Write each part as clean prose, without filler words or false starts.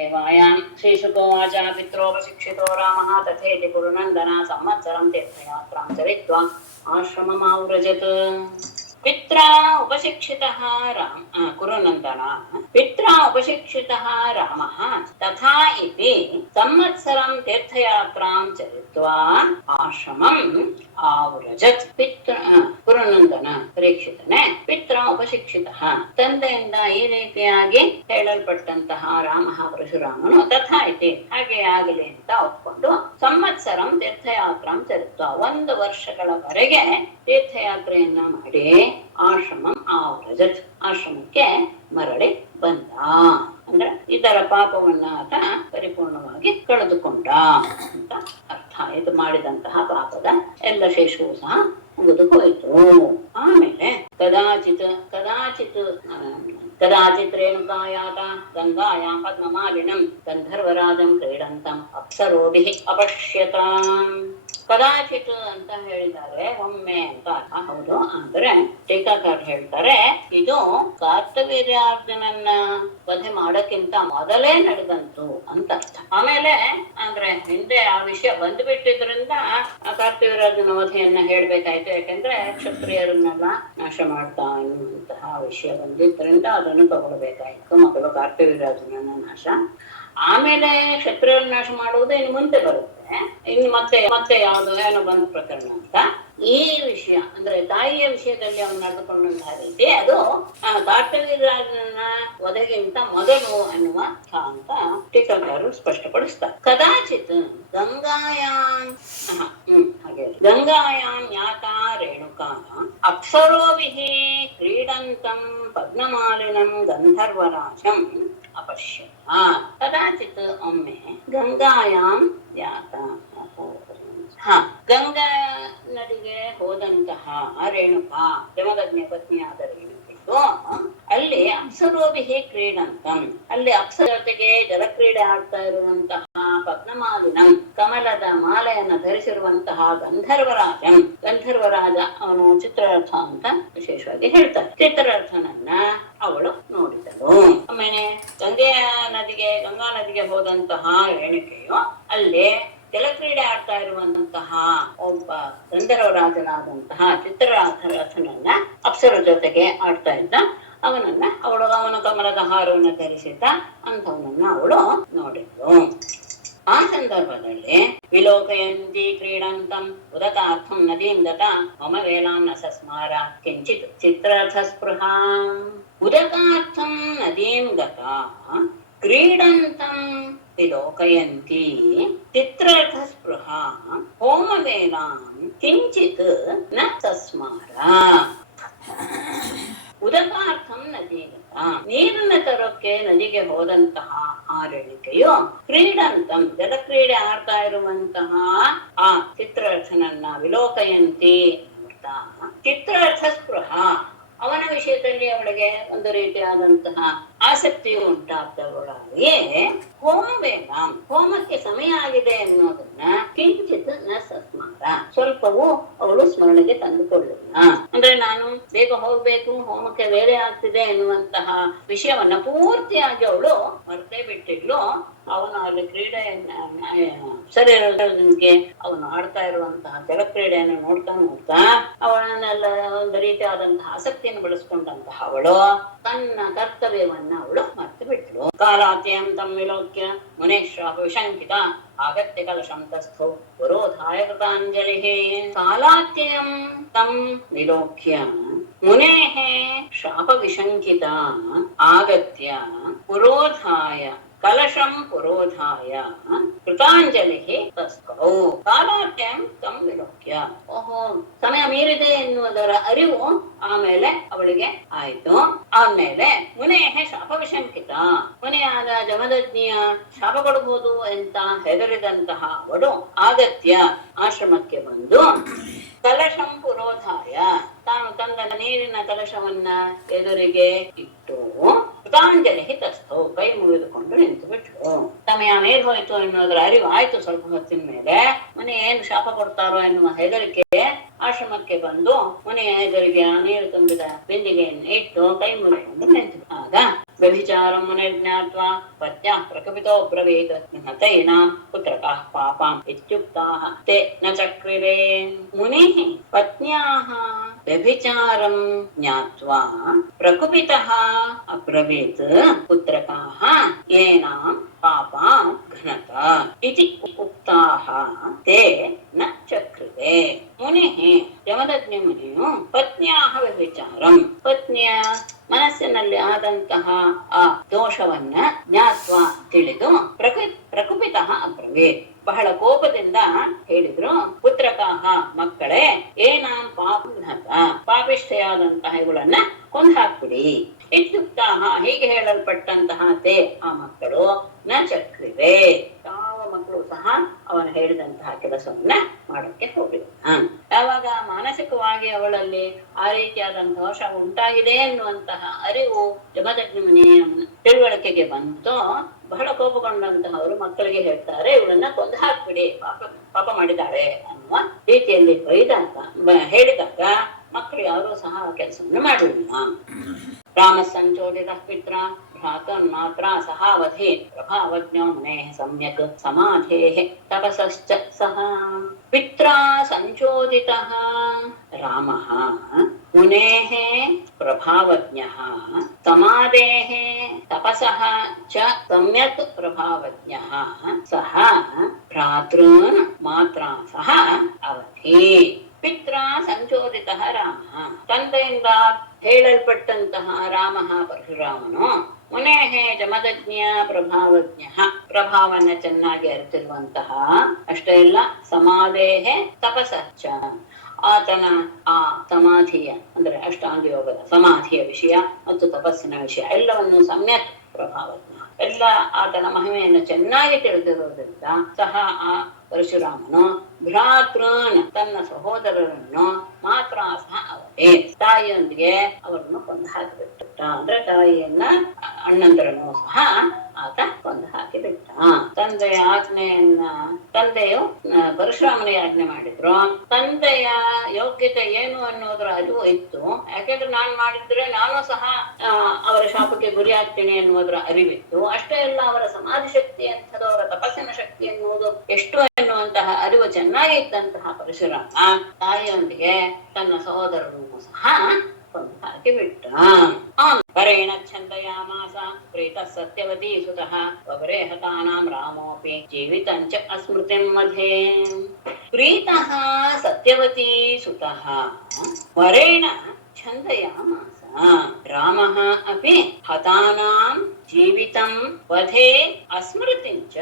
देवायां श्रीशुकोवाच पित्रोपशिक्षितो रामः तथेति कुरुनन्दन संवत्सरं तीर्थयात्रां चरित्वा आश्रममाव्रजत्। पित्रा उपशिक्षितः कुरुनन्दन पित्रा उपशिक्षितः रामः तथा इति संवत्सरं तीर्थयात्रां चरित्वा आश्रमम् आव्रजत्. ಕುರುನಂದನ ಪರೀಕ್ಷಿತನೇ ಪಿತ್ರ ಉಪಶಿಕ್ಷಿತ ತಂದೆಯಿಂದ ಈ ರೀತಿಯಾಗಿ ಹೇಳಲ್ಪಟ್ಟಂತಹ ರಾಮ ಪರಶುರಾಮನು ತಥಾ ಇತಿ ಹಾಗೆ ಆಗಲಿ ಅಂತ ಒಪ್ಕೊಂಡು ಸಂವತ್ಸರಂ ತೀರ್ಥಯಾತ್ರಾಂ ಚರಿತ್ವ 1 ವರ್ಷಗಳವರೆಗೆ ತೀರ್ಥಯಾತ್ರೆಯನ್ನ ಮಾಡಿ ಆಶ್ರಮಂ ಆವ್ರಜತ್ ಆಶ್ರಮಕ್ಕೆ ಮರಳಿ ಬಂದ. ಅಂದ್ರೆ ಇದರ ಪಾಪವನ್ನ ಆತ ಪರಿಪೂರ್ಣವಾಗಿ ಕಳೆದುಕೊಂಡ ಅಂತ ಅರ್ಥ. ಇದು ಮಾಡಿದಂತಹ ಪಾಪದ ಎಲ್ಲ ಶೇಷವೂ ಸಹ ಮುಗಿದು ಹೋಯಿತು. ಆಮೇಲೆ ಕದಾಚಿತ್ ರೇಣುಕಾಯಾತ ಗಂಗಾಯಾಂ ಪದ್ಮಮಾಲಿನಂ ಗಂಧರ್ವರಾಜಂ ಕ್ರೀಡಂತಂ ಅಪ್ಸರೋಭಿಃ ಅಪಶ್ಯತಾಂ. ಕದಾಚಿತ್ ಅಂತ ಹೇಳಿದ್ದಾರೆ, ಒಮ್ಮೆ ಅಂತ. ಹೌದು, ಅಂದ್ರೆ ಟೀಕಾಕಾರರು ಹೇಳ್ತಾರೆ ಇದು ಕಾರ್ತವೀರ್ಯಾರ್ಜುನನ್ನ ವಧೆ ಮಾಡೋಕ್ಕಿಂತ ಮೊದಲೇ ನಡೆದಂತು ಅಂತ ಅರ್ಥ. ಆಮೇಲೆ ಅಂದ್ರೆ ಹಿಂದೆ ಆ ವಿಷಯ ಬಂದ್ಬಿಟ್ಟಿದ್ರಿಂದ ಕಾರ್ತವೀರ್ಯಾರ್ಜುನ ವಧೆಯನ್ನ ಹೇಳ್ಬೇಕಾಯ್ತು. ಯಾಕೆಂದ್ರೆ ಕ್ಷತ್ರಿಯರನ್ನೆಲ್ಲ ನಾಶ ಮಾಡ್ತಾ ಎನ್ನುವಂತಹ ವಿಷಯ ಬಂದಿದ್ರಿಂದ ಅದನ್ನು ತಗೊಳ್ಬೇಕಾಯ್ತು. ಮೊದಲು ಕಾರ್ತವೀರ್ಯಾರ್ಜುನನ ನಾಶ, ಆಮೇಲೆ ಕ್ಷತ್ರಿಯರ ನಾಶ ಮಾಡುವುದು ಇನ್ನು ಮುಂದೆ ಬರುತ್ತೆ. ಇನ್ನು ಮತ್ತೆ ಯಾವುದು ಏನೋ ಬಂದ ಪ್ರಕರಣ ಅಂತ. ಈ ವಿಷಯ ಅಂದ್ರೆ ತಾಯಿಯ ವಿಷಯದಲ್ಲಿ ಅವನು ನಡೆದುಕೊಂಡಂತಹ ರೀತಿ ಅದು ಕಾರ್ತವೀರ್ಯನ ವಧೆಗಿಂತ ಮೊದಲು ಅನ್ನುವ ಅಂತ ಟೀಕಾಕಾರರು ಸ್ಪಷ್ಟಪಡಿಸ್ತಾರೆ. ಕದಾಚಿತ್ ಗಂಗಾಯಾಂ ಯಾತಾ ರೇಣುಕಾ ಅಪ್ಸರೋಭಿಃ ಕ್ರೀಡಂತಂ ಪದ್ಮಮಾಲಿನಂ ಗಂಧರ್ವರಾಜಂ ಅಪಶ್ಯತ. ಕದಾಚಿತ್ ಒಮ್ಮೆ ಗಂಗಾಯಾಂ ಯಾತ ಗಂಗಾ ನದಿಗೆ ಹೋದಂತಹ ರೇಣುಕಾ ಜಮದಗ್ನಿಯ ಪತ್ನಿಯಾದ ರೇಣುಕೆಯು ಅಲ್ಲಿ ಅಪ್ಸರೋಭಿಃ ಕ್ರೀಡಂತಂ ಅಲ್ಲಿ ಅಪ್ಸರ ಜೊತೆಗೆ ಜಲಕ್ರೀಡೆ ಆಡ್ತಾ ಇರುವಂತಹ ಪದ್ಮಮಾಲಿನಂ ಕಮಲದ ಮಾಲೆಯನ್ನು ಧರಿಸಿರುವಂತಹ ಗಂಧರ್ವರಾಜ ಅವನು ಚಿತ್ರರಥ ಅಂತ ವಿಶೇಷವಾಗಿ ಹೇಳ್ತಾರೆ. ಚಿತ್ರರಥನನ್ನ ಅವಳು ನೋಡಿದಳು. ಆಮೇಲೆ ಗಂಗಾ ನದಿಗೆ ಹೋದಂತಹ ರೇಣುಕೆಯು ಅಲ್ಲಿ ಜಲಕ್ರೀಡೆ ಆಡ್ತಾ ಇರುವಂತಹ ಒಬ್ಬ ಗಂಧರ್ವರಾಜನಾದಂತಹ ಚಿತ್ರರಥನನ್ನ ಅಪ್ಸರ ಜೊತೆಗೆ ಆಡ್ತಾ ಇದ್ದ ಅವನ ಕಮಲದ ಹಾರವನ್ನು ಧರಿಸಿದ್ದ ಅಂಥವನನ್ನ ಅವಳು ನೋಡಿದ್ಳು. ಆ ಸಂದರ್ಭದಲ್ಲಿ ವಿಲೋಕಯಂತಿ ಕ್ರೀಡಂತಂ ಉದತಾರ್ಥಂ ನದೀಂ ಗತ ಮಮ ವೇಲಾನ್ನ ಸಸ್ಮಾರ ಕಿಂಚಿತ್ ಚಿತ್ರರಥ ಸ್ಪೃಹಾ. ಉದಕಾರ್ಥಂ ನದೀಂ ಗತ ಕ್ರೀಡಂತಂ ವಿಲೋಕಯಂತಿ ಚಿತ್ರರಥ ಸ್ಪೃಹಾ ಹೋಮವೇಲಾಂ ಕಿಂಚಿತ್ ನ ಸಸ್ಮಾರ. ಉದಕಾರ್ಥಂ ನದಿಗತ ನೀರನ್ನ ತರೋಕೆ ನದಿಗೆ ಹೋದಂತಹ ಆ ರೇಣುಕೆಯು ಕ್ರೀಡಂತಂ ಜಲಕ್ರೀಡೆ ಆಡ್ತಾ ಇರುವಂತಹ ಆ ಚಿತ್ರರಥನನ್ನ ವಿಲೋಕಯಂತಿ ಚಿತ್ರರಥ ಸ್ಪೃಹ ಅವನ ವಿಷಯದಲ್ಲಿ ಅವಳಿಗೆ ಒಂದು ರೀತಿಯಾದಂತಹ ಆಸಕ್ತಿಯು ಉಂಟಾಗ್ತವಳಾಗಿಯೇ ಹೋಮಕ್ಕೆ ಸಮಯ ಆಗಿದೆ ಅನ್ನೋದನ್ನ ಕಿಂಚಿತ್ ನ ಸಸ್ಮಾರ ಸ್ವಲ್ಪವೂ ಅವಳು ಸ್ಮರಣೆಗೆ ತಂದುಕೊಳ್ಳಿಲ್ಲ. ಅಂದ್ರೆ ನಾನು ಬೇಗ ಹೋಗ್ಬೇಕು, ಹೋಮಕ್ಕೆ ವೇಳೆ ಆಗ್ತಿದೆ ಎನ್ನುವಂತಹ ವಿಷಯವನ್ನ ಪೂರ್ತಿಯಾಗಿ ಅವಳು ಮರ್ತೇ ಬಿಟ್ಟಿದ್ಲು. ಅವನು ಅಲ್ಲಿ ಕ್ರೀಡೆಯನ್ನೇ ಅವನು ಆಡ್ತಾ ಇರುವಂತಹ ಜಲಕ್ರೀಡೆಯನ್ನು ನೋಡ್ತಾ ಅವಳನ್ನೆಲ್ಲ ಒಂದು ರೀತಿಯಾದಂತಹ ಆಸಕ್ತಿಯನ್ನು ಬೆಳೆಸ್ಕೊಂಡಂತಹ ಅವಳು ತನ್ನ ಕರ್ತವ್ಯವನ್ನ ಅವಳು ಮರ್ತು ಬಿಟ್ಲು. ಕಾಲಾತ್ಯಂ ತಂ ವಿಲೋಕ್ಯ ಮುನೇಶ್ರಾಪ ವಿಶಂಕಿತ ಆಗತ್ಯ ಕಲಶಂ ತಸ್ಥೋ ಪುರೋಧಾಯ ಕೃತಾಂಜಲಿ. ಕಾಲಾತ್ಯಂ ತಂ ವಿಲೋಕ್ಯ ಮುನೇಃ ಶಾಪ ವಿಶಂಕಿತ ಆಗತ್ಯ ಪುರೋಧಾಯ ಕಲಶಂ ಪುರೋಧಾಯ ಕೃತಾಂಜಲಿ ತಸ್ಥೌ. ಕಾಲಾತ್ಯಂ ತಂ ವಿಲೋಕ್ಯ ಓಹೋ ಸಮಯ ಮೀರಿದೆ ಎನ್ನುವುದರ ಅರಿವು ಆಮೇಲೆ ಅವಳಿಗೆ ಆಯ್ತು. ಆಮೇಲೆ ಮುನೇಃ ಶಾಪ ವಿಶಂಕಿತ ಮುನೆಯಾದ ಜಮದಗ್ನಿಯ ಶಾಪ ಕೊಡಬಹುದು ಅಂತ ಹೆದರಿದಂತಹ ಅವಳು ಆಗತ್ಯ ಆಶ್ರಮಕ್ಕೆ ಬಂದು ಕಲಶಂ ಪುರೋಧಾಯ ತಾನು ತಂದ ನೀರಿನ ಕಲಶವನ್ನ ಎದುರಿಗೆ ಇಟ್ಟು ಕೃತಾಂಜಲಿ ತಸ್ಥೋ ಕೈ ಮುಗಿದುಕೊಂಡು ನಿಂತು ಬಿಟ್ಲು. ಸಮಯ ಮೇಲ್ ಹೋಯ್ತು ಎನ್ನುವುದರ ಅರಿವು ಆಯ್ತು. ಸ್ವಲ್ಪ ಹೊತ್ತಿನ ಮೇಲೆ ಮುನಿ ಏನು ಶಾಪ ಕೊಡ್ತಾರೋ ಎನ್ನುವ ಹೆದರಿಕೆ ಆಶ್ರಮಕ್ಕೆ ಬಂದು ಮುನಿಯ ಎದುರಿಗೆ ನೀರು ತುಂಬಿದ ಬಿಂದಿಗೆಯನ್ನು ಇಟ್ಟು ಕೈ ಮುಗಿದುಕೊಂಡು ನಿಂತು. ಆಗ ವ್ಯಭಿಚಾರ ವ್ಯಭಿಚಾರಂ ಮುನಿರ್ಜ್ಞಾತ್ವಾ ಪತ್ನ್ಯಾಃ ಪ್ರಕಪಿತೋ ಬ್ರವೀತ್ ನತೈನಾಂ ಪುತ್ರಕಾಃ ಪಾಪಾಂ ಇತ್ಯುಕ್ತಾಃ ತೇ ನ ಚಕ್ರಿರೆ. ಮುನಿಃ ಪತ್ನ್ಯಾಃ ವ್ಯಭಿಚಾರಂ ಜ್ಞಾತ್ವಾ ಪ್ರಕುಪಿತಃ ಅಬ್ರವೀತ್ ಪುತ್ರಕಾಃ ಏನಾಂ ಪಾಪಾಂ ಘ್ನತ ಇತಿ ಉಕ್ತಾಃ ತೇ ನ ಚಕ್ರಿರೆ. ಮುನಿಃ ಯಮದಗ್ನಿ ಮುನಿಯು ಪತ್ನ್ಯಾಃ ವ್ಯಭಿಚಾರಂ ಪತ್ನಿಯ ಮನಸ್ಸಿನಲ್ಲಿ ಆದಂತಹ ಆ ದೋಷವನ್ನ ಜ್ಞಾತ್ವ ತಿಳಿದು ಪ್ರಕುಪಿತಃ ಅಬ್ರವೀತ್ ಬಹಳ ಕೋಪದಿಂದ ಹೇಳಿದ್ರು, ಪುತ್ರಕಾಹ ಮಕ್ಕಳೇ, ಏನಾಂ ಪಾಪಘ್ನತ ಪಾಪಿಷ್ಠೆಯಾದಂತಹ ಇವುಗಳನ್ನ ಕೊಂದು ಹಾಕ್ಬಿಡಿ. ಇತ್ಯುಕ್ತಾಹ ಹೀಗೆ ಹೇಳಲ್ಪಟ್ಟಂತಹ ತೇ ಆ ಮಕ್ಕಳು ನ ಚಕ್ರಿವೆ ಯಾವ ಮಕ್ಕಳು ಸಹ ಅವನು ಹೇಳಿದಂತಹ ಕೆಲಸವನ್ನ ಮಾಡಕ್ಕೆ ಹೋಗಿಲ್ಲ. ಯಾವಾಗ ಮಾನಸಿಕವಾಗಿ ಅವಳಲ್ಲಿ ಆ ರೀತಿಯಾದಂತಹ ದೋಷ ಉಂಟಾಗಿದೆ ಎನ್ನುವಂತಹ ಅರಿವು ಜಮದಗ್ನಿ ಮುನಿಯ ತಿಳುವಳಿಕೆಗೆ ಬಂತು. ಬಹಳ ಕೋಪಗೊಂಡಂತಹ ಅವರು ಮಕ್ಕಳಿಗೆ ಹೇಳ್ತಾರೆ, ಇವಳನ್ನ ಕೊಂದು ಹಾಕ್ಬಿಡಿ, ಪಾಪ ಮಾಡಿದ್ದಾಳೆ ಅನ್ನುವ ರೀತಿಯಲ್ಲಿ ಹೇಳಿದಾಗ ಮಕ್ಕಳು ಯಾರೂ ಸಹ ಆ ಕೆಲಸವನ್ನು ಮಾಡಲಿಲ್ಲ. ರಾಮ ಸಂಚೋದಿತ ಪಿತ್ರ ಭ್ರಾತರ್ಮಾತ್ರ ಸಹ ವಧೇತ್ ಪ್ರಭಾವಜ್ಞೋ ಮುನೇಃ ಸಮ್ಯಕ್ ಸಮಾಧೇಃ ತಪಸಶ್ಚ ಸಹ. ಪಿತ್ರಾ ಸಂಚೋದಿತಃ ರಾಮಃ ಮುನೇಃ ಪ್ರಭಾವಜ್ಞಃ ಸಮಾಧೇಃ ತಪಸಃ ಚ ಸಮ್ಯಕ್ ಪ್ರಭಾವಜ್ಞಃ ಸಹ ಭ್ರಾತॄನ್ ಮಾತ್ರಾ ಸಹ ಅವಧೀತ್. ಪಿತ್ರ ಸಂಚೋದಿತ ರಾಮ ತಂದೆಯಿಂದ ಹೇಳಲ್ಪಟ್ಟಂತಹ ರಾಮ ಪರಶುರಾಮನು ಮುನೇಃ ಜಮದಗ್ನಿಯ ಪ್ರಭಾವಜ್ಞ ಪ್ರಭಾವನ ಚೆನ್ನಾಗಿ ಅರಿತಿರುವಂತಹ ಅಷ್ಟೇ ಇಲ್ಲ ಸಮಾಧೇಃ ತಪಸಶ್ಚ ಆತನ ಆ ಸಮಾಧಿಯ ಅಂದ್ರೆ ಅಷ್ಟಾಂಗ ಯೋಗದ ಸಮಾಧಿಯ ವಿಷಯ ಮತ್ತು ತಪಸ್ಸಿನ ವಿಷಯ ಎಲ್ಲವನ್ನು ಸಮ್ಯಕ್ ಪ್ರಭಾವಜ್ಞ ಎಲ್ಲ ಆತನ ಮಹಿಮೆಯನ್ನು ಚೆನ್ನಾಗಿ ತಿಳಿದಿರುವುದರಿಂದ ಸಹ ಆ ಪರಶುರಾಮನು ಭ್ರಾತೃನ್ ತನ್ನ ಸಹೋದರರನ್ನು ಮಾತ್ರ ಸಹ ಅವರೇ ತಾಯಿಯೊಂದಿಗೆ ಅವರನ್ನು ಕೊಂದು ಹಾಕಿಬಿಟ್ಟ. ಅಂದ್ರೆ ತಾಯಿಯನ್ನ ಅಣ್ಣಂದರನ್ನು ಸಹ ಆತ ಕೊಂದು ಹಾಕಿಬಿಟ್ಟ. ತಂದೆಯ ಆಜ್ಞೆಯನ್ನ ತಂದೆಯು ಪರಶುರಾಮನಿಗೆ ಆಜ್ಞೆ ಮಾಡಿದ್ರು. ತಂದೆಯ ಯೋಗ್ಯತೆ ಏನು ಅನ್ನೋದರ ಅರಿವು ಇತ್ತು. ಯಾಕೆಂದ್ರೆ ನಾನ್ ಮಾಡಿದ್ರೆ ನಾನು ಸಹ ಅವರ ಶಾಪಕ್ಕೆ ಗುರಿ ಆಗ್ತೀನಿ ಎನ್ನುವುದರ ಅರಿವಿತ್ತು. ಅಷ್ಟೇ ಅಲ್ಲ, ಅವರ ಸಮಾಧಿ ಶಕ್ತಿ ಎಂಥದ್ದು, ಅವರ ತಪಸ್ಸಿನ ಶಕ್ತಿ ಎನ್ನುವುದು ಎಷ್ಟು ಎನ್ನುವಂತಹ ಅರಿವು ಚೆನ್ನಾಗಿ ಇದ್ದಂತಹ ಪರಶುರಾಮ ತಾಯಿಯೊಂದಿಗೆ ತನ್ನ ಸಹೋದರರನ್ನು ಸಹ ಕೊಂದು ಹಾಕಿಬಿಟ್ಟ. ಪರೇಣ ಛಂದಯಾಮಾಸ ಪ್ರೀತಃ ಸತ್ಯವತೀ ಸುತಃ ವವರೇ ಹತಾನಾಂ ರಾಮೋಪಿ ಜೀವಿತಂಚ ಅಸ್ಮೃತಿಂ ಮಧ್ಯೆ. ಪ್ರೀತಃ ಸತ್ಯವತೀ ಸುತಃ ವರೇಣ ಛಂದಯಾಮಾಸ ರಾಮಃ ಅಪಿ ಹತಾನಾಂ ಜೀವಿತಂ ವಧೆ ಅಸ್ಮೃತಿಂಚ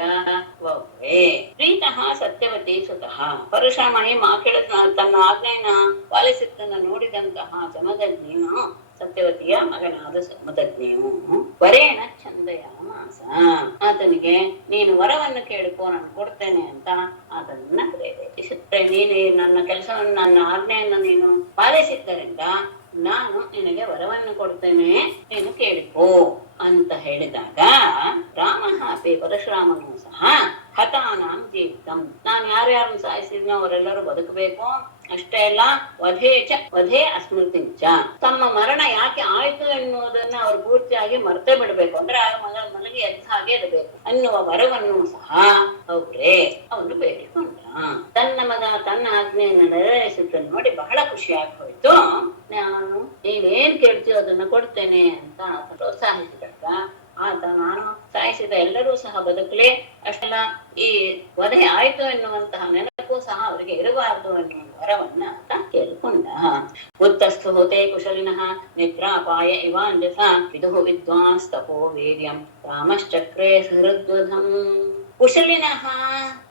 ವವರೇ. ಪ್ರೀತಃ ಸತ್ಯವತಿ ಸುತಃ ಪರಶುರಾಮ ಈ ಮಾಕೆಳ ತನ್ನ ಆಜ್ಞೆಯನ್ನ ಪಾಲಿಸಿದ್ದನ್ನ ನೋಡಿದಂತಹ ಜಮದಗ್ನಿಯು ಸತ್ಯವತಿಯ ಮಗನಾದ ಜಮದಗ್ನಿಯು ವರೇಣ ಛಂದಯಾಮಾಸ ಆತನಿಗೆ ನೀನು ವರವನ್ನು ಕೇಳಿಕೋ ನಾನು ಕೊಡ್ತೇನೆ ಅಂತ ಆತನನ್ನ ಪ್ರೇರೇಪಿಸುತ್ತೆ. ನೀನು ನನ್ನ ಕೆಲಸವನ್ನು ನನ್ನ ಆಜ್ಞೆಯನ್ನು ನೀನು ಪಾಲಿಸಿದ್ದರಿಂದ ನಾನು ನಿನಗೆ ವರವನ್ನು ಕೊಡ್ತೇನೆ, ನೀನು ಕೇಳಿಕೋ ಅಂತ ಹೇಳಿದಾಗ ರಾಮ ಅಪಿ ಪರಶುರಾಮನು ಸಹ ಹತಾನಾಂ ಜೀವಿತಂ ನಾನು ಯಾರ್ಯಾರನ್ನು ಸಾಯಿಸಿದ್ನೋ ಅವರೆಲ್ಲರೂ ಬದುಕಬೇಕು. ಅಷ್ಟೇ ಅಲ್ಲ ವಧೆ ಅಸ್ಮೃತಿಂಚ ತಮ್ಮ ಮರಣ ಯಾಕೆ ಆಯ್ತು ಎನ್ನುವುದನ್ನ ಅವರು ಪೂರ್ತಿಯಾಗಿ ಮರ್ತೇ ಬಿಡಬೇಕು. ಅಂದ್ರೆ ಮಲಗಿ ಎದ್ದ ಹಾಗೆ ಇರಬೇಕು ಅನ್ನುವ ವರವನ್ನು ಸಹ ಅವನು ಬೇಡಿಕೊಂಡ. ತನ್ನ ಮಗ ತನ್ನ ಆಜ್ಞೆಯನ್ನು ನೆರವೇರಿಸುತ್ತನ್ನು ನೋಡಿ ಬಹಳ ಖುಷಿಯಾಗಿ ಹೋಯ್ತು. ನಾನು ನೀನೇನ್ ಕೇಳ್ತೀಯೋ ಅದನ್ನ ಕೊಡ್ತೇನೆ ಅಂತ ಪ್ರೋತ್ಸಾಹಿಸಿದಾಗ ಆತ ನಾನು ಸಾಯಿಸಿದ ಎಲ್ಲರೂ ಸಹ ಬದುಕಲಿ, ಅಷ್ಟೆಲ್ಲ ಈ ವಧೆ ಆಯ್ತು ಎನ್ನುವಂತಹ ನೆನಪು ಸಹ ಅವರಿಗೆ ಇರಬಾರದು ಎನ್ನುವ ವರವನ್ನ ಆತ ಕೇಳಿಕೊಂಡ. ಉತ್ತಸ್ಥು ಹೋತೆ ಕುಶಲಿನಃ ನಿದ್ರಾಪಾಯ ಇವಾಂಜಸ ವಿದುಃ ವಿದ್ವಾಂಸ್ ತಪೋ ವೀರ್ಯಂ ರಾಮಶ್ಚಕ್ರೇ ಹೃದ್ವಧಂ. ಕುಶಲಿನಃ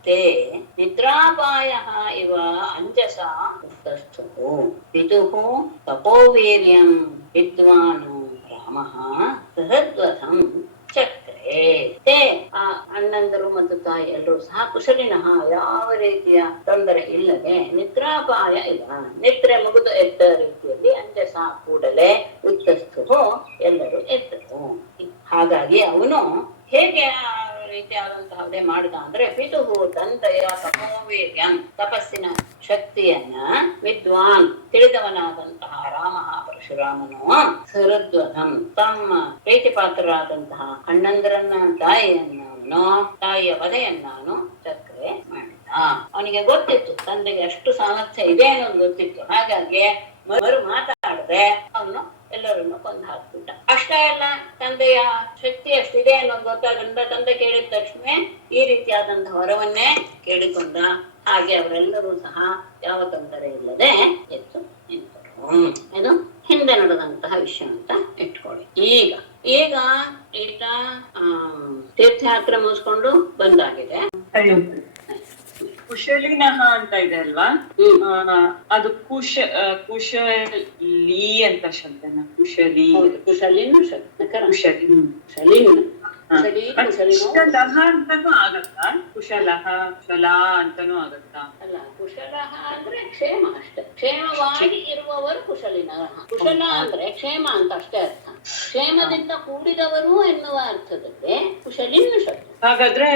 ತೇ ನಿದ್ರಾಪಾಯಃ ಇವ ಅಂಜಸ ಉತ್ತಸ್ಥುಃ ವಿದುಃ ತಪೋ ವೀರ್ಯಂ ವಿದ್ವಾನ್ ರಾಮಃ ಹೃದ್ವಧಂ ಚಕ್ರೇ. ಆ ಅಣ್ಣಂದರು ಮತ್ತು ತಾಯಿ ಎಲ್ಲರೂ ಸಹ ಕುಶಲಿನಃ ಯಾವ ರೀತಿಯ ತೊಂದರೆ ಇಲ್ಲದೆ ನಿದ್ರಾಪಾಯ ಇಲ್ಲ ನಿದ್ರೆ ಮುಗಿದು ಎದ್ದ ರೀತಿಯಲ್ಲಿ ಅಂಜಸ ಕೂಡಲೇ ಉತ್ತಸ್ಥು ಎಲ್ಲರೂ ಎದ್ದರು. ಹಾಗಾಗಿ ಅವನು ಹೇಗೆ ರೀತಿಯಾದಂತಹದೇ ಮಾಡಿದ ಅಂದ್ರೆ ಪಿತುಹು ತಂದೆಯ ತಪೋವೀರ್ಯಂ ತಪಸ್ಸಿನ ಶಕ್ತಿಯನ್ನ ವಿದ್ವಾನ್ ತಿಳಿದವನಾದಂತಹ ರಾಮ ಪರಶುರಾಮನು ಸಹೃದ್ವಧಂ ತಮ್ಮ ಪ್ರೀತಿ ಪಾತ್ರರಾದಂತಹ ಅಣ್ಣಂದರನ್ನ ತಾಯಿಯ ವಧೆಯನ್ನಾನು ಚಕ್ರೆ ಮಾಡಿದ. ಅವನಿಗೆ ಗೊತ್ತಿತ್ತು ತಂದೆಗೆ ಅಷ್ಟು ಸಾಮರ್ಥ್ಯ ಇದೆ ಅನ್ನೋದು ಗೊತ್ತಿತ್ತು. ಹಾಗಾಗಿ ಮರು ಮಾತಾಡದೆ ಅವನು ಎಲ್ಲರನ್ನು ಕೊಂದು ಹಾಕ್ಬಿಟ್ಟ. ಅಷ್ಟೇ ಅಲ್ಲ, ತಂದೆಯ ಶಕ್ತಿ ಅಷ್ಟಿದೆ ಅನ್ನೋದು ಗೊತ್ತಾಗಂದ ತಂದೆ ಕೇಳಿದ ತಕ್ಷಣ ಈ ರೀತಿಯಾದಂತಹ ವರವನ್ನೇ ಕೇಳಿಕೊಂಡ. ಹಾಗೆ ಅವರೆಲ್ಲರೂ ಸಹ ಯಾವ ತೊಂದರೆ ಇಲ್ಲದೆ ಎತ್ತು ನಿಂತರು. ಇದು ಹಿಂದೆ ನಡೆದಂತಹ ವಿಷಯ ಅಂತ ಇಟ್ಕೊಳ್ಳಿ. ಈಗ ಈತ ತೀರ್ಥಯಾತ್ರೆ ಮುಗಿಸ್ಕೊಂಡು ಬಂದಾಗಿದೆ. ಕುಶಲಿನಃ ಅಂತ ಇದೆ ಅಲ್ವಾ, ಅದು ಕುಶಲಿ ಅಂತ ಶಬ್ದನ ಕುಶಲಿ ಕುಶಲಿನ ಶಬ್ದ ಕುಶಲಃ ಅಂತಾನು ಆಗತ್ತಾ? ಕುಶಲಃ ಕುಶಲ ಅಂತಾನು ಆಗತ್ತಾ? ಅಲ್ಲ, ಕುಶಲಃ ಅಂದ್ರೆ ಕ್ಷೇಮ ಅಷ್ಟೇ. ಕ್ಷೇಮವಾಗಿ ಇರುವವರು ಕುಶಲಿನಃ. ಕುಶಲ ಅಂದ್ರೆ ಕ್ಷೇಮ ಅಂತ ಅಷ್ಟೇ ಅರ್ಥ. ಕ್ಷೇಮದಿಂದ ಕೂಡಿದವರು ಎನ್ನುವ ಅರ್ಥದಲ್ಲಿ ಕುಶಲಿನ ಶಬ್ದ. ಹಾಗಾದ್ರೆ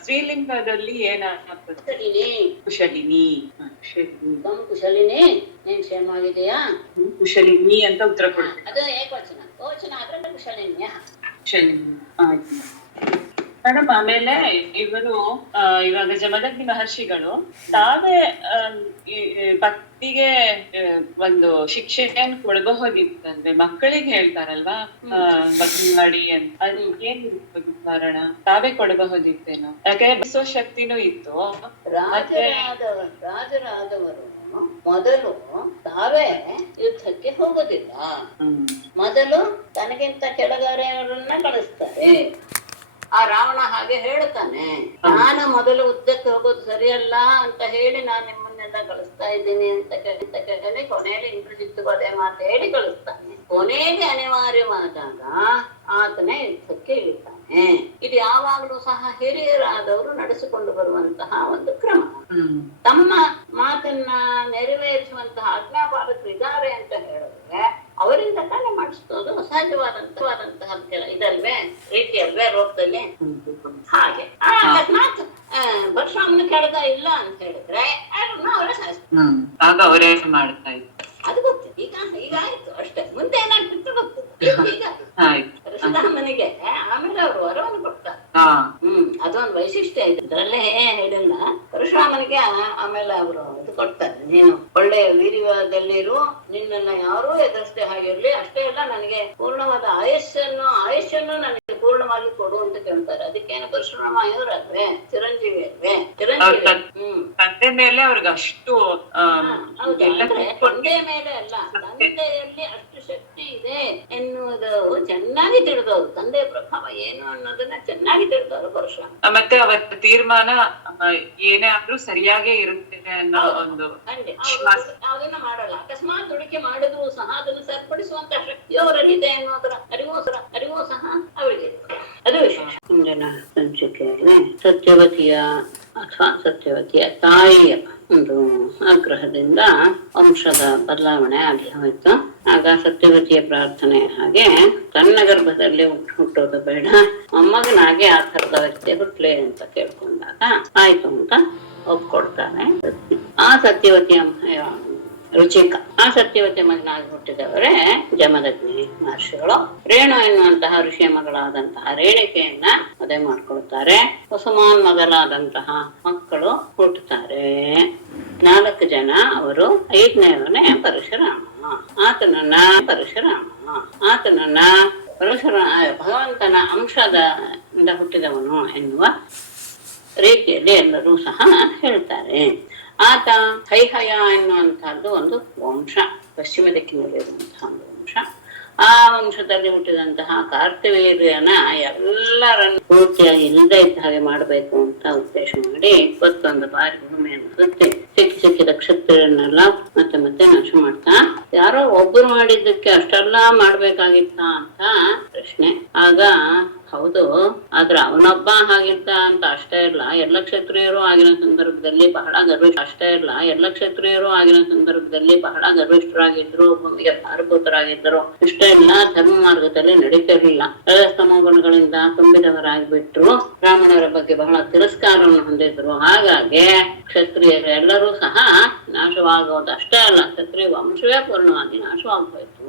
ಸ್ತ್ರೀಲಿಂಗದಲ್ಲಿ ಏನಾಗ್ತದೆ? ಕುಶಲಿನಿ. ಕುಶಲಿನಿ, ನೀನ್ ಕ್ಷೇಮ ಆಗಿದೆಯಾ? ಕುಶಲಿನಿ ಅಂತ ಉತ್ತರ ಕೊಡ್ತೀನಿ. ಅದು ಏಕವಚನ. ಬಹುವಚನ ಆದ್ರೆ ಕುಶಲಿನ್ಯ. ಮೇಡಮ್, ಆಮೇಲೆ ಇವರು ಇವಾಗ ಜಮದಗ್ನಿ ಮಹರ್ಷಿಗಳು ತಾವೇ ಪತ್ನಿಗೆ ಒಂದು ಶಿಕ್ಷೆಯನ್ನು ಕೊಡಬಹುದಿತ್ತಂದ್ರೆ ಮಕ್ಕಳಿಗೆ ಹೇಳ್ತಾರಲ್ವಾ, ಮದುವೆ ಮಾಡಿ ಅಂತ. ಅದು ಏನಿರ್ಬೋದು ಕಾರಣ? ತಾವೇ ಕೊಡಬಹುದಿತ್ತೇನೋ, ಯಾಕೆ ಬಸವ ಶಕ್ತಿನೂ ಇತ್ತು. ರಾಜರಾದವರು ಮೊದಲು ತಾವೇ ಯುದ್ಧಕ್ಕೆ ಹೋಗೋದಿಲ್ಲ. ಮೊದಲು ತನಗಿಂತ ಕೆಳಗರೆಯವರನ್ನ ಕಳಿಸ್ತಾರೆ. ಆ ರಾವಣ ಹಾಗೆ ಹೇಳ್ತಾನೆ, ನಾನು ಮೊದಲು ಯುದ್ಧಕ್ಕೆ ಹೋಗೋದು ಸರಿಯಲ್ಲ ಅಂತ ಹೇಳಿ ನಾನು ನಿಮ್ಮನ್ನೆಲ್ಲ ಕಳಿಸ್ತಾ ಇದ್ದೀನಿ ಅಂತ ಕೇಳಿ ಕೊನೆಯಲ್ಲಿ ಇಂದ್ರಜಿತ್ತು ಅದೇ ಮಾತು ಹೇಳಿ ಕಳಿಸ್ತಾನೆ. ಕೊನೆಗೆ ಅನಿವಾರ್ಯವಾದಾಗ ಆತನೇ ಯುದ್ಧಕ್ಕೆ ಇಳಿತಾನೆ. ಇದು ಯಾವಾಗಲೂ ಸಹ ಹಿರಿಯರಾದವರು ನಡೆಸಿಕೊಂಡು ಬರುವಂತಹ ಒಂದು ಕ್ರಮ. ತಮ್ಮ ಮಾತನ್ನ ನೆರವೇರಿಸುವಂತಹ ಆಜ್ಞಾಪಾಲಕರು ಇದ್ದಾರೆ ಅಂತ ಹೇಳಿದ್ರೆ ಅವರಿಂದ ತಾನೇ ಮಾಡಿಸ್ತೋದು ಸಹಜವಾದಂತಹ ಇದಲ್ವೇ ರೀತಿ ಅಲ್ವೇ ಲೋಕದಲ್ಲಿ. ಹಾಗೆ ಅಕಸ್ಮಾತ್ ಪರಶುರಾಮನ ಕೆಳಗ ಇಲ್ಲ ಅಂತ ಹೇಳಿದ್ರೆ ಅವರೇ ಆಗ ಅವರೇ ಮಾಡ್ತಾ ಇದ್ರು. ಅದು ಗೊತ್ತಿದೆ. ಈಗ ಆಯ್ತು ಅಷ್ಟೇ. ಮುಂದೆ ಏನಾಗ್ತಿತ್ತು ಗೊತ್ತಿಲ್ಲ. ಈಗ ಪರಶುರಾಮನಿಗೆ ಆಮೇಲೆ ಅವರು ವರವನ್ನು ಕೊಡ್ತಾರೆ. ಅದೊಂದು ವೈಶಿಷ್ಟ್ಯ ಇದೆ. ಇದ್ರಲ್ಲೇ ಹೇಳಿಲ್ಲ. ಪರಶುರಾಮನಿಗೆ ಆಮೇಲೆ ಅವರು ಇದು ಕೊಡ್ತಾರೆ, ನೀನು ಒಳ್ಳೆಯ ವೀರ್ಯದಲ್ಲಿರು, ನಿನ್ನನ್ನ ಯಾರೂ ಎದುರಿಸದೆ ಹಾಗಿರ್ಲಿ, ಅಷ್ಟೇ ಅಲ್ಲ ನನಗೆ ಪೂರ್ಣವಾದ ಆಯುಷ್ಯನ್ನು ನನಗೆ ಪೂರ್ಣವಾಗಿ ಕೊಡು ಅಂತ ಕೇಳ್ತಾರೆ. ಅದಕ್ಕೇನು ಪರಶುರಾಮ ಇವರಲ್ವೇ, ಚಿರಂಜೀವಿ ಅಲ್ವೇ, ತಂದೆ ಮೇಲೆ ಅವ್ರಿಗೆ ಅಷ್ಟು ತಂದೆ ಮೇಲೆ ಅಲ್ಲ, ತಂದೆಯಲ್ಲಿ ಅಷ್ಟು ಶಕ್ತಿ ಇದೆ ಎನ್ನುವುದು ಚೆನ್ನಾಗಿ ತಿಳಿದವರು. ತಂದೆಯ ಪ್ರಭಾವ ಏನು ಅನ್ನೋದನ್ನ ಚೆನ್ನಾಗಿ ತಿಳಿದವರು ಪರಶುರಾಮ. ಮತ್ತೆ ಅವರ ತೀರ್ಮಾನ ಏನೇ ಆದ್ರೂ ಸರಿಯಾಗೇ ಇರುತ್ತೆ ಅನ್ನೋ ಒಂದು ಅದನ್ನ ಮಾಡಲ್ಲ. ಅಕಸ್ಮಾತ್ ದುಡಿಕೆ ಮಾಡಿದ್ರು ಸಹ ಅದನ್ನು ಸರಿಪಡಿಸುವಂತ ಶಕ್ತಿ ಅವರಲ್ಲಿದೆ ಅನ್ನೋದರ ಅರಿವು ಸಹ ಅವರಿಗೆ. ಅದು ವಿಶೇಷ. ಮುಂದಿನ ಸಂಚಿಕೆಯಲ್ಲಿ ಸತ್ಯವತಿಯ ತಾಯಿಯ ಒಂದು ಆಗ್ರಹದಿಂದ ವಂಶದ ಬದಲಾವಣೆ ಆಗಿ ಹೋಯ್ತು. ಆಗ ಸತ್ಯವತಿಯ ಪ್ರಾರ್ಥನೆ ಹಾಗೆ ತನ್ನ ಗರ್ಭದಲ್ಲಿ ಹುಟ್ಟೋದು ಬೇಡ, ಮೊಮ್ಮಗನಾಗೆ ಆ ಥರದ ವ್ಯಕ್ತಿ ಹುಟ್ಲೆ ಅಂತ ಕೇಳ್ಕೊಂಡಾಗ ಆಯ್ತು ಅಂತ ಒಪ್ಕೊಡ್ತಾನೆ. ಆ ಸತ್ಯವತಿಯ ರುಚಿಕ, ಆ ಸತ್ಯವತಿ ಮಗನಾಗಿ ಹುಟ್ಟಿದವರೇ ಜಮದಗ್ನಿ ಮಹರ್ಷಿಗಳು. ರೇಣು ಎನ್ನುವಂತಹ ಋಷಿಯ ಮಗಳಾದಂತಹ ರೇಣಿಕೆಯನ್ನ ಮದುವೆ ಮಾಡ್ಕೊಳ್ತಾರೆ. ಕುಸುಮಾನ್ ಮೊದಲಾದಂತಹ ಮಕ್ಕಳು ಹುಟ್ಟುತ್ತಾರೆ. 4 ಜನ. ಅವರು 5ನೇವನೇ ಪರಶುರಾಮ. ಆತನನ್ನ ಭಗವಂತನ ಅಂಶದಿಂದ ಹುಟ್ಟಿದವನು ಎನ್ನುವ ರೀತಿಯಲ್ಲಿ ಎಲ್ಲರೂ ಸಹ ಹೇಳ್ತಾರೆ. ಆತ ಹೈಹಯ ಎನ್ನುವಂತಹದ್ದು ಒಂದು ವಂಶ, ಪಶ್ಚಿಮ ದಿಕ್ಕಿನಲ್ಲಿರುವಂತಹ ಒಂದು ವಂಶ. ಆ ವಂಶದಲ್ಲಿ ಹುಟ್ಟಿದಂತಹ ಕಾರ್ತಿವೀರ್ಯನ ಎಲ್ಲರನ್ನು ಪೂರ್ತಿಯಾಗಿ ಇಲ್ಲದೆ ಇದ್ದ ಹಾಗೆ ಮಾಡಬೇಕು ಅಂತ ಉದ್ದೇಶ ಮಾಡಿ 21 ಬಾರಿ ಭೂಮಿಯನ್ನು ಸುತ್ತಿ ಸಿಕ್ಕಿದ ಕ್ಷತ್ರಿಯರನ್ನೆಲ್ಲ ಮತ್ತೆ ಮತ್ತೆ ನಾಶ ಮಾಡ್ತಾ, ಯಾರೋ ಒಬ್ಬರು ಮಾಡಿದ್ದಕ್ಕೆ ಅಷ್ಟೆಲ್ಲ ಮಾಡ್ಬೇಕಾಗಿತ್ತ ಅಂತ ಪ್ರಶ್ನೆ. ಆಗ ಹೌದು, ಆದ್ರೆ ಅವನೊಬ್ಬ ಹಾಗಿದ್ದ ಅಂತ ಅಷ್ಟೇ ಇಲ್ಲ, ಎಲ್ಲ ಕ್ಷತ್ರಿಯರು ಆಗಿನ ಸಂದರ್ಭದಲ್ಲಿ ಬಹಳ ಗರ್ವಿಷ್ಠರಾಗಿದ್ರು, ಭೂಮಿಗೆ ಭಾರಭೂತರಾಗಿದ್ದರು. ಇಷ್ಟೇ ಇಲ್ಲ, ಧರ್ಮ ಮಾರ್ಗದಲ್ಲಿ ನಡೀತಿರ್ಲಿಲ್ಲ, ತಮೋಗುಣಗಳಿಂದ ತುಂಬಿದವರಾಗ್ಬಿಟ್ರು, ಬ್ರಾಹ್ಮಣರ ಬಗ್ಗೆ ಬಹಳ ತಿರಸ್ಕಾರವನ್ನು ಹೊಂದಿದ್ರು. ಹಾಗಾಗಿ ಕ್ಷತ್ರಿಯರೆಲ್ಲರೂ ಸಹ ನಾಶವಾಗೋದಷ್ಟೇ ಅಲ್ಲ, ಕ್ಷತ್ರಿಯ ವಂಶವೇ ಪೂರ್ಣವಾಗಿ ನಾಶವಾಗ್ಬೇಕು.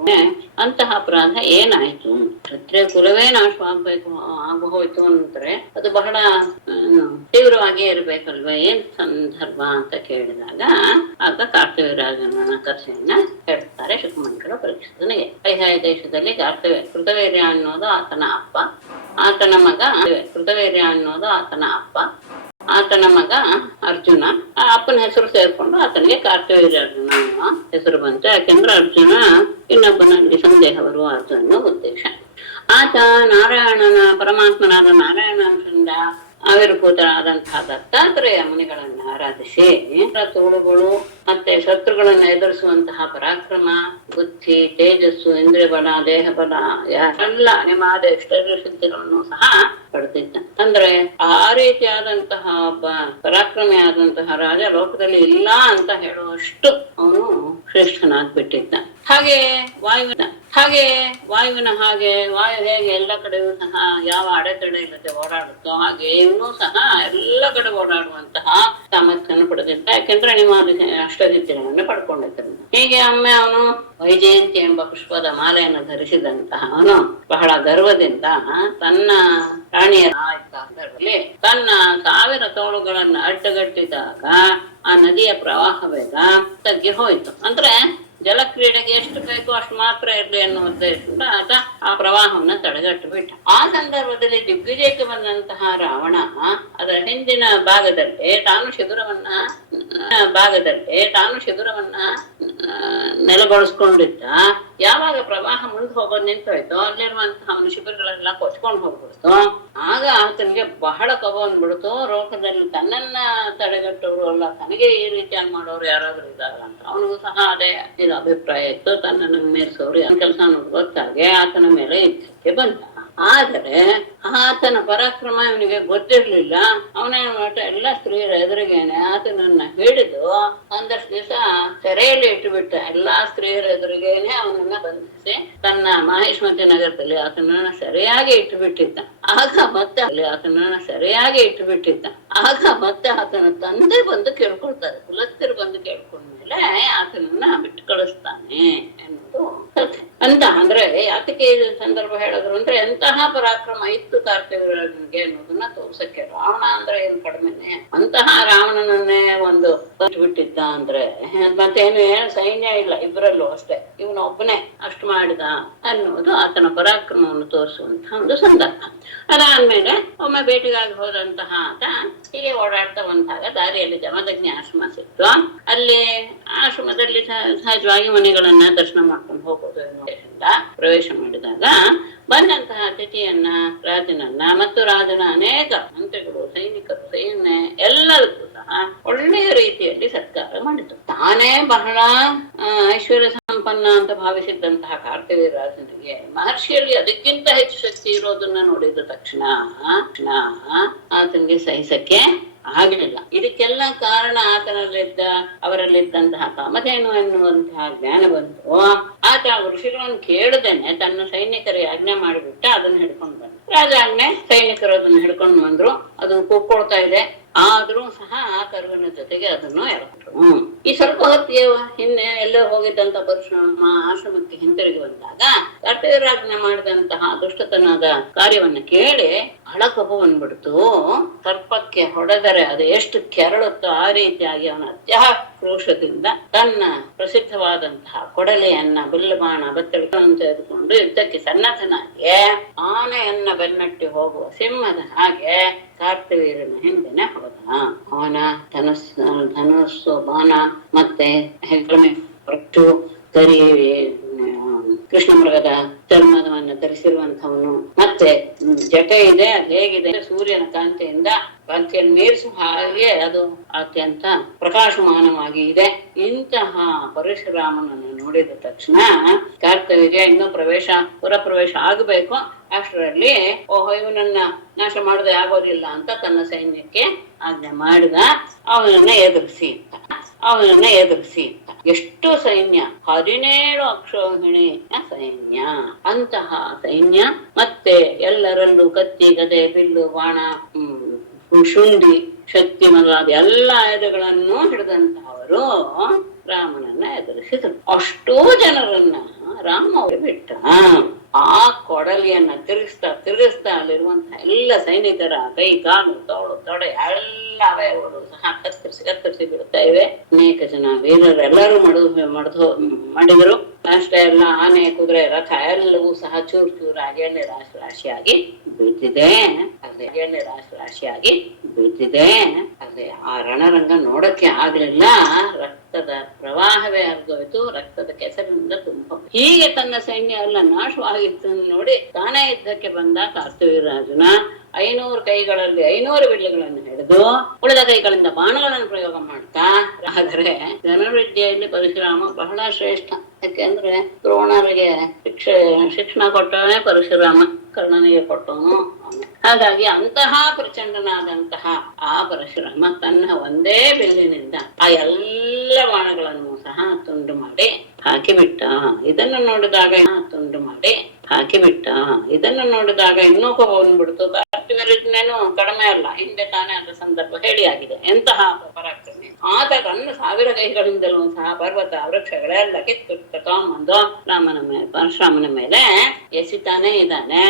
ಅಂತಹ ಅಪರಾಧ ಏನಾಯ್ತು? ಕ್ಷತ್ರಿಯ ಕುಲವೇ ಆಗೋಯ್ತು ಅಂದ್ರೆ ಅದು ಬಹಳ ತೀವ್ರವಾಗಿ ಇರ್ಬೇಕಲ್ವಾ? ಏನ್ ಸಂದರ್ಭ ಅಂತ ಕೇಳಿದಾಗ ಆಗ ಕಾರ್ತಿವೀರ್ಯನ ಕಥೆಯನ್ನ ಹೇಳ್ತಾರೆ ಶುಕಮುನಿಗಳು ಪರೀಕ್ಷಿತನಿಗೆ. ಕೈಹಾಯ ದೇಶದಲ್ಲಿ ಕೃತವೀರ್ಯ ಅನ್ನೋದು ಆತನ ಅಪ್ಪ, ಆತನ ಮಗ ಅರ್ಜುನ. ಅಪ್ಪನ ಹೆಸರು ಸೇರ್ಕೊಂಡು ಆತನಿಗೆ ಕಾರ್ತಿವೀರ್ಯ ಅನ್ನೋ ಹೆಸರು ಬಂತು. ಯಾಕೆಂದ್ರೆ ಅರ್ಜುನ ಇನ್ನೊಬ್ಬನಲ್ಲಿ ಸಂದೇಹ ಬರುವುದು ಅನ್ನೋ ಉದ್ದೇಶ. ಆತ ಪರಮಾತ್ಮನಾದ ನಾರಾಯಣನಿಂದ ಆವಿರ್ಭೂತರಾದಂತಹ ದತ್ತಾತ್ರೇಯ ಮುನಿಗಳನ್ನ ಆರಾಧಿಸಿ ತೋಳುಗಳು ಮತ್ತೆ ಶತ್ರುಗಳನ್ನ ಎದುರಿಸುವಂತಹ ಪರಾಕ್ರಮ, ಬುದ್ಧಿ, ತೇಜಸ್ಸು, ಇಂದ್ರಿಯ ಬಲ, ದೇಹ ಬಲ ಎಲ್ಲ ನಿಮಾದ ಸಿದ್ಧಿಗಳನ್ನು ಸಹ ಪಡೆದಿದ್ದ. ಅಂದ್ರೆ ಆ ರೀತಿಯಾದಂತಹ ಒಬ್ಬ ಪರಾಕ್ರಮಿಯಾದಂತಹ ರಾಜ ಲೋಕದಲ್ಲಿ ಇಲ್ಲ ಅಂತ ಹೇಳುವಷ್ಟು ಅವನು ಶ್ರೇಷ್ಠನಾಗ್ಬಿಟ್ಟಿದ್ದ. ಹಾಗೆ ವಾಯುವಿನ ಹಾಗೆ ವಾಯು ಹೇಗೆ ಎಲ್ಲ ಕಡೆಯೂ ಸಹ ಯಾವ ಅಡೆತಡೆ ಇಲ್ಲದೆ ಓಡಾಡುತ್ತೋ ಹಾಗೆ ಇವನು ಸಹ ಎಲ್ಲ ಕಡೆ ಓಡಾಡುವಂತಹ ಸಾಮರ್ಥ್ಯವನ್ನು ಪಡೆದಿದ್ದ. ಯಾಕೆಂದ್ರೆ ನಿಮಾದ ಅಷ್ಟದಿದ್ಯಗಳನ್ನು ಪಡ್ಕೊಂಡಿದ್ದ. ಹೀಗೆ ಒಮ್ಮೆ ಅವನು ವೈಜಯಂತಿ ಎಂಬ ಪುಷ್ಪದ ಮಾಲೆಯನ್ನು ಧರಿಸಿದಂತಹ ಅವನು ಬಹಳ ಗರ್ವದಿಂದ ತನ್ನ ರಾಣಿಯ ಸಂದರ್ಭದಲ್ಲಿ ತನ್ನ 1000 ತೋಳುಗಳನ್ನ ಅಡ್ಡಗಟ್ಟಿದಾಗ ಆ ನದಿಯ ಪ್ರವಾಹ ವೇಗ ತಗ್ಗಿ ಹೋಯಿತು. ಅಂದ್ರೆ ಜಲಕ್ರೀಡೆಗೆ ಎಷ್ಟು ಬೇಕೋ ಅಷ್ಟು ಮಾತ್ರ ಇರ್ಲಿ ಅನ್ನೋ ಉದ್ದೇಶದಿಂದ ಆತ ಆ ಪ್ರವಾಹವನ್ನ ತಡೆಗಟ್ಟು ಬಿಟ್ಟ. ಆ ಸಂದರ್ಭದಲ್ಲಿ ದಿಗ್ವಿಜಯಕ್ಕೆ ಬಂದಂತಹ ರಾವಣ ಅದರ ಹಿಂದಿನ ಭಾಗದಲ್ಲಿ ತಾನು ಶಿಬಿರವನ್ನ ನೆಲೆಗೊಳಿಸ್ಕೊಂಡಿದ್ದ. ಯಾವಾಗ ಪ್ರವಾಹ ಮುಂದೆ ಹೋಗೋದು ನಿಂತೋಯ್ತು, ಅಲ್ಲಿರುವಂತಹ ಅವನ ಶಿಬಿರಗಳೆಲ್ಲ ಕೊಚ್ಕೊಂಡು ಹೋಗ್ಬಿಡ್ತು. ಆಗ ಆತನಿಗೆ ಬಹಳ ಕೋಪ ಬಂದ್ಬಿಡ್ತು. ಲೋಕದಲ್ಲಿ ತನ್ನನ್ನ ತಡೆಗಟ್ಟೋರು ಅಲ್ಲ, ತನಗೆ ಈ ರೀತಿಯಾಗಿ ಮಾಡೋರು ಯಾರಾದ್ರೂ ಇದ್ದಾರ ಅಂತ ಅವನಿಗೂ ಸಹ ಅದೇ ಇದು ಅಭಿಪ್ರಾಯ ಇತ್ತು. ತನ್ನನ್ನು ಮೀರಿಸೋರು ಕೆಲಸ ಗೊತ್ತಾಗೆ ಆತನ ಮೇಲೆ ಯುದ್ಧಕ್ಕೆ ಬಂದ. ಆದರೆ ಆತನ ಪರಾಕ್ರಮ ಇವನಿಗೆ ಗೊತ್ತಿರ್ಲಿಲ್ಲ. ಅವನೇನು ಮಾಡ, ಎಲ್ಲ ಸ್ತ್ರೀಯರ ಎದುರಿಗೇನೆ ಆತನನ್ನ ಹಿಡಿದು ಒಂದಷ್ಟು ದಿವಸ ಸೆರೆಯಲ್ಲಿ ಇಟ್ಟುಬಿಟ್ಟ. ಎಲ್ಲಾ ಸ್ತ್ರೀಯರ ಎದುರಿಗೇನೆ ಅವನನ್ನ ಬಂಧಿಸಿ ತನ್ನ ಮಾಹಿಷ್ಮತಿ ನಗರದಲ್ಲಿ ಆತನನ್ನ ಸರಿಯಾಗಿ ಇಟ್ಟುಬಿಟ್ಟಿದ್ದ. ಆಗ ಮತ್ತೆ ಆತನ ತಂದೆ ಬಂದು ಕೇಳ್ಕೊಳ್ತಾರೆ. ಕುಲಸ್ಥರು ಬಂದು ಕೇಳ್ಕೊಂಡ್ಮೇಲೆ ಆತನನ್ನ ಬಿಟ್ಟು ಕಳಿಸ್ತಾನೆ ಎನ್ನುವುದು ಅಂತ. ಅಂದ್ರೆ ಯಾತಕ್ಕೆ ಈ ಸಂದರ್ಭ ಹೇಳಿದ್ರು ಅಂದ್ರೆ ಎಂತಹ ಪರಾಕ್ರಮ ಇತ್ತು ಕಾರ್ತಿವೀರ್ಯನಿಗೆ ಅನ್ನೋದನ್ನ ತೋರ್ಸಕ್ಕೆ. ರಾವಣ ಅಂದ್ರೆ ಏನ್ ಕಡಿಮೆನೆ, ಅಂತಹ ರಾವಣನನ್ನೇ ಒಂದು ಬಿಟ್ಟಿದ್ದ ಅಂದ್ರೆ ಮತ್ತೇನು ಸೈನ್ಯ ಇಲ್ಲ ಇಬ್ಬರಲ್ಲೂ ಅಷ್ಟೇ, ಇವನೊಬ್ಬನೇ ಅಷ್ಟು ಮಾಡಿದ ಅನ್ನೋದು ಆತನ ಪರಾಕ್ರಮವನ್ನು ತೋರಿಸುವಂತಹ ಒಂದು ಸಂದರ್ಭ. ಅದಾದ್ಮೇಲೆ ಒಮ್ಮೆ ಭೇಟಿಗಾಗಿ ಹೋದಂತಹ ಆತ ಹೀಗೆ ಓಡಾಡ್ತಾ ಬಂದಾಗ ದಾರಿಯಲ್ಲಿ ಜಮದಗ್ನಿ ಆಶ್ರಮ ಸಿಕ್ತು. ಅಲ್ಲಿ ಆಶ್ರಮದಲ್ಲಿ ಸಹಜವಾಗಿ ಮುನಿಗಳನ್ನ ದರ್ಶನ ಮಾಡ್ಕೊಂಡು ಹೋಗೋದು ಎನ್ನುವುದರಿಂದ ಪ್ರವೇಶ ಮಾಡಿದಾಗ ಬಂದಂತಹ ಅತಿಥಿಯನ್ನ, ರಾಜನನ್ನ ಮತ್ತು ರಾಜನ ಅನೇಕ ಮಂತ್ರಿಗಳು, ಸೈನಿಕರು, ಸೈನ್ಯ ಎಲ್ಲರಿಗೂ ಸಹ ಒಳ್ಳೆಯ ರೀತಿಯಲ್ಲಿ ಸತ್ಕಾರ ಮಾಡಿತು. ತಾನೇ ಬಹಳ ಐಶ್ವರ್ಯ ಸಂಪನ್ನ ಅಂತ ಭಾವಿಸಿದ್ದಂತಹ ಕಾರ್ತಿವೀರ್ಯ ರಾಜನಿಗೆ ಮಹರ್ಷಿಯಲ್ಲಿ ಅದಕ್ಕಿಂತ ಹೆಚ್ಚು ಶಕ್ತಿ ಇರೋದನ್ನ ನೋಡಿದ ತಕ್ಷಣ ಆತನಿಗೆ ಸಹಿಸಕ್ಕೆ ಆಗಲಿಲ್ಲ. ಇದಕ್ಕೆಲ್ಲ ಕಾರಣ ಅವರಲ್ಲಿದ್ದಂತಹ ಕಾಮಧೇನು ಎನ್ನುವಂತಹ ಜ್ಞಾನ ಬಂತು. ಆತ ಋಷಿಗಳನ್ನು ಕೇಳದೇನೆ ತನ್ನ ಸೈನಿಕರಿಗೆ ಆಜ್ಞೆ ಮಾಡಿಬಿಟ್ಟ. ಅದನ್ನ ಹಿಡ್ಕೊಂಡು ಬಂದ ರಾಜ ಆಜ್ಞೆ, ಸೈನಿಕರು ಅದನ್ನ ಹಿಡ್ಕೊಂಡು ಬಂದ್ರು. ಅದು ಕೂಗ್ಕೊಳ್ತಾ ಇದೆ. ಆದ್ರೂ ಸಹ ಆ ಕರುವಿನ ಜೊತೆಗೆ ಅದನ್ನು ಎಳ್ಕೊಂಡ್ರು. ಈ ಸ್ವಲ್ಪ ಹೊತ್ತಿಗೆ ಹಿಂದೆ ಎಲ್ಲೋ ಹೋಗಿದ್ದಂತ ಪರಶುರಾಮ ಆಶ್ರಮಕ್ಕೆ ಹಿಂತಿರುಗಿ ಬಂದಾಗ ಕಾರ್ತಿವೀರ್ಯರಾಜನ ಮಾಡಿದಂತಹ ದುಷ್ಟತನದ ಕಾರ್ಯವನ್ನ ಕೇಳಿ ಬಹಳ ಕೋಪ ಬಂದ್ಬಿಡ್ತು. ಸರ್ಪಕ್ಕೆ ಹೊಡೆದರೆ ಅದು ಎಷ್ಟು ಕೆರಳುತ್ತೋ ಆ ರೀತಿಯಾಗಿ ಅವನ ಅತ್ಯಾಕ್ರೋಶದಿಂದ ತನ್ನ ಪ್ರಸಿದ್ಧವಾದಂತಹ ಕೊಡಲೆಯನ್ನ, ಬಿಲ್ಲಬಾಣ, ಬತ್ತಳಿಗಳನ್ನು ತೆಗೆದುಕೊಂಡು ಯುದ್ಧಕ್ಕೆ ಸನ್ನದ್ಧನಾಗಿ ಆನೆಯನ್ನ ಬೆನ್ನಟ್ಟಿ ಹೋಗುವ ಸಿಂಹದ ಹಾಗೆ ಕಾರ್ತಿವೀರ್ಯನ ಹಿಂದೆನೆ ಹೋದ. ಅವನ ಧನುಸ್ಸು, ಬಾಣ ಮತ್ತೆ ಹೆಗ್ಗಣೆ ಹೊರಟು ಕೃಷ್ಣ ಮೃಗದ ಚರ್ಮವನ್ನು ಧರಿಸಿರುವಂತವನು, ಮತ್ತೆ ಜಟ ಇದೆ, ಅದು ಹೇಗಿದೆ ಸೂರ್ಯನ ಕಾಂತಿಯಿಂದ ಕಾಂತಿಯನ್ನು ಮೀರಿಸುವ ಹಾಗೆ ಅದು ಅತ್ಯಂತ ಪ್ರಕಾಶಮಾನವಾಗಿ ಇದೆ. ಇಂತಹ ಪರಶುರಾಮನನ್ನು ನೋಡಿದ ತಕ್ಷಣ ಕಾರ್ಕವಿರ್ಯ ಇನ್ನೂ ಪುರ ಪ್ರವೇಶ ಆಗಬೇಕು. ಅಷ್ಟರಲ್ಲಿ ಓಹೋ ಇವನನ್ನ ನಾಶ ಮಾಡದೆ ಆಗೋದಿಲ್ಲ ಅಂತ ತನ್ನ ಸೈನ್ಯಕ್ಕೆ ಆಜ್ಞೆ ಮಾಡಿದ. ಅವನನ್ನ ಎದುರಿಸಿ ಎಷ್ಟು ಸೈನ್ಯ, 17 ಅಕ್ಷೋಹಿಣಿಯ ಸೈನ್ಯ. ಅಂತಹ ಸೈನ್ಯ ಮತ್ತೆ ಎಲ್ಲರಲ್ಲೂ ಕತ್ತಿ, ಗದೆ, ಬಿಲ್ಲು, ಬಾಣ, ಶುಂಡಿ, ಶಕ್ತಿ ಮೊದಲಾದ ಎಲ್ಲ ಆಯುಧಗಳನ್ನು ಹಿಡಿದಂತಹವರು ರಾಮನನ್ನ ಎದುರಿಸಿದರು. ಅಷ್ಟೂ ಜನರನ್ನ ರಾಮ ಬಿಟ್ಟ. ಆ ಕೊಡಲಿಯನ್ನ ತಿರುಗಿಸ್ತಾ ಅಲ್ಲಿರುವಂತಹ ಎಲ್ಲ ಸೈನಿಕರ ಕೈ, ಕಾಲು, ತೋಳು, ತೊಡೆ ಎಲ್ಲ ಅವಯವಗಳು ಸಹ ಕತ್ತರಿಸಿ ಬಿಡ್ತಾ ಇವೆ. ಅನೇಕ ಜನ ವೀರರೆಲ್ಲರೂ ಮಾಡಿದರು. ಅಷ್ಟೇ ಎಲ್ಲ ಆನೆ, ಕುದುರೆ, ರಥ ಎಲ್ಲವೂ ಸಹ ಚೂರಾಗಿ ಎಣ್ಣೆ ರಾಶಿಯಾಗಿ ಬೀಳ್ತಿದೆ. ಅದೇ ಆ ರಣರಂಗ ನೋಡಕ್ಕೆ ಆಗ್ಲಿಲ್ಲ. ರಕ್ತದ ಪ್ರವಾಹವೇ ಹರಿದೋಯ್ತು. ರಕ್ತದ ಕೆಸರಿನಿಂದ ತುಂಬ. ಹೀಗೆ ತನ್ನ ಸೈನ್ಯ ಎಲ್ಲ ನಾಶವಾಗಿದ್ದನ್ನು ನೋಡಿ ತಾನೇ ಯುದ್ಧಕ್ಕೆ ಬಂದ ಕಾರ್ತಿವೀರ್ಯರಾಜನ 500 ಕೈಗಳಲ್ಲಿ 500 ಬಿಲ್ಲುಗಳನ್ನು ಹಿಡಿದು ಉಳಿದ ಕೈಗಳಿಂದ ಬಾಣಗಳನ್ನು ಪ್ರಯೋಗ ಮಾಡ್ತಾ. ಆದರೆ ಧನುರ್ವಿದ್ಯೆಯಲ್ಲಿ ಪರಶುರಾಮ ಬಹಳ ಶ್ರೇಷ್ಠ. ಯಾಕೆಂದ್ರೆ ದ್ರೋಣರಿಗೆ ಶಿಕ್ಷಣ ಕೊಟ್ಟವನೇ ಪರಶುರಾಮ, ಕರ್ಣನಿಗೆ ಕೊಟ್ಟವನು ಅವನೇ. ಹಾಗಾಗಿ ಅಂತಹ ಪ್ರಚಂಡನಾದಂತಹ ಆ ಪರಶುರಾಮ ತನ್ನ ಒಂದೇ ಬಿಲ್ಲಿನಿಂದ ಆ ಎಲ್ಲ ಬಾಣಗಳನ್ನು ಸಹ ತುಂಡು ಮಾಡಿ ಹಾಕಿಬಿಟ್ಟ. ಇದನ್ನು ನೋಡಿದಾಗ ಇನ್ನೂ ಕೋಪ ಬಂದ್ಬಿಡ್ತು. ಕಾರ್ತಿವೀರ್ಯನೇನು ಕಡಿಮೆ ಅಲ್ಲ, ಹಿಂದೆ ತಾನೇ ಆದ ಸಂದರ್ಭ ಹೇಳಿ ಆಗಿದೆ. ಎಂತಹ ಪರಾಕ್ರಮಿ ಆತ ತನ್ನ 1000 ಕೈಗಳಿಂದಲೂ ಸಹ ಪರ್ವತ ವೃಕ್ಷಗಳೆಲ್ಲ ಕಿತ್ತು ತಗೊಂಬಂದು ಪರಶುರಾಮನ ಮೇಲೆ ಎಸಿತಾನೆ ಇದ್ದಾನೆ.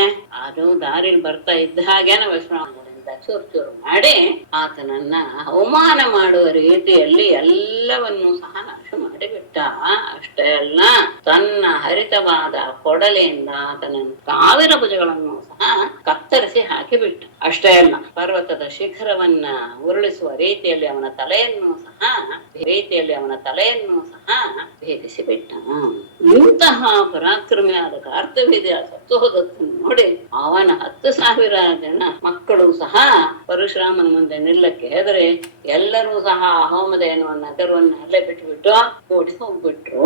ಅದು ದಾರಿಲಿ ಬರ್ತಾ ಇದ್ದ ಹಾಗೇನ ಪರಶುರಾಮನಿಂದ ಚೂರು ಮಾಡಿ ಆತನನ್ನ ಅವಮಾನ ಮಾಡುವ ರೀತಿಯಲ್ಲಿ ಎಲ್ಲವನ್ನೂ ಸಹ ನಾಶ ಮಾಡಿಬಿಟ್ಟ. ಅಷ್ಟೇ ಅಲ್ಲ, ತನ್ನ ಹರಿತವಾದ ಕೊಡಲಿಯಿಂದ ಆತನ 1000 ಭುಜಗಳನ್ನು ಸಹ ಕತ್ತರಿಸಿ ಹಾಕಿಬಿಟ್ಟ. ಅಷ್ಟೇ ಅಲ್ಲ, ಪರ್ವತದ ಶಿಖರವನ್ನ ಉರುಳಿಸುವ ರೀತಿಯಲ್ಲಿ ಅವನ ತಲೆಯನ್ನು ಸಹ ಭೇದಿಸಿ ಬಿಟ್ಟ. ಇಂತಹ ಪರಾಕ್ರಮಿಯಾದ ಕಾರ್ತಿವೀರ್ಯ ಸತ್ತು ಹೋದದ್ದನ್ನು ನೋಡಿ ಅವನ 10,000 ಜನ ಮಕ್ಕಳು ಸಹ ಪರಶುರಾಮನ ಮುಂದೆ ನಿಲ್ಲಕ್ಕೆ ಹೆದರಿ ಎಲ್ಲರೂ ಸಹ ಹೋಮಧೇನುವನ್ನ ಕರುವನ್ನ ಅಲ್ಲೇ ಬಿಟ್ಟುಬಿಟ್ಟು ಓಡಿ ಹೋಗ್ಬಿಟ್ರು.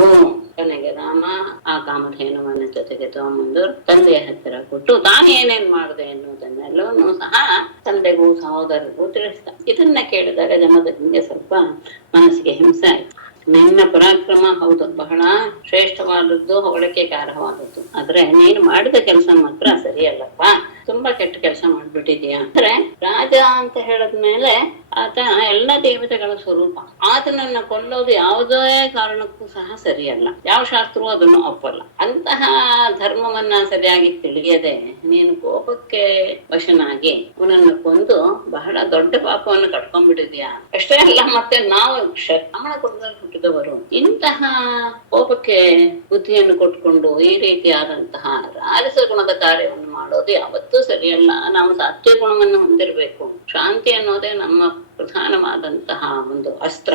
ಕೊನೆಗೆ ರಾಮ ಆ ಕಾಮಧೇನುವನ್ನ ಜೊತೆಗೆ ತಗೊಂಬಂದು ತಂದೆಯ ಹತ್ತಿರ ಕೊಟ್ಟು ತಾನು ಏನೇನ್ ಮಾಡಿದೆ ಎನ್ನುವುದನ್ನೆಲ್ಲವನ್ನೂ ಸಹ ತಂದೆಗೂ ಸಹೋದರರಿಗೂ ತಿಳಿಸ್ತ. ಇದನ್ನ ಕೇಳಿದಾಗ ಜಮದಗ್ನಿಗೆ ಸ್ವಲ್ಪ ಮನಸ್ಸಿಗೆ ಹಿಂಸೆ ಆಯ್ತು. ನಿನ್ನ ಪರಾಕ್ರಮ ಹೌದು, ಬಹಳ ಶ್ರೇಷ್ಠವಾದದ್ದು, ಹೊಗಳಿಕೆ ಕಾರವಾದದ್ದು. ಆದ್ರೆ ನೀನು ಮಾಡಿದ ಕೆಲಸ ಮಾತ್ರ ಸರಿಯಲ್ಲಪ್ಪ, ತುಂಬಾ ಕೆಟ್ಟ ಕೆಲಸ ಮಾಡ್ಬಿಟ್ಟಿದೀಯ. ಅಂದ್ರೆ ರಾಜ ಅಂತ ಹೇಳದ್ಮೇಲೆ ಆತ ಎಲ್ಲ ದೇವತೆಗಳ ಸ್ವರೂಪ. ಆತನನ್ನ ಕೊಲ್ಲೋದು ಯಾವುದೇ ಕಾರಣಕ್ಕೂ ಸಹ ಸರಿಯಲ್ಲ. ಯಾವ ಶಾಸ್ತ್ರವೂ ಅದನ್ನು ಒಪ್ಪಲ್ಲ. ಅಂತಹ ಧರ್ಮವನ್ನ ಸರಿಯಾಗಿ ತಿಳಿಯದೆ ನೀನು ಕೋಪಕ್ಕೆ ವಶನಾಗಿ ಅವನನ್ನು ಕೊಂದು ಬಹಳ ದೊಡ್ಡ ಪಾಪವನ್ನು ಕಟ್ಕೊಂಡ್ಬಿಟ್ಟಿದ್ಯಾ. ಅಷ್ಟೇ ಅಲ್ಲ, ಮತ್ತೆ ನಾವು ಬ್ರಾಹ್ಮಣ ಕುಲದಲ್ಲಿ ಹುಟ್ಟಿದವರು ಇಂತಹ ಕೋಪಕ್ಕೆ ಬುದ್ಧಿಯನ್ನು ಕೊಟ್ಕೊಂಡು ಈ ರೀತಿಯಾದಂತಹ ರಾಜಸ ಗುಣದ ಕಾರ್ಯವನ್ನು ಮಾಡೋದು ಯಾವತ್ತೂ ಸರಿಯಲ್ಲ. ನಾವು ಸಾತ್ವಿಕ ಗುಣವನ್ನು ಹೊಂದಿರಬೇಕು. ಶಾಂತಿ ಅನ್ನೋದೇ ನಮ್ಮ ಪ್ರಧಾನವಾದಂತಹ ಒಂದು ಅಸ್ತ್ರ.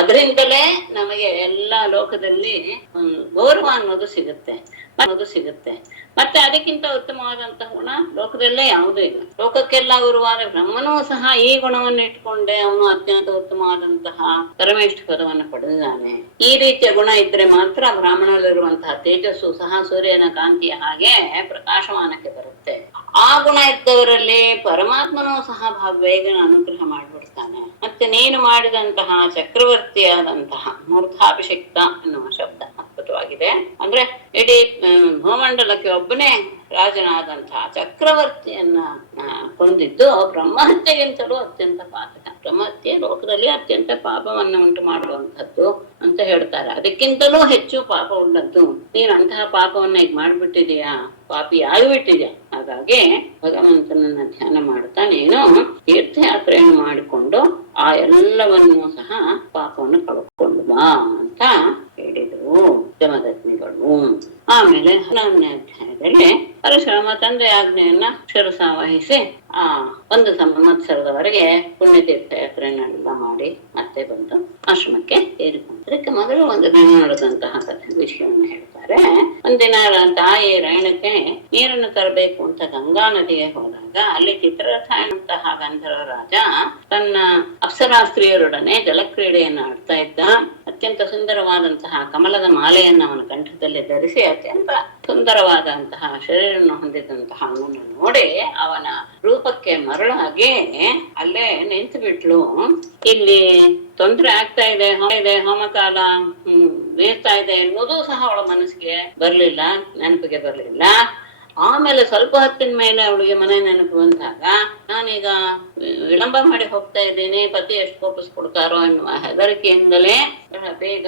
ಅದರಿಂದಲೇ ನಮಗೆ ಎಲ್ಲಾ ಲೋಕದಲ್ಲಿ ಗೌರವ ಅನ್ನೋದು ಸಿಗುತ್ತೆ. ಮತ್ತೆ ಅದಕ್ಕಿಂತ ಉತ್ತಮವಾದಂತಹ ಗುಣ ಲೋಕದಲ್ಲೇ ಯಾವುದೂ ಇಲ್ಲ. ಲೋಕಕ್ಕೆಲ್ಲ ಗುರುವಾದ ಬ್ರಹ್ಮನೂ ಸಹ ಈ ಗುಣವನ್ನು ಇಟ್ಕೊಂಡೆ ಅವನು ಅತ್ಯಂತ ಉತ್ತಮವಾದಂತಹ ಪರಮೇಷ್ಠ ಪದವನ್ನು ಪಡೆದಿದ್ದಾನೆ. ಈ ರೀತಿಯ ಗುಣ ಇದ್ರೆ ಮಾತ್ರ ಬ್ರಾಹ್ಮಣರಲ್ಲಿರುವಂತಹ ತೇಜಸ್ಸು ಸಹ ಸೂರ್ಯನ ಕಾಂತಿಯ ಹಾಗೆ ಪ್ರಕಾಶಮಾನಕ್ಕೆ ಬರುತ್ತೆ. ಆ ಗುಣ ಇದ್ದವರಲ್ಲಿ ಪರಮಾತ್ಮನೂ ಸಹ ಬೇಗನ ಅನುಗ್ರಹ ಮಾಡ್ಬಿಡ್ತಾನೆ. ಮತ್ತೆ ನೀನು ಮಾಡಿದಂತಹ ಚಕ್ರವರ್ತಿಯಾದಂತಹ ಮೂರ್ಧಾಭಿಷಿಕ್ತ ಅನ್ನುವ ಶಬ್ದ ಅದ್ಭುತವಾಗಿದೆ. ಅಂದ್ರೆ ಇಡೀ ಭೂಮಂಡಲಕ್ಕೆ ಒಬ್ಬನೇ ರಾಜನಾದಂತಹ ಚಕ್ರವರ್ತಿಯನ್ನ ಕೊಂದಿದ್ದು ಬ್ರಹ್ಮಹತ್ಯೆಗಿಂತಲೂ ಅತ್ಯಂತ ಪಾತಕ. ಬ್ರಹ್ಮಹತ್ಯೆ ಲೋಕದಲ್ಲಿ ಅತ್ಯಂತ ಪಾಪವನ್ನು ಉಂಟು ಮಾಡುವಂಥದ್ದು ಅಂತ ಹೇಳ್ತಾರೆ. ಅದಕ್ಕಿಂತಲೂ ಹೆಚ್ಚು ಪಾಪ ಉಳ್ಳದ್ದು. ನೀನು ಅಂತಹ ಪಾಪವನ್ನ ಈಗ ಮಾಡ್ಬಿಟ್ಟಿದೀಯಾ, ಪಾಪಿ ಆಗಿಬಿಟ್ಟಿದ್ಯಾ. ಹಾಗಾಗಿ ಭಗವಂತನನ್ನ ಧ್ಯಾನ ಮಾಡ್ತಾ ನೀನು ತೀರ್ಥಯಾತ್ರೆಯನ್ನು ಮಾಡಿಕೊಂಡು ಆ ಎಲ್ಲವನ್ನೂ ಸಹ ಪಾಪವನ್ನು ಕಳ್ಕೊಂಡು ಬಾ ಅಂತ ಹೇಳಿದ್ರು. ಜಮದಗ್ನಿಗಳು. ಆಮೇಲೆ 11ನೇ ಅಧ್ಯಾಯದಲ್ಲಿ ಪರಶುರಾಮ ತಂದೆ ಆಜ್ಞೆಯನ್ನ ಶಿರಸಾವಹಿಸಿ 1 ಸಂವತ್ಸರದವರೆಗೆ ಪುಣ್ಯತೀರ್ಥ ಯಾತ್ರೆಯನ್ನೆಲ್ಲ ಮಾಡಿ ಮತ್ತೆ ಬಂದು ಆಶ್ರಮಕ್ಕೆ ಸೇರಿಕೊಂಡು, ಅದಕ್ಕೆ ಮೊದಲು ಒಂದು ದಿನ ನಡೆದಂತಹ ಕಥೆ ವಿಷಯವನ್ನು ಹೇಳ್ತಾರೆ. ಒಂದಿನ ತಾಯಿ ರೇಣುಕೆ ನೀರನ್ನು ತರಬೇಕು ಅಂತ ಗಂಗಾ ನದಿಗೆ ಹೋದಾಗ ಅಲ್ಲಿ ಚಿತ್ರರಥ ಎನ್ನುವಂತಹ ಗಂಧರ್ವ ರಾಜ ತನ್ನ ಅಪ್ಸರಾಸ್ತ್ರೀಯರೊಡನೆ ಜಲಕ್ರೀಡೆಯನ್ನು ಆಡ್ತಾ ಇದ್ದ. ಅತ್ಯಂತ ಸುಂದರವಾದಂತಹ ಕಮಲದ ಮಾಲೆಯನ್ನು ಅವನ ಕಂಠದಲ್ಲಿ ಧರಿಸಿ ಅತ್ಯಂತ ಸುಂದರವಾದಂತಹ ಶರೀರವನ್ನು ಹೊಂದಿದಂತಹ ಅವನನ್ನು ನೋಡಿ ಅವನ ರೂಪಕ್ಕೆ ಮರಳಾಗಿ ಅಲ್ಲೇ ನಿಂತು ಬಿಟ್ಲು. ಇಲ್ಲಿ ತೊಂದರೆ ಆಗ್ತಾ ಇದೆ, ಹೋಮಕಾಲ ಬೀರ್ತಾ ಇದೆ ಎನ್ನುವುದೂ ಸಹ ಅವಳ ಮನಸ್ಸಿಗೆ ಬರ್ಲಿಲ್ಲ, ನೆನಪಿಗೆ ಬರ್ಲಿಲ್ಲ. ಆಮೇಲೆ ಸ್ವಲ್ಪ ಹೊತ್ತಿನ ಮೇಲೆ ಅವಳಿಗೆ ಮನೆ ನೆನಪು ಬಂದಾಗ, ನಾನೀಗ ವಿಳಂಬ ಮಾಡಿ ಹೋಗ್ತಾ ಇದ್ದೀನಿ, ಪತಿ ಎಷ್ಟು ಕೋಪಿಸ್ಕೊಡ್ತಾರೋ ಎನ್ನುವ ಹೆದರಿಕೆಯಿಂದಲೇ ಬೇಗ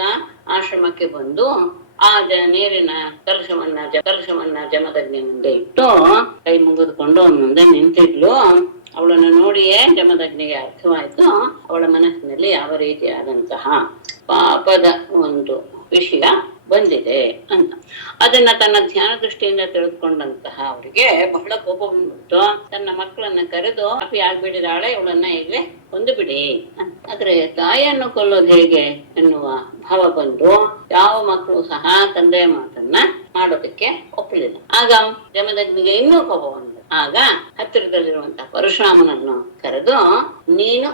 ಆಶ್ರಮಕ್ಕೆ ಬಂದು ಆ ನೀರಿನ ಕಲಶವನ್ನ ಜಮದಗ್ನಿ ಮುಂದೆ ಇಟ್ಟು ಕೈ ಮುಗಿದುಕೊಂಡು ಅವನ ಮುಂದೆ ನಿಂತಿದ್ಲು. ಅವಳನ್ನು ನೋಡಿಯೇ ಜಮದಗ್ನಿಗೆ ಅರ್ಥವಾಯ್ತು ಅವಳ ಮನಸ್ಸಿನಲ್ಲಿ ಯಾವ ರೀತಿಯಾದಂತಹ ಪಾಪದ ಒಂದು ವಿಷಯ ಬಂದಿದೆ ಅಂತ. ಅದನ್ನ ತನ್ನ ಧ್ಯಾನ ದೃಷ್ಟಿಯಿಂದ ತಿಳಿದುಕೊಂಡಂತಹ ಅವರಿಗೆ ಬಹಳ ಕೋಪ ಬಂದ್ಬಿಟ್ಟು ತನ್ನ ಮಕ್ಕಳನ್ನ ಕರೆದು ಅಪಿ ಆಗ್ಬಿಟ್ಟಿದಾಳೆ, ಇವಳನ್ನ ಈಗ ಕೊಂದು ಬಿಡಿ. ಆದ್ರೆ ತಾಯಿಯನ್ನು ಕೊಲ್ಲೋದು ಹೇಗೆ ಎನ್ನುವ ಭಾವ ಬಂದು ಯಾವ ಮಕ್ಕಳು ಸಹ ತಂದೆಯ ಮಾತನ್ನ ಮಾಡೋದಕ್ಕೆ ಒಪ್ಪಲಿಲ್ಲ. ಆಗ ಜಮದಗ್ನಿಗೆ ಇನ್ನೂ ಕೋಪ ಬಂದ. ಆಗ ಹತ್ತಿರದಲ್ಲಿರುವಂತಹ ಪರಶುರಾಮನನ್ನು ಕರೆದು, ನೀನು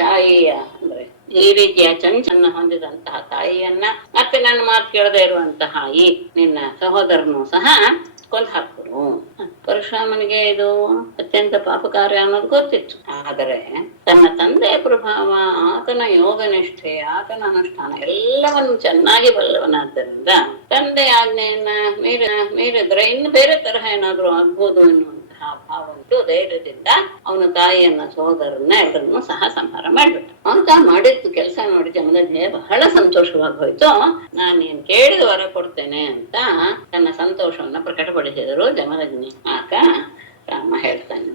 ತಾಯಿಯ ಅಂದ್ರೆ ಈ ರೀತಿಯ ಚಂಚನ್ನ ಹೊಂದಿದಂತಹ ತಾಯಿಯನ್ನ ಮತ್ತೆ ನನ್ನ ಮಾತು ಕೇಳದೆ ಇರುವಂತಹ ಈ ನಿನ್ನ ಸಹೋದರನು ಸಹ ಕೊಂದು ಹಾಕ್ಬಿಡು. ಪರಶುರಾಮನಿಗೆ ಇದು ಅತ್ಯಂತ ಪಾಪಕಾರ್ಯ ಅನ್ನೋದು ಗೊತ್ತಿತ್ತು. ಆದರೆ ತನ್ನ ತಂದೆಯ ಪ್ರಭಾವ, ಆತನ ಯೋಗ ನಿಷ್ಠೆ, ಆತನ ಅನುಷ್ಠಾನ ಎಲ್ಲವನ್ನು ಚೆನ್ನಾಗಿ ಬಲ್ಲವನಾದ್ದರಿಂದ ತಂದೆ ಆಜ್ಞೆಯನ್ನ ಮೀರಿದ್ರೆ ಇನ್ನು ಬೇರೆ ತರಹ ಏನಾದ್ರು ಆಗ್ಬೋದು ಎನ್ನುವಂತಹ ಭಾವ ಉಂಟು. ಧೈರ್ಯದಿಂದ ಅವನ ತಾಯಿಯನ್ನ ಸಹೋದರನ್ನ ಎಲ್ಲರನ್ನು ಸಹ ಸಂಹಾರ ಮಾಡ್ಬಿಟ್ಟ. ಅಂತ ಮಾಡಿದ್ದು ಕೆಲಸ ನೋಡಿ ಜಮದಗ್ನಿಗೆ ಬಹಳ ಸಂತೋಷವಾಗಿ ಹೋಯ್ತು. ನಾನು ನೀನ್ ಕೇಳಿದ ವರ ಕೊಡ್ತೇನೆ ಅಂತ ತನ್ನ ಸಂತೋಷವನ್ನ ಪ್ರಕಟಪಡಿಸಿದರು ಜಮದಗ್ನಿ. ಆಗ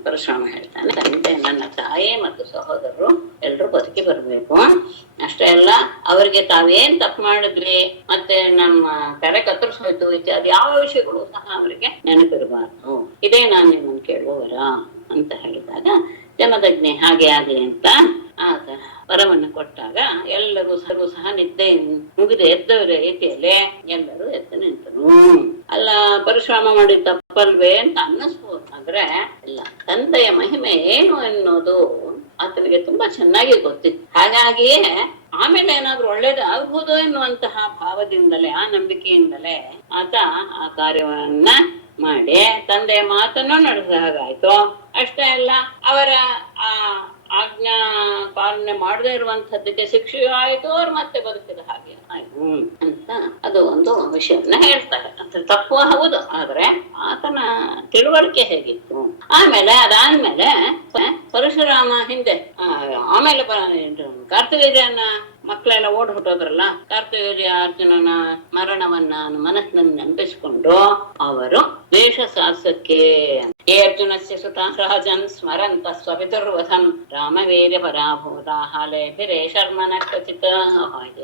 ಪರಶುರಾಮ ಹೇಳ್ತಾನೆ, ತಂದೆ ನನ್ನ ತಾಯಿ ಮತ್ತು ಸಹೋದರರು ಎಲ್ರು ಬದುಕಿ ಬರ್ಬೇಕು. ಅಷ್ಟೇ ಅಲ್ಲ, ಅವ್ರಿಗೆ ತಾವೇನ್ ತಪ್ಪು ಮಾಡಿದ್ರಿ ಮತ್ತೆ ನಮ್ಮ ತೆರೆ ಕತ್ತರಿಸೋಯ್ತು ಇತ್ಯಾದಿ ಯಾವ ವಿಷಯಗಳು ಸಹ ಅವರಿಗೆ ನೆನಪಿರಬಾರ್ದು. ಇದೇ ನಾನು ನಿಮ್ಮನ್ನು ಕೇಳುವವರ ಅಂತ ಹೇಳಿದಾಗ ಜಮದಗ್ನಿ ಹಾಗೆ ಆಗ್ಲಿ ಅಂತ ಆತ ವರವನ್ನು ಕೊಟ್ಟಾಗ ಎಲ್ಲರೂ ಸಹ ನಿದ್ದೆ ಮುಗಿದು ಎದ್ದವರ ರೀತಿಯಲ್ಲೇ ಎಲ್ಲರೂ ಎದ್ದು ನಿಂತರು. ಅಲ್ಲ, ಪರಶುರಾಮ ಮಾಡಿದ ತಪ್ಪಲ್ವೇ ಅಂತ ಅನ್ನಿಸ್ಬೋದು. ಆದ್ರೆ ಇಲ್ಲ, ತಂದೆಯ ಮಹಿಮೆ ಏನು ಎನ್ನುವುದು ಆತನಿಗೆ ತುಂಬಾ ಚೆನ್ನಾಗಿ ಗೊತ್ತಿತ್ತು. ಹಾಗಾಗಿಯೇ ಆಮೇಲೆ ಏನಾದ್ರೂ ಒಳ್ಳೇದು ಆಗ್ಬೋದು ಎನ್ನುವಂತಹ ಭಾವದಿಂದಲೇ, ಆ ನಂಬಿಕೆಯಿಂದಲೇ ಆತ ಆ ಕಾರ್ಯವನ್ನ ಮಾಡಿ ತಂದೆಯ ಮಾತನ್ನು ನಡೆದ ಹಾಗಾಯ್ತು. ಅಷ್ಟೇ ಅಲ್ಲ, ಅವರ ಆ ಆಜ್ಞಾ ಪಾಲನೆ ಮಾಡದೇ ಇರುವಂತದ್ದಕ್ಕೆ ಶಿಕ್ಷೆಯೂ ಆಯ್ತು, ಅವ್ರು ಮತ್ತೆ ಬದುಕಿದ ಹಾಗೆ ಆಯ್ತು ಅಂತ ಅದು ಒಂದು ವಿಷಯವನ್ನ ಹೇಳ್ತಾರೆ. ಅಂತ ತಪ್ಪು ಹೌದು, ಆದ್ರೆ ಆತನ ತಿಳುವಳಿಕೆ ಹೇಗಿತ್ತು. ಆಮೇಲೆ ಅದಾದ್ಮೇಲೆ ಪರಶುರಾಮ ಹಿಂದೆ ಆಮೇಲೆ ಕಾರ್ತವೀರ್ಯನ ಮಕ್ಕಳೆಲ್ಲ ಓಡ್ ಹೊಟ್ಟೋದ್ರಲ್ಲ, ಕಾರ್ತವೀರ್ಯ ಅರ್ಜುನನ ಮರಣವನ್ನ ಮನಸ್ಸಿನಲ್ಲಿ ನೆನಪಿಸಿಕೊಂಡು ಅವರು ದ್ವೇಷ ಸಾಹಸಕ್ಕೆ ಅರ್ಜುನಸ್ಯ ಸುತ ರಾಜನ್ ಸ್ಮರಂತ ಸ್ವಪಿತುರ್ವಧಂ ರಾಮವೀರ್ಯ ಪರಾಭೂತ ಹಾಲೇಭಿರೇ ಶರ್ಮನ ಖಚಿತ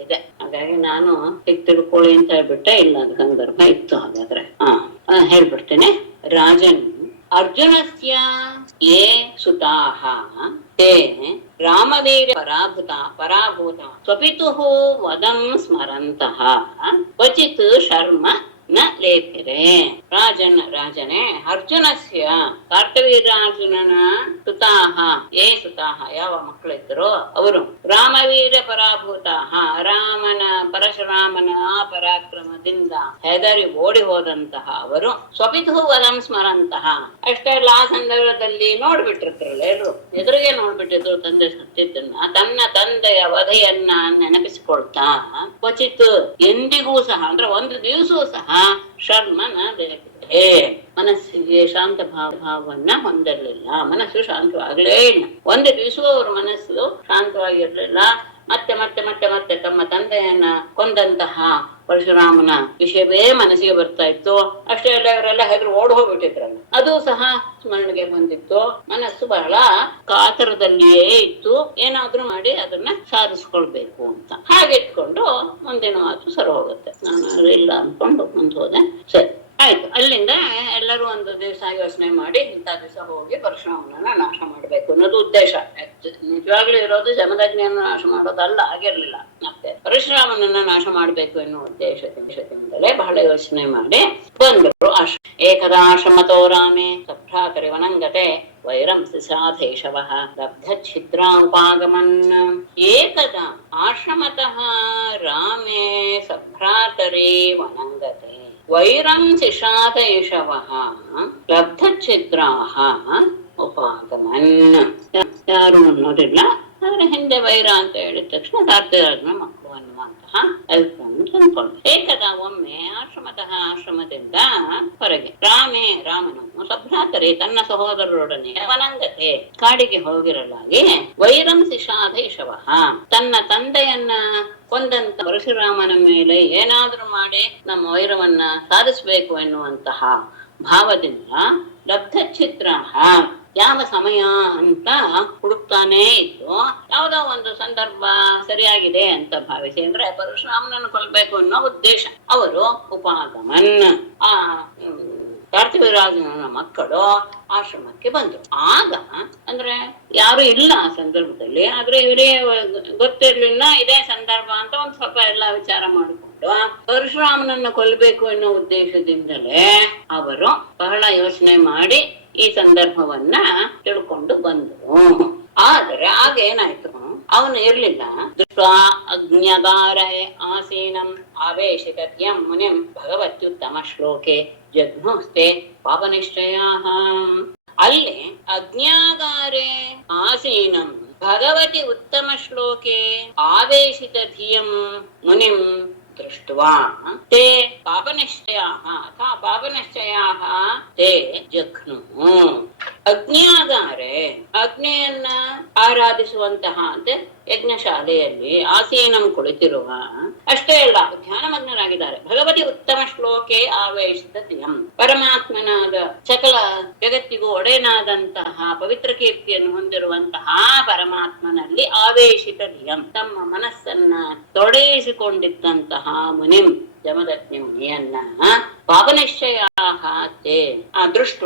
ಇದೆ. ಹಾಗಾಗಿ ನಾನು ತಿಳ್ಕೊಳ್ಳಿ ಅಂತ ಹೇಳ್ಬಿಟ್ಟೆ, ಇಲ್ಲ ಅದು ಸಂದರ್ಭ ಇತ್ತು. ಹಾಗಾದ್ರೆ ಹೇಳ್ಬಿಡ್ತೇನೆ. ರಾಜನ್ ಅರ್ಜುನಸ್ಯ ಯೇ ಸುತಾಹ ತೇ ರಾಮವೀರ್ಯ ಪರಾಭೂತ ಸ್ವಪಿತುಃ ವದಂ ಸ್ಮರಂತಃ ಕ್ವಚಿತ್ ಶರ್ಮ ನ ಲೇಪಿರೆ. ರಾಜನೇ ಅರ್ಜುನಸ್ಯ ಕಾರ್ತವೀರ್ಯಾರ್ಜುನನ ಸುತಾಹ ಯಾವ ಮಕ್ಕಳಿದ್ರು ಅವರು ರಾಮವೀರ ಪರಾಭೂತ ಪರಶುರಾಮನ ಆ ಪರಾಕ್ರಮದಿಂದ ಹೆದರಿ ಓಡಿ ಹೋದಂತಹ ಅವರು ಸ್ವಪಿತು ವದಂ ಸ್ಮರಂತಹ. ಅಷ್ಟೇ ಅಲ್ಲ, ಆ ಸಂದರ್ಭದಲ್ಲಿ ನೋಡ್ಬಿಟ್ಟಿರ್ತಾರಲ್ಲ, ಎಲ್ಲರೂ ಎದುರಿಗೆ ನೋಡ್ಬಿಟ್ಟಿದ್ರು ತಂದೆ ಸತ್ತಿದ್ದನ್ನ, ತನ್ನ ತಂದೆಯ ವಧೆಯನ್ನ ನೆನಪಿಸಿಕೊಳ್ತಾ ಕ್ವಚಿತ್ ಎಂದಿಗೂ ಸಹ ಅಂದ್ರೆ ಒಂದು ದಿವಸವೂ ಸಹ ಶರ್ಮನ ಮನಸ್ಸಿಗೆ ಶಾಂತ ಭಾವವನ್ನ ಹೊಂದಿರ್ಲಿಲ್ಲ. ಮನಸ್ಸು ಶಾಂತವಾಗ್ಲೇ ಇಲ್ಲ. ಒಂದು ದಿವಸವೂ ಅವ್ರ ಮನಸ್ಸು ಶಾಂತವಾಗಿರ್ಲಿಲ್ಲ. ಮತ್ತೆ ಮತ್ತೆ ಮತ್ತೆ ಮತ್ತೆ ತಮ್ಮ ತಂದೆಯನ್ನ ಕೊಂದಂತಹ ಪರಶುರಾಮನ ವಿಷಯವೇ ಮನಸ್ಸಿಗೆ ಬರ್ತಾ ಇತ್ತು. ಅಷ್ಟೇ ಅಲ್ಲ, ಇವರೆಲ್ಲ ಹೆದರು ಓಡ್ ಹೋಗ್ಬಿಟ್ಟಿದ್ರಲ್ಲ, ಅದು ಸಹ ಸ್ಮರಣೆಗೆ ಬಂದಿತ್ತು. ಮನಸ್ಸು ಬಹಳ ಕಾತರದಲ್ಲಿಯೇ ಇತ್ತು, ಏನಾದ್ರೂ ಮಾಡಿ ಅದನ್ನ ಸಾಧಿಸ್ಕೊಳ್ಬೇಕು ಅಂತ. ಹಾಗಿಟ್ಕೊಂಡು ಮುಂದಿನ ಮಾತು ಸರಿ ಹೋಗುತ್ತೆ. ನಾನು ಇಲ್ಲ ಅನ್ಕೊಂಡು ಮುಂದೆ ಹೋದೆ. ಸರಿ ಆಯ್ತು. ಅಲ್ಲಿಂದ ಎಲ್ಲರೂ ಒಂದು ದಿವಸ ಯೋಚನೆ ಮಾಡಿ ಇಂಥ ದಿವಸ ಹೋಗಿ ಪರಶುರಾಮನನ್ನ ನಾಶ ಮಾಡ್ಬೇಕು ಅನ್ನೋದು ಉದ್ದೇಶ. ನಿಜವಾಗ್ಲೂ ಇರೋದು ಜಮದಗ್ನಿಯನ್ನು ನಾಶ ಮಾಡೋದಲ್ಲ, ಆಗಿರ್ಲಿಲ್ಲ. ಮತ್ತೆ ಪರಶುರಾಮನನ್ನ ನಾಶ ಮಾಡ್ಬೇಕು ಎನ್ನುವ ಉದ್ದೇಶದಿಂದಲೇ ಬಹಳ ಯೋಚನೆ ಮಾಡಿ ಬಂದರು. ಏಕದಾಶ್ರಮತೋ ರಾಮೇ ಸಭ್ರಾತರಿ ವನಂಗತೆ ವೈರಂ ಸಾಧೇಶವಃ ಲಬ್ಧ ಛಿದ್ರಾಪಾಗಮನ್. ಏಕದ ಆಶ್ರಮತಃ ರಾಮೇ ಸಭ್ರಾತರೇ ವನಂಗತೆ ವೈರಂ ಶಿಶಾದೈಷವಃ ಲಬ್ಧಛಿದ್ರಾಃ ಉಪಾಗಮನ್. ಯಾರು ಅನ್ನೋದಿಲ್ಲ, ಆದ್ರೆ ಹಿಂದೆ ವೈರ ಅಂತ ಹೇಳಿದ ತಕ್ಷಣ ದಾರ್ತಿರಾಜನ ಮಕ್ಕಳು ಅನ್ನುವಂತಹ ಅಲ್ಪವನ್ನು ತಂದ್ಕೊಂಡು ಏಕದ ಒಮ್ಮೆ ಆಶ್ರಮದಿಂದ ಹೊರಗೆ ರಾಮನು ಸಭ್ರಾತರೆ ತನ್ನ ಸಹೋದರರೊಡನೆ ವನಂಗತೆ ಕಾಡಿಗೆ ಹೋಗಿರಲಾಗಿ ವೈರಂ ಶಿಶಾದೈಷವಃ ತನ್ನ ತಂದೆಯನ್ನ ಕೊಂದಂತ ಪರಶುರಾಮನ ಮೇಲೆ ಏನಾದ್ರೂ ಮಾಡಿ ನಮ್ಮ ವೈರವನ್ನ ಸಾಧಿಸ್ಬೇಕು ಎನ್ನುವಂತಹ ಭಾವದಿಂದ ಲಬ್ಧಛಿದ್ರ ಯಾವ ಸಮಯ ಅಂತ ಹುಡುಕ್ತಾನೇ ಇತ್ತು. ಯಾವುದೋ ಒಂದು ಸಂದರ್ಭ ಸರಿಯಾಗಿದೆ ಅಂತ ಭಾವಿಸಿ, ಅಂದ್ರೆ ಪರಶುರಾಮನನ್ನು ಕೊಲ್ಬೇಕು ಅನ್ನೋ ಉದ್ದೇಶ. ಅವರು ಉಪಾಗಮನ್ ಕಾರ್ತಿವೀರಾಜನ ಮಕ್ಕಳು ಆಶ್ರಮಕ್ಕೆ ಬಂದ್ರು. ಆಗ ಅಂದ್ರೆ ಯಾರು ಇಲ್ಲ ಆ ಸಂದರ್ಭದಲ್ಲಿ, ಆದ್ರೆ ಇವರೇ ಗೊತ್ತಿರ್ಲಿಲ್ಲ ಇದೇ ಸಂದರ್ಭ ಅಂತ ಒಂದ್ ಸ್ವಲ್ಪ ಎಲ್ಲಾ ವಿಚಾರ ಮಾಡಿಕೊಂಡು ಪರಶುರಾಮನನ್ನ ಕೊಲ್ಬೇಕು ಅನ್ನೋ ಉದ್ದೇಶದಿಂದಲೇ ಅವರು ಬಹಳ ಯೋಚನೆ ಮಾಡಿ ಈ ಸಂದರ್ಭವನ್ನ ತಿಳ್ಕೊಂಡು ಬಂದ್ರು. ಆದರೆ ಆಗ ಏನಾಯ್ತು, ಅವನು ಇರ್ಲಿಲ್ಲ. ದೃಷ್ಟ ಅಜ್ಞಾಗಾರ ಆಸೀನಂ ಆವೇಶಿತಂ ಮುನಿಂ ಭಗವತ್ಯುತ್ತಮ ಶ್ಲೋಕೆ ಜಘ್ನೋಸ್ತೆ ಪಾಪನಿಶ್ಚಯಾಃ. ಅಲ್ಲಿ ಅಜ್ಞಾಗಾರೆ ಆಸೀನಂ ಭಗವತಿ ಉತ್ತಮ ಶ್ಲೋಕೆ ಆವೇಶಿತ ಧಿಯಂ ಮುನಿಂ ದೃಷ್ಟ್ವಾ ತೇ ಪಾಪನಿಶ್ಚಯಾಃ ಅಥವಾ ಪಾಪನಿಶ್ಚಯಾಃ ತೇ ಜಘ್ನುಃ. ಅಗ್ನಿಯಾಗಾರೆ ಅಗ್ನಿಯನ್ನ ಆರಾಧಿಸುವಂತಹ ಅಂದ್ರೆ ಯಜ್ಞಶಾಲೆಯಲ್ಲಿ ಆಸೀನಂ ಕುಳಿತಿರುವ, ಅಷ್ಟೇ ಅಲ್ಲ ಧ್ಯಾನಮಗ್ನರಾಗಿದ್ದಾರೆ. ಭಗವತಿ ಉತ್ತಮ ಶ್ಲೋಕೆ ಆವೇಶಿತ ಧಿಯಂ ಪರಮಾತ್ಮನಾದ ಸಕಲ ಜಗತ್ತಿಗೂ ಒಡೆಯನಾದಂತಹ ಪವಿತ್ರ ಕೀರ್ತಿಯನ್ನು ಹೊಂದಿರುವಂತಹ ಪರಮಾತ್ಮನಲ್ಲಿ ಆವೇಶಿತ ಧಿಯಂ ತಮ್ಮ ಮನಸ್ಸನ್ನ ತೊಡಗಿಸಿಕೊಂಡಿದ್ದಂತಹ ಮುನಿಂ ಜಮದಗ್ನಿ ಮುನಿಯನ್ನ ಪಾಪನಿಶ್ಚಯಾಃ ತೇ ದೃಷ್ಟ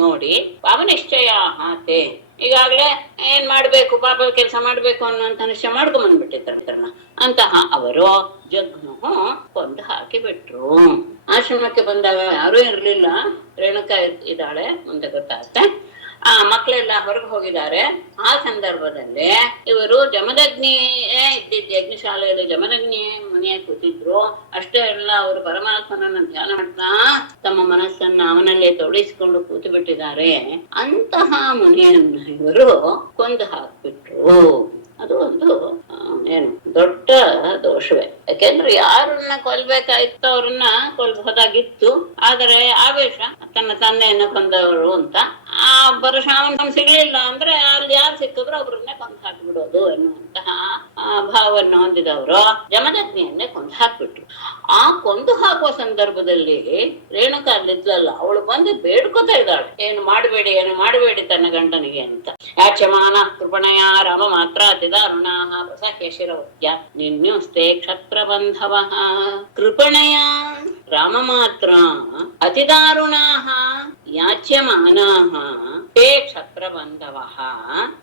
ನೋಡಿ ಪಾಪನಿಶ್ಚಯಾಃ ತೇ ಈಗಾಗ್ಲೇ ಏನ್ ಮಾಡ್ಬೇಕು, ಪಾಪ ಕೆಲಸ ಮಾಡ್ಬೇಕು ಅನ್ನುವಂತ ನಿಶ್ಚಯ ಮಾಡ್ಕೊಂಡ್ ಬಂದ್ಬಿಟ್ಟಿರ್ತಾರನ್ನ ಅಂತಹ ಅವರು ಜಗ್ನು ಕೊಂದು ಹಾಕಿ ಬಿಟ್ರು. ಆಶ್ರಮಕ್ಕೆ ಬಂದಾಗ ಯಾರೂ ಇರ್ಲಿಲ್ಲ, ರೇಣುಕಾ ಇದ್ದಾಳೆ, ಮುಂದೆ ಗೊತ್ತಾಗುತ್ತೆ. ಮಕ್ಕಳೆಲ್ಲ ಹೊರಗೆ ಹೋಗಿದ್ದಾರೆ. ಆ ಸಂದರ್ಭದಲ್ಲಿ ಇವರು ಜಮದಗ್ನಿಯೇ ಇದ್ದಿದ್ದು, ಯಜ್ಞಶಾಲೆಯಲ್ಲಿ ಜಮದಗ್ನಿ ಮುನಿಯ ಕೂತಿದ್ರು. ಅಷ್ಟೇ ಅಲ್ಲ, ಅವರು ಪರಮಾತ್ಮನನ್ನ ಧ್ಯಾನ ಮಾಡ್ತಾ ತಮ್ಮ ಮನಸ್ಸನ್ನ ಅವನಲ್ಲೇ ತೊಡಗಿಸಿಕೊಂಡು ಕೂತು ಬಿಟ್ಟಿದ್ದಾರೆ. ಅಂತಹ ಮುನಿಯನ್ನ ಇವರು ಕೊಂದು ಹಾಕ್ಬಿಟ್ರು. ಅದು ಒಂದು ಏನು ದೊಡ್ಡ ದೋಷವೇ. ಯಾಕೆಂದ್ರೆ ಯಾರನ್ನ ಕೊಲ್ಬೇಕಾಯ್ತು ಅವ್ರನ್ನ ಕೊಲ್ಬಹುದಾಗಿತ್ತು, ಆದರೆ ಆವೇಶ ತನ್ನ ತಂದೆಯನ್ನ ಕೊಂದವರು ಅಂತ ಆ ಪರಶುರಾಮನ ಸಿಗ್ಲಿಲ್ಲ ಅಂದ್ರೆ ಅಲ್ಲಿ ಯಾರು ಸಿಕ್ಕಿದ್ರು ಅವ್ರನ್ನೇ ಕೊಂದು ಹಾಕ್ಬಿಡೋದು ಎನ್ನುವಂತಹ ಭಾವವನ್ನು ಹೊಂದಿದವರು ಜಮದಗ್ನಿಯನ್ನೇ ಕೊಂದು ಹಾಕ್ಬಿಟ್ರು. ಆ ಕೊಂದು ಹಾಕುವ ಸಂದರ್ಭದಲ್ಲಿ ರೇಣುಕಾ ಅಲ್ಲಿದ್ಲಲ್ಲ, ಅವಳು ಬಂದು ಬೇಡ್ಕೊತಾ ಇದ್ದಾಳೆ, ಏನು ಮಾಡಬೇಡಿ ತನ್ನ ಗಂಡನಿಗೆ ಅಂತ. ಯಾಚಮಾನ ಕೃಪಣಯ ರಾಮ ಮಾತ್ರ ಅತಿದಾರುಣಾಃ ಪ್ರಸಹ್ಯ ಶಿರೌದ್ಯ ನಿನ್ಯುಸ್ತೆ ಕ್ಷತ್ರಬಂಧವಃ. ಕೃಪಣಯ ರಾಮ ಮಾತ್ರ ಅತಿದಾರುಣಾಃ ಯಾಚ್ಯಮಾನಾಃ ತೇ ಕ್ಷತ್ರಬಂಧವಃ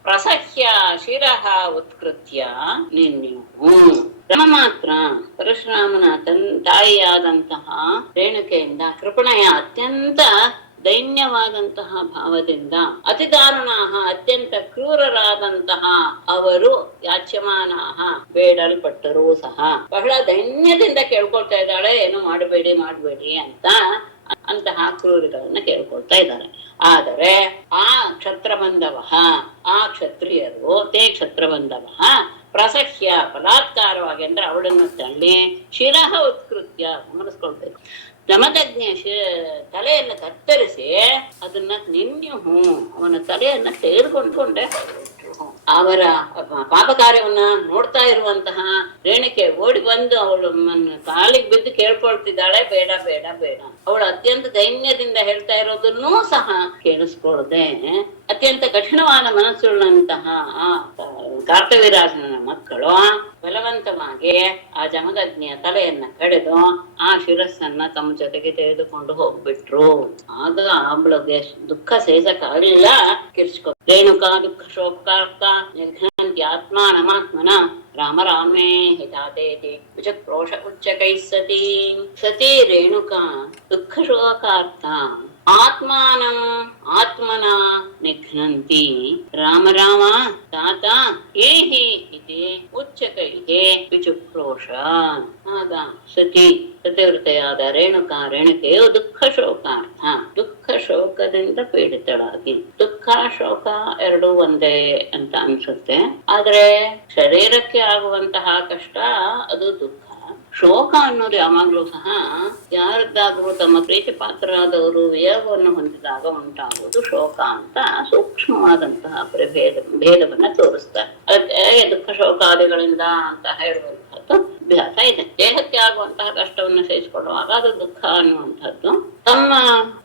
ಪ್ರಸಹ್ಯ ಶಿರಃ ಉತ್ಕೃತ್ಯ ನಿನ್ಯು. ರಾಮ ಮಾತ್ರ ಪರಶುರಾಮನ ತಾಯಿಯಾದಂತಹ ರೇಣುಕೆಯಿಂದ ಕೃಪಣಯ ಅತ್ಯಂತ ದೈನ್ಯವಾದಂತಹ ಭಾವದಿಂದ ಅತಿದಾರುಣಾಹ ಅತ್ಯಂತ ಕ್ರೂರರಾದಂತಹ ಅವರು ಯಾಚ್ಯಮಾನಾಹ ಬೇಡಲ್ಪಟ್ಟರೂ ಸಹ ಬಹಳ ದೈನ್ಯದಿಂದ ಕೇಳ್ಕೊಳ್ತಾ ಇದ್ದಾಳೆ, ಏನು ಮಾಡಬೇಡಿ ಅಂತ ಅಂತಹ ಕ್ರೂರಿಗಳನ್ನ ಕೇಳ್ಕೊಳ್ತಾ ಇದ್ದಾರೆ. ಆದರೆ ಆ ಕ್ಷತ್ರಬಂಧವ ಆ ಕ್ಷತ್ರಿಯರು ತೇ ಕ್ಷತ್ರಬಂಧವ ಪ್ರಸಹ್ಯ ಬಲಾತ್ಕಾರವಾಗಿ ಅಂದ್ರೆ ಅವಳನ್ನು ತಳ್ಳಿ ಶಿರಹ ಉತ್ಕೃತ್ಯ ಗಮನಿಸ್ಕೊಳ್ಬೇಕು. ಜಮದಗ್ನಿಯ ತಲೆಯನ್ನು ಕತ್ತರಿಸಿ ಅದನ್ನ ನಿನ್ಯು ಅವನ ತಲೆಯನ್ನ ತೆಗೆದುಕೊಂಡ್ರೆ ಅವರ ಪಾಪ ಕಾರ್ಯವನ್ನ ನೋಡ್ತಾ ಇರುವಂತಹ ರೇಣುಕೆ ಓಡಿ ಬಂದು ಅವಳು ಕಾಲಿಗೆ ಬಿದ್ದು ಕೇಳ್ಕೊಳ್ತಿದ್ದಾಳೆ, ಬೇಡ ಬೇಡ ಬೇಡ. ಅವಳು ಅತ್ಯಂತ ದೈನ್ಯದಿಂದ ಹೇಳ್ತಾ ಇರೋದನ್ನೂ ಸಹ ಕೇಳಿಸ್ಕೊಳ್ಳದೆ ಅತ್ಯಂತ ಕಠಿಣವಾದ ಮನಸ್ಸುಳ್ಳಂತಹ ಆ ಕಾರ್ತವೀರಾಜನ ಮಕ್ಕಳು ಬಲವಂತವಾಗಿ ಆ ಜಮದಗ್ನಿಯ ತಲೆಯನ್ನ ಕಡಿದು ಆ ಶಿರಸ್ಸನ್ನ ತಮ್ಮ ಜೊತೆಗೆ ತೆಗೆದುಕೊಂಡು ಹೋಗ್ಬಿಟ್ರು. ಆಗ ಅವಳಿಗೆ ದುಃಖ ಸಹಿಸಕ್ಕಾಗಲಿಲ್ಲ, ಕಿರ್ಚ್ಕೊ ರೇಣುಕಾ ದುಃಖ ಶೋಕಾರ್ಥ ನಿರ್ಘ್ನಂತಿ ಆತ್ಮಾನಮಾತ್ಮನ ರಾಮ ರಾಮೇ ಹಿತಾತೇತಿ ವಿಚಕ್ರೋಶ ಉಚ್ಚಕೈ ಸತಿ ಸತಿ ರೇಣುಕಾ ದುಃಖ ಶೋಕಾರ್ಥ ಆತ್ಮಾನಂ ಆತ್ಮನ ನಿಘ್ನಂತಿ ರಾಮ ರಾಮ ತಾತ ಏಹಿ ಇತಿ ಉಚ್ಚಕೈಹಿ ವಿಚಕ್ರೋಶ. ಆಗ ಸತಿ ಸತಿವೃತೆಯಾದ ರೇಣುಕೆಯು ದುಃಖ ಶೋಕಾರ್ಥ ದುಃಖ ಶೋಕದಿಂದ ಪೀಡಿತಳಾಗಿ, ದುಃಖ ಶೋಕ ಎರಡೂ ಒಂದೇ ಅಂತ ಅನ್ಸುತ್ತೆ, ಆದ್ರೆ ಶರೀರಕ್ಕೆ ಆಗುವಂತಹ ಕಷ್ಟ ಅದು ದುಃಖ. ಶೋಕ ಅನ್ನೋದು ಯಾವಾಗ್ಲೂ ಸಹ ಯಾರದ್ದಾದ್ರೂ ತಮ್ಮ ಪ್ರೀತಿ ಪಾತ್ರರಾದವರು ವಿಯೋಗವನ್ನು ಹೊಂದಿದಾಗ ಉಂಟಾಗುವುದು ಶೋಕ ಅಂತ ಸೂಕ್ಷ್ಮವಾದಂತಹ ಭೇದವನ್ನ ತೋರಿಸ್ತಾರೆ. ಅದಕ್ಕೆ ದುಃಖ ಶೋಕಾದಿಗಳಿಂದ ಅಂತ ಹೇಳುವಂತಹದ್ದು ಅಭ್ಯಾಸ ಇದೆ. ದೇಹಕ್ಕೆ ಆಗುವಂತಹ ಕಷ್ಟವನ್ನು ಸಹಿಸಿಕೊಳ್ಳುವಾಗ ಅದು ದುಃಖ ಅನ್ನುವಂಥದ್ದು. ತಮ್ಮ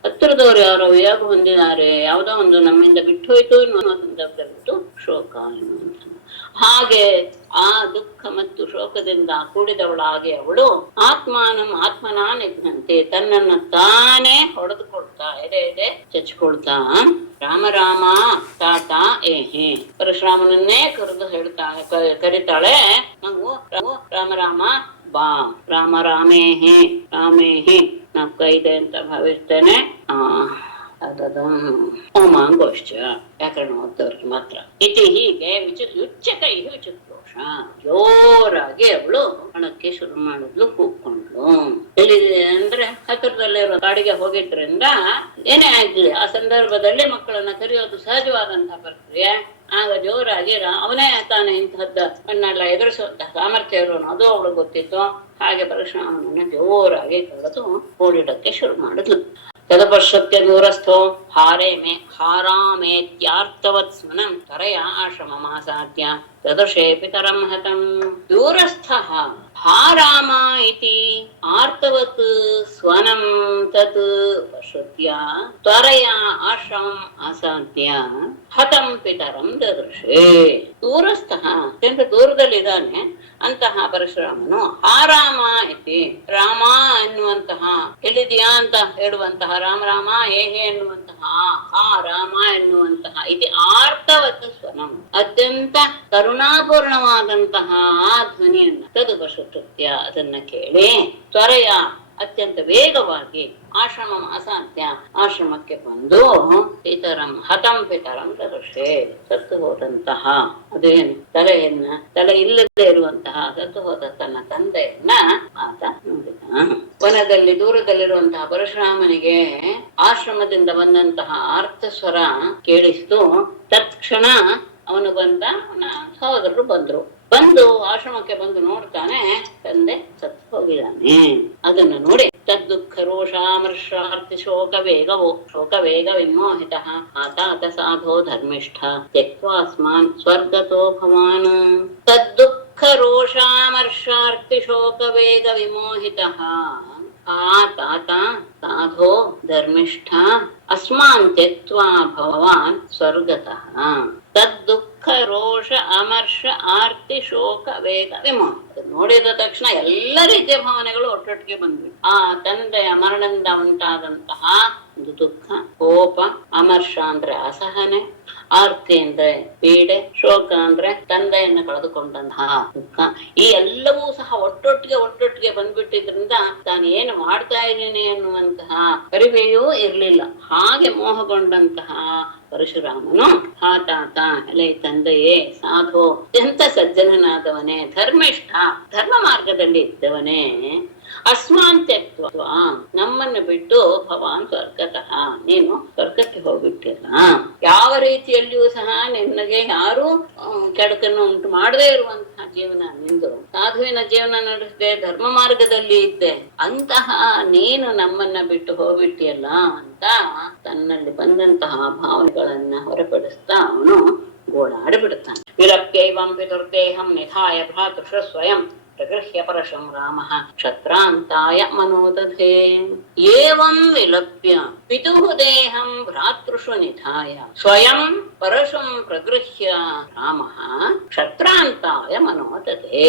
ಹತ್ತಿರದವರು ಯಾರೋ ವಿಯೋಗ ಹೊಂದಿದ್ದಾರೆ, ಯಾವುದೋ ಒಂದು ನಮ್ಮಿಂದ ಬಿಟ್ಟು ಹೋಯ್ತು ಎನ್ನುವ ಸಂದರ್ಭದಲ್ಲಿದ್ದು ಶೋಕ ಎನ್ನುವಂಥದ್ದು. ಹಾಗೆ ಆ ದುಃಖ ಮತ್ತು ಶೋಕದಿಂದ ಕೂಡಿದವಳಾಗಿ ಅವಳು ಆತ್ಮನ ನಿಘ್ನಂತೆ ತನ್ನನ್ನು ತಾನೇ ಹೊಡೆದುಕೊಳ್ತಾ ಎದೆ ಚಚ್ಕೊಳ್ತಾ ರಾಮ ರಾಮ ತಾತ ಏಹೆ ಪರಶುರಾಮನನ್ನೇ ಕರೆದು ಕರಿತಾಳೆ, ಮಗು ರಾಮ ರಾಮ ಬಾ, ರಾಮ ರಾಮೇಹಿ ರಾಮೇಹಿ ನಾಲ್ಕೈದೆ ಅಂತ ಭಾವಿಸ್ತೇನೆ. ಹೋಮಾಂಗೋಶ್ಚ ವ್ಯಾಕರಣ ಓದ್ದವ್ರಿಗೆ ಮಾತ್ರ. ಇತಿ ಹೀಗೆ ಉಚ್ಚಕೈ ವಿಚಕ್ರೋಶ ಜೋರಾಗಿ ಅವಳು ಹಣಕ್ಕೆ ಶುರು ಮಾಡಿದ್ಲು, ಕೂತ್ಕೊಂಡ್ಲು. ಎಲ್ಲಿದೆ ಅಂದ್ರೆ ಹತ್ತಿರದಲ್ಲಿರೋ ಕಾಡಿಗೆ ಹೋಗಿದ್ರಿಂದ ಏನೇ ಆಗ್ಲಿ ಆ ಸಂದರ್ಭದಲ್ಲಿ ಮಕ್ಕಳನ್ನ ಕರೆಯೋದು ಸಹಜವಾದಂತಹ ಪ್ರಕ್ರಿಯೆ. ಆಗ ಜೋರಾಗಿ ಅವನೇ ತಾನೇ ಇಂತಹದ್ದನ್ನೆಲ್ಲ ಎದುರಿಸುವಂತಹ ಸಾಮರ್ಥ್ಯ ಇರೋನು ಅದು ಅವಳು ಗೊತ್ತಿತ್ತು. ಹಾಗೆ ಪರಶುರಾಮನನ್ನ ಜೋರಾಗಿ ಕರೆದು ಓಡಿಡಕ್ಕೆ ಶುರು ಮಾಡಿದ್ಲು. ತದಪಶ್ಯತ್ಯ ದೂರಸ್ಥೋ ಹಾರಾಮೇತ್ಯಾರ್ಥವತ್ ಸ್ಮನಂ ತರಯ ಆಶ್ರಮಮಾಸಾದ್ಯ ತದೃಶೇ ಪಿತರಂ ಹತಂ. ದೂರಸ್ಥಃ ಹಾರಾಮ ಇತಿ ಆರ್ತವತ್ ಸ್ವನಂ ತತ್ ಪಶ್ಯತ್ಯ ತ್ವರಯ ಆಶ್ರಮಂ ಆಸಾದ್ಯ ಹತಂ ಪಿತರಂ ದದೃಶೇ. ದೂರಸ್ಥಃ ಅತ್ಯಂತ ದೂರದಲ್ಲಿದ್ದಾನೆ ಅಂತಹ ಪರಶುರಾಮನು ಹಾರಾಮ ಇತಿ ರಾಮ ಎನ್ನುವಂತಹ ಎಲ್ಲಿದೆಯಾ ಅಂತ ಹೇಳುವಂತಹ ರಾಮ ರಾಮ ಹೇಗೆ ಎನ್ನುವಂತಹ ಹಾ ರಾಮ ಎನ್ನುವಂತಹ ಇದು ಆರ್ತವತ್ ಸ್ವನಂ ಅತ್ಯಂತ ಕರುಣಾಪೂರ್ಣವಾದಂತಹ ಆ ಧ್ವನಿಯನ್ನ ತದುಪಶುತ್ಯ ಅದನ್ನ ಕೇಳಿ ತ್ವರೆಯ ಅತ್ಯಂತ ವೇಗವಾಗಿ ಆಶ್ರಮ ಅಸಾಧ್ಯ ಆಶ್ರಮಕ್ಕೆ ಬಂದು ಹತಂ ಪಿತರಂ ದದೃಶೇ ಸತ್ತು ಹೋದಂತಹ ಅದೇನು ತಲೆ ಇಲ್ಲದೆ ಇರುವಂತಹ ಸತ್ತು ಹೋದ ತನ್ನ ತಂದೆಯನ್ನ ಆತ ನೋಡಿದ. ವನದಲ್ಲಿ ದೂರದಲ್ಲಿರುವಂತಹ ಪರಶುರಾಮನಿಗೆ ಆಶ್ರಮದಿಂದ ಬಂದಂತಹ ಆರ್ತಸ್ವರ ಕೇಳಿಸ್ತು. ತತ್ಕ್ಷಣ ಅವನು ಬಂದ, ಅವನ ಸಹೋದರರು ಬಂದು ಆಶ್ರಮಕ್ಕೆ ಬಂದು ನೋಡ್ತಾನೆ, ತಂದೆ ಸತ್ತು ಹೋಗಿದ್ದಾನೆ. ಅದನ್ನು ನೋಡಿ ತದ್ದುಃಖ ರೋಷಾಮರ್ಷಾರ್ತಿ ಶೋಕ ವೇಗ ವಿಮೋಹಿತ ಆತಾತ ಸಾಧೋ ಧರ್ಮಿಷ್ಠ ತ್ಯಕ್ವಾಸ್ಮಾನ್ ಸ್ವರ್ಗತೋ ಭವಾನ್. ತದ್ದುಃಖ ರೋಷಾಮರ್ಷಾರ್ತಿ ಶೋಕ ವೇಗ ವಿಮೋಹಿತ ಆತಾತ ಸಾಧೋ ಧರ್ಮಿಷ್ಠ ಅಸ್ಮಾನ್ ತ್ಯಕ್ವಾ ಭವಾನ್ ಸ್ವರ್ಗತಃ. ತದ್ದುಃಖ ರೋಷ ಅಮರ್ಷ ಆರ್ತಿ ಶೋಕ ವೇಗ ವಿಮೋಹ ನೋಡಿದ ತಕ್ಷಣ ಎಲ್ಲ ರೀತಿಯ ಭಾವನೆಗಳು ಒಟ್ಟೊಟ್ಟಿಗೆ ಬಂದ್ಬಿಟ್ಟು ಆ ತಂದೆಯ ಮರಣದಿಂದ ಉಂಟಾದಂತಹ ಒಂದು ದುಃಖ, ಕೋಪ, ಅಮರ್ಷ ಅಂದ್ರೆ ಅಸಹನೆ, ಆರ್ತಿ ಅಂದ್ರೆ ಪೀಡೆ, ಶೋಕ ಅಂದ್ರೆ ತಂದೆಯನ್ನ ಕಳೆದುಕೊಂಡಂತಹ ದುಃಖ, ಈ ಎಲ್ಲವೂ ಸಹ ಒಟ್ಟೊಟ್ಟಿಗೆ ಬಂದ್ಬಿಟ್ಟಿದ್ರಿಂದ ತಾನು ಏನು ಮಾಡ್ತಾ ಇದ್ದೀನಿ ಅನ್ನುವಂತಹ ಅರಿವೆಯೂ ಇರ್ಲಿಲ್ಲ. ಹಾಗೆ ಮೋಹಗೊಂಡಂತಹ ಪರಶುರಾಮನು ತಾತ ಎಲೆ ತಂದೆಯೇ ಸಾಧೋ ಎಂತ ಸಜ್ಜನನಾದವನೇ, ಧರ್ಮಿಷ್ಠ ಧರ್ಮ ಮಾರ್ಗದಲ್ಲಿ ಇದ್ದವನೇ, ಅಸ್ಮಾನ್ ತ್ಯಕ್ತ್ವ ನಮ್ಮನ್ನು ಬಿಟ್ಟು ಭವಾನ್ ಸ್ವರ್ಗತಃ ನೀನು ಸ್ವರ್ಗಕ್ಕೆ ಹೋಗ್ಬಿಟ್ಟಿಲ್ಲ. ಯಾವ ರೀತಿಯಲ್ಲಿಯೂ ಸಹ ನಿನಗೆ ಯಾರು ಕೆಡಕನ್ನು ಉಂಟು ಮಾಡದೇ ಇರುವಂತಹ ಜೀವನ ನಿಂದು, ಸಾಧುವಿನ ಜೀವನ ನಡೆಸದೆ ಧರ್ಮ ಮಾರ್ಗದಲ್ಲಿ ಇದ್ದೆ, ಅಂತಹ ನೀನು ನಮ್ಮನ್ನ ಬಿಟ್ಟು ಹೋಗ್ಬಿಟ್ಟಿಯಲ್ಲ ಅಂತ ತನ್ನಲ್ಲಿ ಬಂದಂತಹ ಭಾವನೆಗಳನ್ನ ಹೊರಪಡಿಸ್ತಾ ಅವನು ಗೋಳಾಡಿಬಿಡುತ್ತಾನೆ. ವಿಲಪ್ಯೈವಂ ಪಿತುರ್ದೇಹಂ ನಿಧಾಯ ಭ್ರಾತೃಷ ಸ್ವಯಂ ಪ್ರಗೃಹ್ಯ ಪರಶಂ ರಾಮಃ ಕ್ಷತ್ರಾಂತಾಯ ಮನೋದಧೇ. ಏವಂ ವಿಲಪ್ಯ ಪಿತುಃ ದೇಹಂ ಭ್ರಾತೃಷು ನಿಧಾಯ ಸ್ವಯಂ ಪರಶುಂ ಪ್ರಗೃಹ್ಯ ರಾಮಃ ಕ್ಷತ್ರಾಂತಾಯ ಮನಃ ದಧೇ.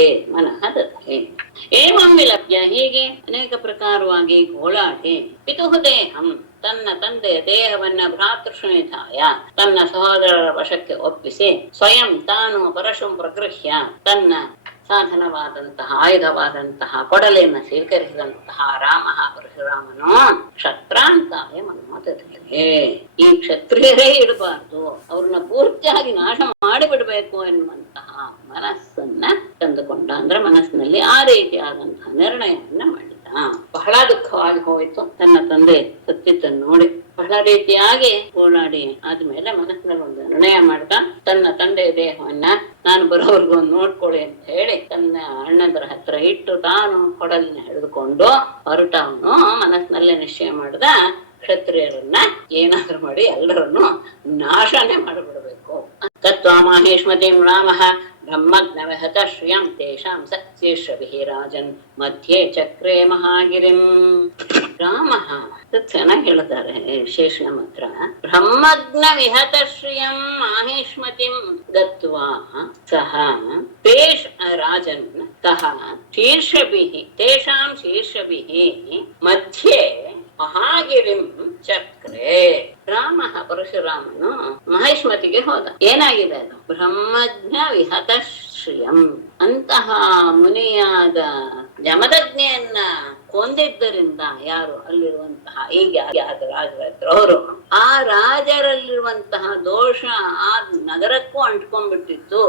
ಏವಂ ವಿಲಪ್ಯ, ಹೀಗೆ ಅನೇಕ ಪ್ರಕಾರವಾಗಿ ಗೋಳಾಡಿ, ಪಿತುಃ ದೇಹಂ ತನ್ನ ತಂದೆಯ ದೇಹವನ್ನ ಭ್ರಾತೃಷು ನಿಧಾಯ ತನ್ನ ಸಹೋದರರ ವಶಕ್ಕೆ ಒಪ್ಪಿಸಿ, ಸ್ವಯಂ ತಾನು ಪರಶುಂ ಪ್ರಗೃಹ್ಯ ತನ್ನ ಸಾಧನವಾದಂತಹ ಆಯುಧವಾದಂತಹ ಕೊಡಲಿಯನ್ನು ಸ್ವೀಕರಿಸಿದಂತಹ ರಾಮ ಪರಶುರಾಮನು ಕ್ಷತ್ರಾಂತಾಯ ಮನೋದಧೇ. ಈ ಕ್ಷತ್ರಿಯರೇ ಇರಬಾರ್ದು, ಅವ್ರನ್ನ ಪೂರ್ತಿಯಾಗಿ ನಾಶ ಮಾಡಿಬಿಡ್ಬೇಕು ಎನ್ನುವಂತಹ ಮನಸ್ಸನ್ನ ತಂದುಕೊಂಡ. ಅಂದ್ರೆ ಮನಸ್ಸಿನಲ್ಲಿ ಆ ರೀತಿಯಾದಂತಹ ನಿರ್ಣಯವನ್ನ ಮಾಡಿದ. ಬಹಳ ದುಃಖವಾಗಿ ಹೋಯಿತು. ತನ್ನ ತಂದೆ ಸತ್ತಿದ್ದನ್ನು ನೋಡಿ ಬಹಳ ರೀತಿಯಾಗಿ ಓಡಾಡಿ ಆದ್ಮೇಲೆ ಮನಸ್ಸಿನಲ್ಲಿ ಒಂದು ನಿರ್ಣಯ ಮಾಡ್ದ. ತನ್ನ ತಂದೆಯ ದೇಹವನ್ನ ನಾನು ಬರೋವರೆಗೂ ನೋಡ್ಕೊಳ್ಳಿ ಅಂತ ಹೇಳಿ ತನ್ನ ಅಣ್ಣಂದರ ಹತ್ರ ಇಟ್ಟು ತಾನು ಕೊಡಲಿನ ಹಿಡಿದುಕೊಂಡು ಹೊರಟವನು ಮನಸ್ಸಿನಲ್ಲೇ ನಿಶ್ಚಯ ಮಾಡ್ದ, ಕ್ಷತ್ರಿಯರನ್ನ ಏನಾದ್ರೂ ಮಾಡಿ ಎಲ್ಲರನ್ನು ನಾಶನೇ ಮಾಡಿಬಿಡ್ಬೇಕು. ತತ್ವಾ ಮಾಹೇಶ್ಮತಿಂ ರಾಮಃ ಬ್ರಹ್ಮಜ್ಞವಹತ ಶ್ರಿಯಂ ತೇಷಾಂ ಸ ಶೀರ್ಷಭಿಃ ರಾಜನ್ ಮಧ್ಯೆ ಚಕ್ರೇ ಮಹಾಗಿರಿಂ. ರಾಮಃ ಚೆನ್ನಾಗಿ ಹೇಳ್ತಾರೆ ವಿಶೇಷಣ ಮಾತ್ರ. ಬ್ರಹ್ಮಜ್ಞ ವಿಹತ ಶ್ರಿಯಂ ಮಾಹೇಶ್ಮತಿಂ ದತ್ವಾ ಸಹ ರಾಜನ್ ಸಹ ಶೀರ್ಷಭಿಃ ತೇಷಾಂ ಶೀರ್ಷಭಿಃ ಮಧ್ಯೆ ಮಹಾಗಿರಿಂ ಚಕ್ರೆ. ರಾಮ ಪರಶುರಾಮನು ಮಹೇಶ್ಮತಿಗೆ ಹೋದ. ಏನಾಗಿದೆ ಅದು? ಬ್ರಹ್ಮಜ್ಞ ವಿಹತ ಶ್ರಿಯಂ, ಅಂತಹ ಮುನಿಯಾದ ಜಮದಗ್ನಿಯನ್ನ ಕೊಂದಿದ್ದರಿಂದ ಯಾರು ಅಲ್ಲಿರುವಂತಹ ಈಗ ರಾಜರವರು, ಆ ರಾಜರಲ್ಲಿರುವಂತಹ ದೋಷ ಆ ನಗರಕ್ಕೂ ಅಂಟ್ಕೊಂಡ್ಬಿಟ್ಟಿತ್ತು.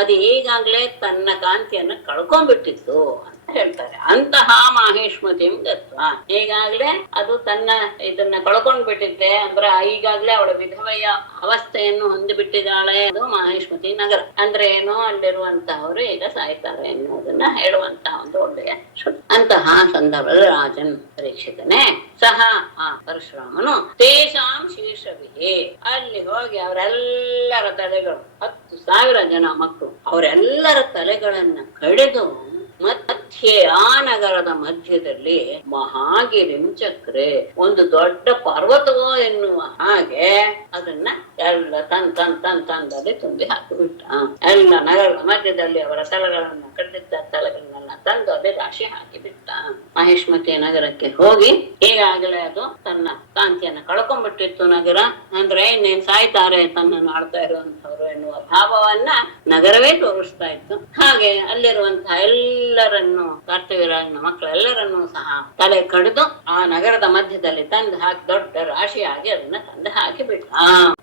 ಅದು ಈಗಾಗ್ಲೇ ತನ್ನ ಕಾಂತಿಯನ್ನ ಕಳ್ಕೊಂಡ್ಬಿಟ್ಟಿತ್ತು ಅಂತ ಹೇಳ್ತಾರೆ. ಅಂತಹ ಮಾಹೇಶ್ಮತಿಂ ದತ್ವ, ಈಗಾಗ್ಲೇ ಅದು ತನ್ನ ಇದನ್ನ ಕಳ್ಕೊಂಡ್ ಬಿಟ್ಟಿದ್ದೆ, ಅಂದ್ರೆ ಈಗಾಗ್ಲೇ ಅವಳ ವಿಧವೆಯ ಅವಸ್ಥೆಯನ್ನು ಹೊಂದಿಬಿಟ್ಟಿದ್ದಾಳೆ. ಅದು ಮಾಹೇಶ್ಮತಿ ನಗರ ಅಂದ್ರೆ ಏನೋ ಅಲ್ಲಿರುವಂತಹವರು ಈಗ ಸಾಯ್ತಾರೆ ಎನ್ನುವುದನ್ನ ಹೇಳುವಂತಹ ಒಂದು ಒಳ್ಳೆಯ ಅಂತಹ ಸಂದರ್ಭದಲ್ಲಿ ರಾಜನ್ ಪರೀಕ್ಷಿತನೇ ಸಹ ಆ ಪರಶುರಾಮನು ತೇಷಾಂ ಶೀರ್ಷವಿಹಿ, ಅಲ್ಲಿ ಹೋಗಿ ಅವರೆಲ್ಲರ ತಲೆಗಳು 10,000 ಜನ ಮಕ್ಕಳು ಅವರೆಲ್ಲರ ತಲೆಗಳನ್ನ ಕಡಿದು ಮಧ್ಯೆ ಆ ನಗರದ ಮಧ್ಯದಲ್ಲಿ ಮಹಾಗಿರಿಂ ಚಕ್ರೆ, ಒಂದು ದೊಡ್ಡ ಪರ್ವತವೋ ಎನ್ನುವ ಹಾಗೆ ಅದನ್ನ ಎಲ್ಲ ತಂದಲ್ಲಿ ತುಂಬಿ ಹಾಕಿಬಿಟ್ಟ. ಎಲ್ಲ ನಗರದ ಮಧ್ಯದಲ್ಲಿ ಅವರ ತಲೆಗಳನ್ನ ಕಡಿದಿದ್ದ ತಲೆಗಳನ್ನೆಲ್ಲ ತಂದು ಅದೇ ರಾಶಿ ಹಾಕಿಬಿಟ್ಟ. ಮಹೇಶ್ಮತಿ ನಗರಕ್ಕೆ ಹೋಗಿ ಈಗಾಗಲೇ ಅದು ತನ್ನ ಕಾಂತಿಯನ್ನ ಕಳ್ಕೊಂಡ್ಬಿಟ್ಟಿತ್ತು ನಗರ. ಅಂದ್ರೆ ಇನ್ನೇನ್ ಸಾಯ್ತಾರೆ ತನ್ನನ್ನು ಆಳ್ತಾ ಇರುವಂತವ್ರು ಎನ್ನುವ ಭಾವವನ್ನ ನಗರವೇ ತೋರಿಸ್ತಾ ಇತ್ತು. ಹಾಗೆ ಅಲ್ಲಿರುವಂತಹ ಎಲ್ಲರನ್ನು ಕರ್ತವ್ಯರಾಜನ ಮಕ್ಕಳೆಲ್ಲರನ್ನೂ ಸಹ ತಲೆ ಕಡಿದು ಆ ನಗರದ ಮಧ್ಯದಲ್ಲಿ ತಂದು ಹಾಕಿ ದೊಡ್ಡ ರಾಶಿಯಾಗಿ ಅದನ್ನ ತಂದು ಹಾಕಿ ಬಿಟ್ಟ.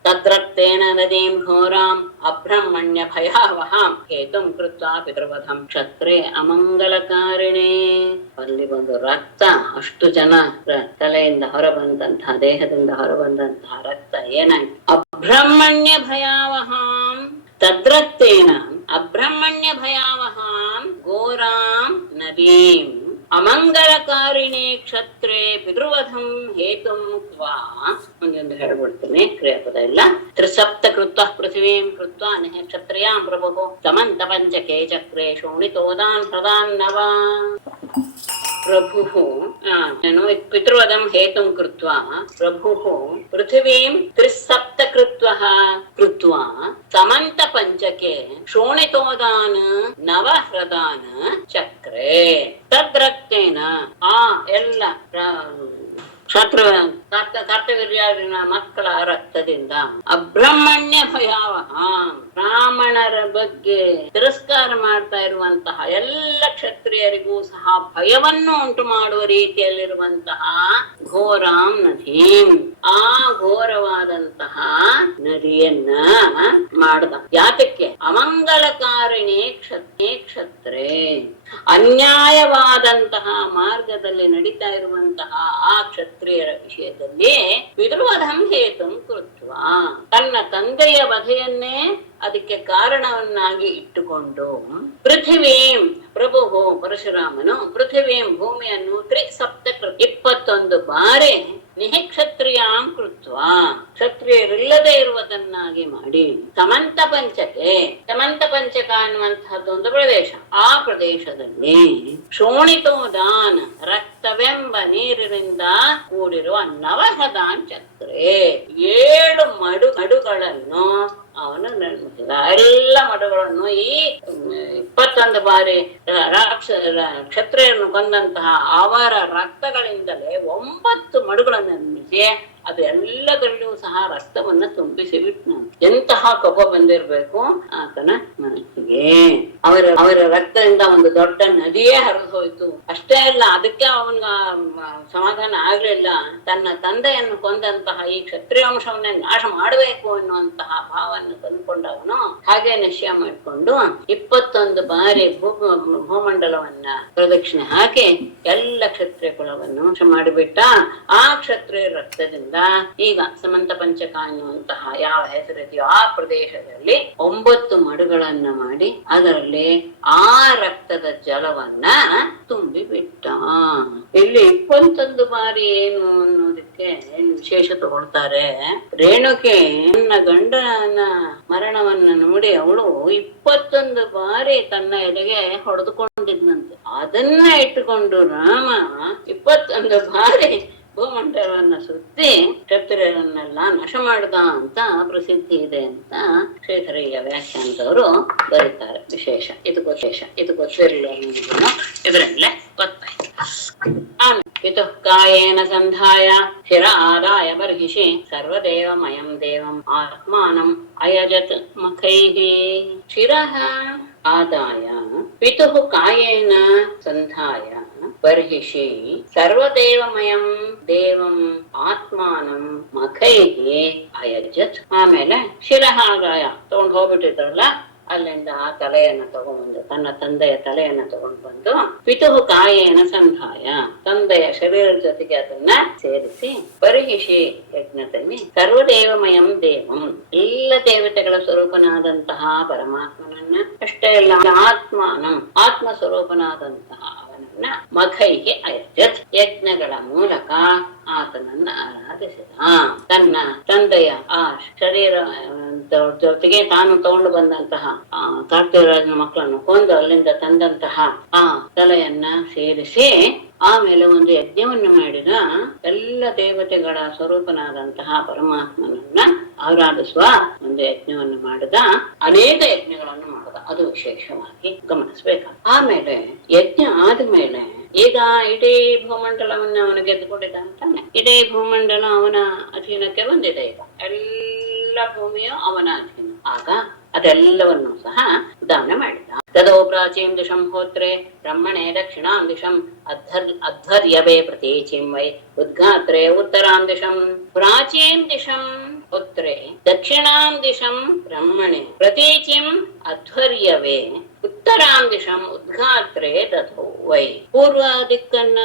ತದ್ರಕ್ತೇನ ನದೀಂ ಘೋರಾಂ ಅಬ್ರಹ್ಮಣ್ಯ ಭಯಾವಹಾಂ ಹೇತುಂ ಕೃತ್ವಾ ಪಿತೃವಧಂ ಕ್ಷತ್ರೇ ಅಮಂಗಲಕಾರಿಣೇ. ಅಲ್ಲಿ ಒಂದು ರಕ್ತ, ಅಷ್ಟು ಜನ ತಲೆಯಿಂದ ಹೊರಬಂದಂತಹ ದೇಹದಿಂದ ಹೊರಬಂದಂತಹ ರಕ್ತ ಏನಾಯ್ತು? ಅಬ್ರಹ್ಮಣ್ಯ ಭಯಾವಹಾಂ ತದ್ರಕ್ತೇನ ಅಬ್ರಹ್ಮಣ್ಯ ಭಯಾವಹಾಂ ಘೋರಾಂ ನದೀಂ ಅಮಂಗಲಕಾರಿಣೇ ಕ್ಷತ್ರೇ ಪಿತೃವಧಂ ಹೇತುಂ ಕ್ವಾ. ಒಂದೊಂದು ಹೇಳ್ಬಿಡ್ತೀನಿ, ಕ್ರಿಯಾಪದ ಇಲ್ಲ. ತ್ರಿಸಪ್ತ ಕೃತ್ವ ಪೃಥಿವೀಂ ಕೃತ್ವ ನಹ ಕ್ಷತ್ರಿಯಾಂ ಪ್ರಭು ಸಮಂತ ಪಂಚಕೆ ಚಕ್ರೇ ಶೋಣಿತೋದಾನ್ ಪ್ರದಾನ್ ನವ. ಪ್ರಭು ಪಿತೃವಧಂ ಹೇತುಂ ಕೃತ್ವ ಪ್ರಭು ಪೃಥಿವೀಂ ತ್ರಿಸಪ್ತ ಕೃತ್ವ ಸಮಂತ ಪಂಚಕೆ ಶೋಣಿತೋದಾನ್ ನವ ಹೃದಾನ್ ಚಕ್ರೇ. ತದ್ರಕ್ತೇನ ಆ ಎಲ್ಲ ಕರ್ತವೀರ್ಯಾರ್ಜುನ ಮಕ್ಕಳ ರಕ್ತದಿಂದ ಅಬ್ರಹ್ಮಣ್ಯ ಭಯಾವಹ, ಬ್ರಾಹ್ಮಣರ ಬಗ್ಗೆ ತಿರಸ್ಕಾರ ಮಾಡ್ತಾ ಇರುವಂತಹ ಎಲ್ಲ ಕ್ಷತ್ರಿಯರಿಗೂ ಸಹ ಭಯವನ್ನು ಉಂಟು ಮಾಡುವ ರೀತಿಯಲ್ಲಿರುವಂತಹ ಘೋರಾಂ ನದೀಂ, ಆ ಘೋರವಾದಂತಹ ನದಿಯನ್ನ ಮಾಡ್ದ. ಯಾತಕ್ಕೆ? ಅಮಂಗಲಕಾರಿಣಿ ಕ್ಷತ್ರೇ, ಅನ್ಯಾಯವಾದಂತಹ ಮಾರ್ಗದಲ್ಲಿ ನಡೀತಾ ಇರುವಂತಹ ಆ ಕ್ಷತ್ರಿಯರ ವಿಷಯದಲ್ಲಿ ಪಿತೃವಧಂ ಹೇತುಂ ಕೃತ್ವ, ತನ್ನ ತಂದೆಯ ವಧೆಯನ್ನೇ ಅದಕ್ಕೆ ಕಾರಣವನ್ನಾಗಿ ಇಟ್ಟುಕೊಂಡು ಪೃಥಿವೀಂ ಪ್ರಭು ಪರಶುರಾಮನು ಪೃಥಿವೀಂ ಭೂಮಿಯನ್ನು ತ್ರಿಸಪ್ತ 21 ಬಾರಿ ನಿಹಿ ಕ್ಷತ್ರಿಯಾಂ ಕೃತ್ವ, ಕ್ಷತ್ರಿಯರಿಲ್ಲದೆ ಇರುವುದನ್ನಾಗಿ ಮಾಡಿ, ಸಮಂತ ಪಂಚಕೆ, ಸಮಂತ ಪಂಚಕ ಅನ್ನುವಂತಹದ್ದು ಒಂದು ಪ್ರದೇಶ, ಆ ಪ್ರದೇಶದಲ್ಲಿ ಶೋಣಿತೋದಾನ, ರಕ್ತವೆಂಬ ನೀರಿನಿಂದ ಕೂಡಿರುವ ನವಹದಾನ್ ಚಕ್ರೆ, 7 ಮಡುಗಳನ್ನು ಅವನು ನಿರ್ಮಿಸಿದ. ಎಲ್ಲ ಮಡುಗಳನ್ನು ಈ 21 ಬಾರಿ ಕ್ಷತ್ರಿಯರನ್ನು ಕೊಂದಂತಹ ಅವರ ರಕ್ತಗಳಿಂದಲೇ 9 ಮಡುಗಳನ್ನು ನಿರ್ಮಿಸಿ ಅದು ಎಲ್ಲದರಲ್ಲೂ ಸಹ ರಕ್ತವನ್ನ ತುಂಬಿಸಿ ಬಿಟ್ನು. ಎಂತಹ ಕೋಪ ಬಂದಿರ್ಬೇಕು ಆತನ ಮನಸ್ಸಿಗೆ. ಅವರ ರಕ್ತದಿಂದ ಒಂದು ದೊಡ್ಡ ನದಿಯೇ ಹರಿದು ಹೋಯ್ತು. ಅಷ್ಟೇ ಅಲ್ಲ, ಅದಕ್ಕೆ ಅವನ ಸಮಾಧಾನ ಆಗ್ಲಿಲ್ಲ. ತನ್ನ ತಂದೆಯನ್ನು ಕೊಂದಂತಹ ಈ ಕ್ಷತ್ರಿಯ ವಂಶವನ್ನೇ ನಾಶ ಮಾಡಬೇಕು ಎನ್ನುವಂತಹ ಭಾವವನ್ನು ತಂದುಕೊಂಡವನು ಹಾಗೆ ನಿಶ್ಚಯ ಮಾಡಿಕೊಂಡು 21 ಬಾರಿ ಭೂಮಂಡಲವನ್ನ ಪ್ರದಕ್ಷಿಣೆ ಹಾಕಿ ಎಲ್ಲ ಕ್ಷತ್ರಿಯ ಕುಲವನ್ನು ನಾಶ ಮಾಡಿಬಿಟ್ಟ. ಆ ಕ್ಷತ್ರಿಯ ರಕ್ತದಿಂದ ಈಗ ಸಮಂತ ಪಂಚಕ ಎನ್ನುವಂತಹ ಯಾವ ಹೆಸರಿದೆಯೋ ಆ ಪ್ರದೇಶದಲ್ಲಿ 9 ಮಡುಗಳನ್ನ ಮಾಡಿ ಅದರಲ್ಲಿ ಆ ರಕ್ತದ ಜಲವನ್ನ ತುಂಬಿ ಬಿಟ್ಟ. ಇಲ್ಲಿ 21 ಬಾರಿ ಏನು ಅನ್ನೋದಕ್ಕೆ ವಿಶೇಷ ತಗೊಳ್ತಾರೆ. ರೇಣುಕೆ ತನ್ನ ಗಂಡನ ಮರಣವನ್ನ ನೋಡಿ ಅವಳು 21 ಬಾರಿ ತನ್ನ ಎಲೆಗೆ ಹೊಡೆದುಕೊಂಡಿದ್ನಂತೆ. ಅದನ್ನ ಇಟ್ಟುಕೊಂಡು ರಾಮ 21 ಬಾರಿ ಭೂಮಂಡಲವನ್ನ ಸುತ್ತಿ ಕ್ಷತ್ರಿಯರನ್ನೆಲ್ಲ ನಾಶ ಮಾಡ್ದ ಅಂತ ಪ್ರಸಿದ್ಧಿ ಇದೆ ಅಂತ ಶ್ರೀಧರಯ್ಯ ವ್ಯಾಖ್ಯಾನದವರು ಬರೀತಾರೆ. ವಿಶೇಷ ಇದು ಗೊತ್ತಿರಲಿಲ್ಲ ಅನ್ನೋದನ್ನು ಇದರಲ್ಲೇ ಗೊತ್ತಾಯ್ತು. ಪಿತು ಕಾಯೇನ ಸಂಧಾಯ ಶಿರ ಆದಾಯ ಬರ್ಹಿಷಿ ಸರ್ವದೇವಮಯಂ ದೇವಂ ಆತ್ಮಾನಂ ಅಯಜತ್ ಮಖೈಹಿ. ಶಿರಃ ಆದಾಯ ಪಿತುಃ ಕಾಯೇನ ಸಂಧಾಯ ಬರ್ಹಿಷಿ ಸರ್ವದೇವಮಯಂ ದೇವಂ ಆತ್ಮಾನಂ ಮಖೈಹಿ ಅಯಜತ್. ಆಮೇಲೆ ಶಿರಃ ಆದಾಯ ತಗೊಂಡು ಹೋಗ್ಬಿಟ್ಟಿದ್ರಲ್ಲ, ಅಲ್ಲಿಂದ ಆ ತಲೆಯನ್ನ ತಗೊಂಡ್ಬಂದು ತನ್ನ ತಂದೆಯ ತಲೆಯನ್ನ ತಗೊಂಡು ಬಂದು ಪಿತುಃ ಕಾಯೇನ ಸಂಧಾಯ, ತಂದೆಯ ಶರೀರದ ಜೊತೆಗೆ ಅದನ್ನ ಸೇರಿಸಿ ಪರಿಹಿಷಿ ಯಜ್ಞದಲ್ಲಿ ಸರ್ವದೇವಮಯಂ ದೇವಂ, ಎಲ್ಲ ದೇವತೆಗಳ ಸ್ವರೂಪನಾದಂತಹ ಪರಮಾತ್ಮನನ್ನ, ಅಷ್ಟೇ ಅಲ್ಲ ಆತ್ಮಾನಂ ಆತ್ಮ ಸ್ವರೂಪನಾದಂತಹ ಅವನನ್ನ ಮಖೈಗೆ ಅಯಜತ್ ಯಜ್ಞಗಳ ಮೂಲಕ ಆತನನ್ನ ಆರಾಧಿಸಿದ. ತನ್ನ ತಂದೆಯ ಆ ಶರೀರ ಜೊತೆಗೆ ತಾನು ತಗೊಂಡು ಬಂದಂತಹ ಕಾರ್ತಿಕರಾಜನ ಮಕ್ಕಳನ್ನು ಕೊಂದು ಅಲ್ಲಿಂದ ತಂದಂತಹ ಆ ತಲೆಯನ್ನ ಸೇರಿಸಿ ಆಮೇಲೆ ಒಂದು ಯಜ್ಞವನ್ನು ಮಾಡಿದ. ಎಲ್ಲ ದೇವತೆಗಳ ಸ್ವರೂಪನಾದಂತಹ ಪರಮಾತ್ಮನನ್ನ ಆರಾಧಿಸುವ ಒಂದು ಯಜ್ಞವನ್ನು ಮಾಡಿದ. ಅನೇಕ ಯಜ್ಞಗಳನ್ನು ಮಾಡಿದ, ಅದು ವಿಶೇಷವಾಗಿ ಗಮನಿಸ್ಬೇಕು. ಆಮೇಲೆ ಯಜ್ಞ ಆದ್ಮೇಲೆ ಈಗ ಇಡೀ ಭೂಮಂಡಲವನ್ನ ಅವನು ಗೆದ್ದುಕೊಂಡಿದ್ದ ಅಂತಾನೆ. ಇಡೀ ಭೂಮಂಡಲ ಅವನ ಅಧೀನಕ್ಕೆ ಬಂದಿದೆ. ಈಗ ಎಲ್ಲ ಭೂಮಿಯು ಅವನ ಅಧೀನ. ಆಗ ಅದೆಲ್ಲವನ್ನು ಸಹ ದಾನ ಮಾಡಿದ. ತದೋ ಪ್ರಾಚೀಂ ದಿಶಂ ಹೋತ್ರೆ ಬ್ರಹ್ಮಣೆ ದಕ್ಷಿಣಾಂ ದಿಶಂ ಅಧ್ವರ್ಯವೇ ಪ್ರತೀಚಿಂ ವೈ ಉದ್ಘಾತ್ರೆ ಉತ್ತರಾಂ ದಿಶಂ. ಪ್ರಾಚೀಂ ದಿಶಂ ಹೋತ್ರೆ ದಕ್ಷಿಣಾಂ ದಿಶಂ ಬ್ರಹ್ಮಣೆ ಪ್ರತೀಚಿಂ ಅಧ್ವರ್ಯವೇ ಉತ್ತರಾಂ ದಿಶಂ ಉದ್ಘಾತ್ರೆ ದಧೌ ವೈ. ಪೂರ್ವ ದಿಕ್ಕನ್ನ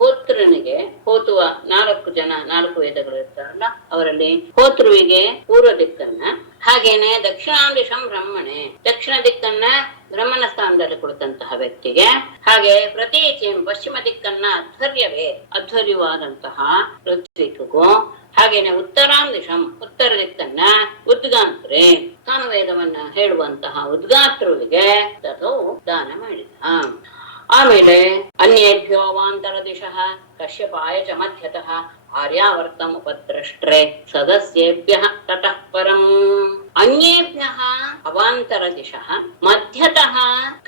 ಹೋತ್ರನಿಗೆ, ಹೋತುವ 4 ವೇದಗಳು ಇರ್ತಾರಲ್ಲ ಅವರಲ್ಲಿ ಹೋತೃವಿಗೆ ಪೂರ್ವ ದಿಕ್ಕನ್ನ, ಹಾಗೇನೆ ದಕ್ಷಿಣಾಂ ದಿಶಂ ಬ್ರಹ್ಮಣೆ ದಕ್ಷಿಣ ದಿಕ್ಕನ್ನ ಬ್ರಹ್ಮನ ಸ್ಥಾನದಲ್ಲಿ ಕುಳಿತಂತಹ ವ್ಯಕ್ತಿಗೆ, ಹಾಗೆ ಪ್ರತೀಚಿಂ ಪಶ್ಚಿಮ ದಿಕ್ಕನ್ನ ಅಧ್ವರ್ಯವೇ ಅಧ್ವರ್ಯವಾದಂತಹ ಋತ್ವಿಕ್ಗೂ, ಹಾಗೇನೆ ಉತ್ತರಾಂ ದಿಶಂ ಉತ್ತರ ದಿಕ್ಕನ್ನ ಉದ್ಗಾಂತ್ರೆ ಸಾಮವೇದವನ್ನ ಹೇಳುವಂತಹ ಉದ್ಗಾತ್ರುವಿಗೆ ತಥೋ ದಾನ ಮಾಡಿದ. ಆಮೇಲೆ ಅನ್ಯೇಭ್ಯೋ ಅವಾಂತರ ದಿಶಃ ಕಶ್ಯಪಾಯ ಚ ಮಧ್ಯತಃ ಆರ್ಯಾವರ್ತಂ ಉಪದ್ರಷ್ಟ್ರೆ ಸದಸ್ಯೇಭ್ಯಃ ತತಃ ಪರಂ. ಅನ್ಯೇಭ್ಯಃ ಅವಾಂತರ ದಿಶಃ ಮಧ್ಯತಃ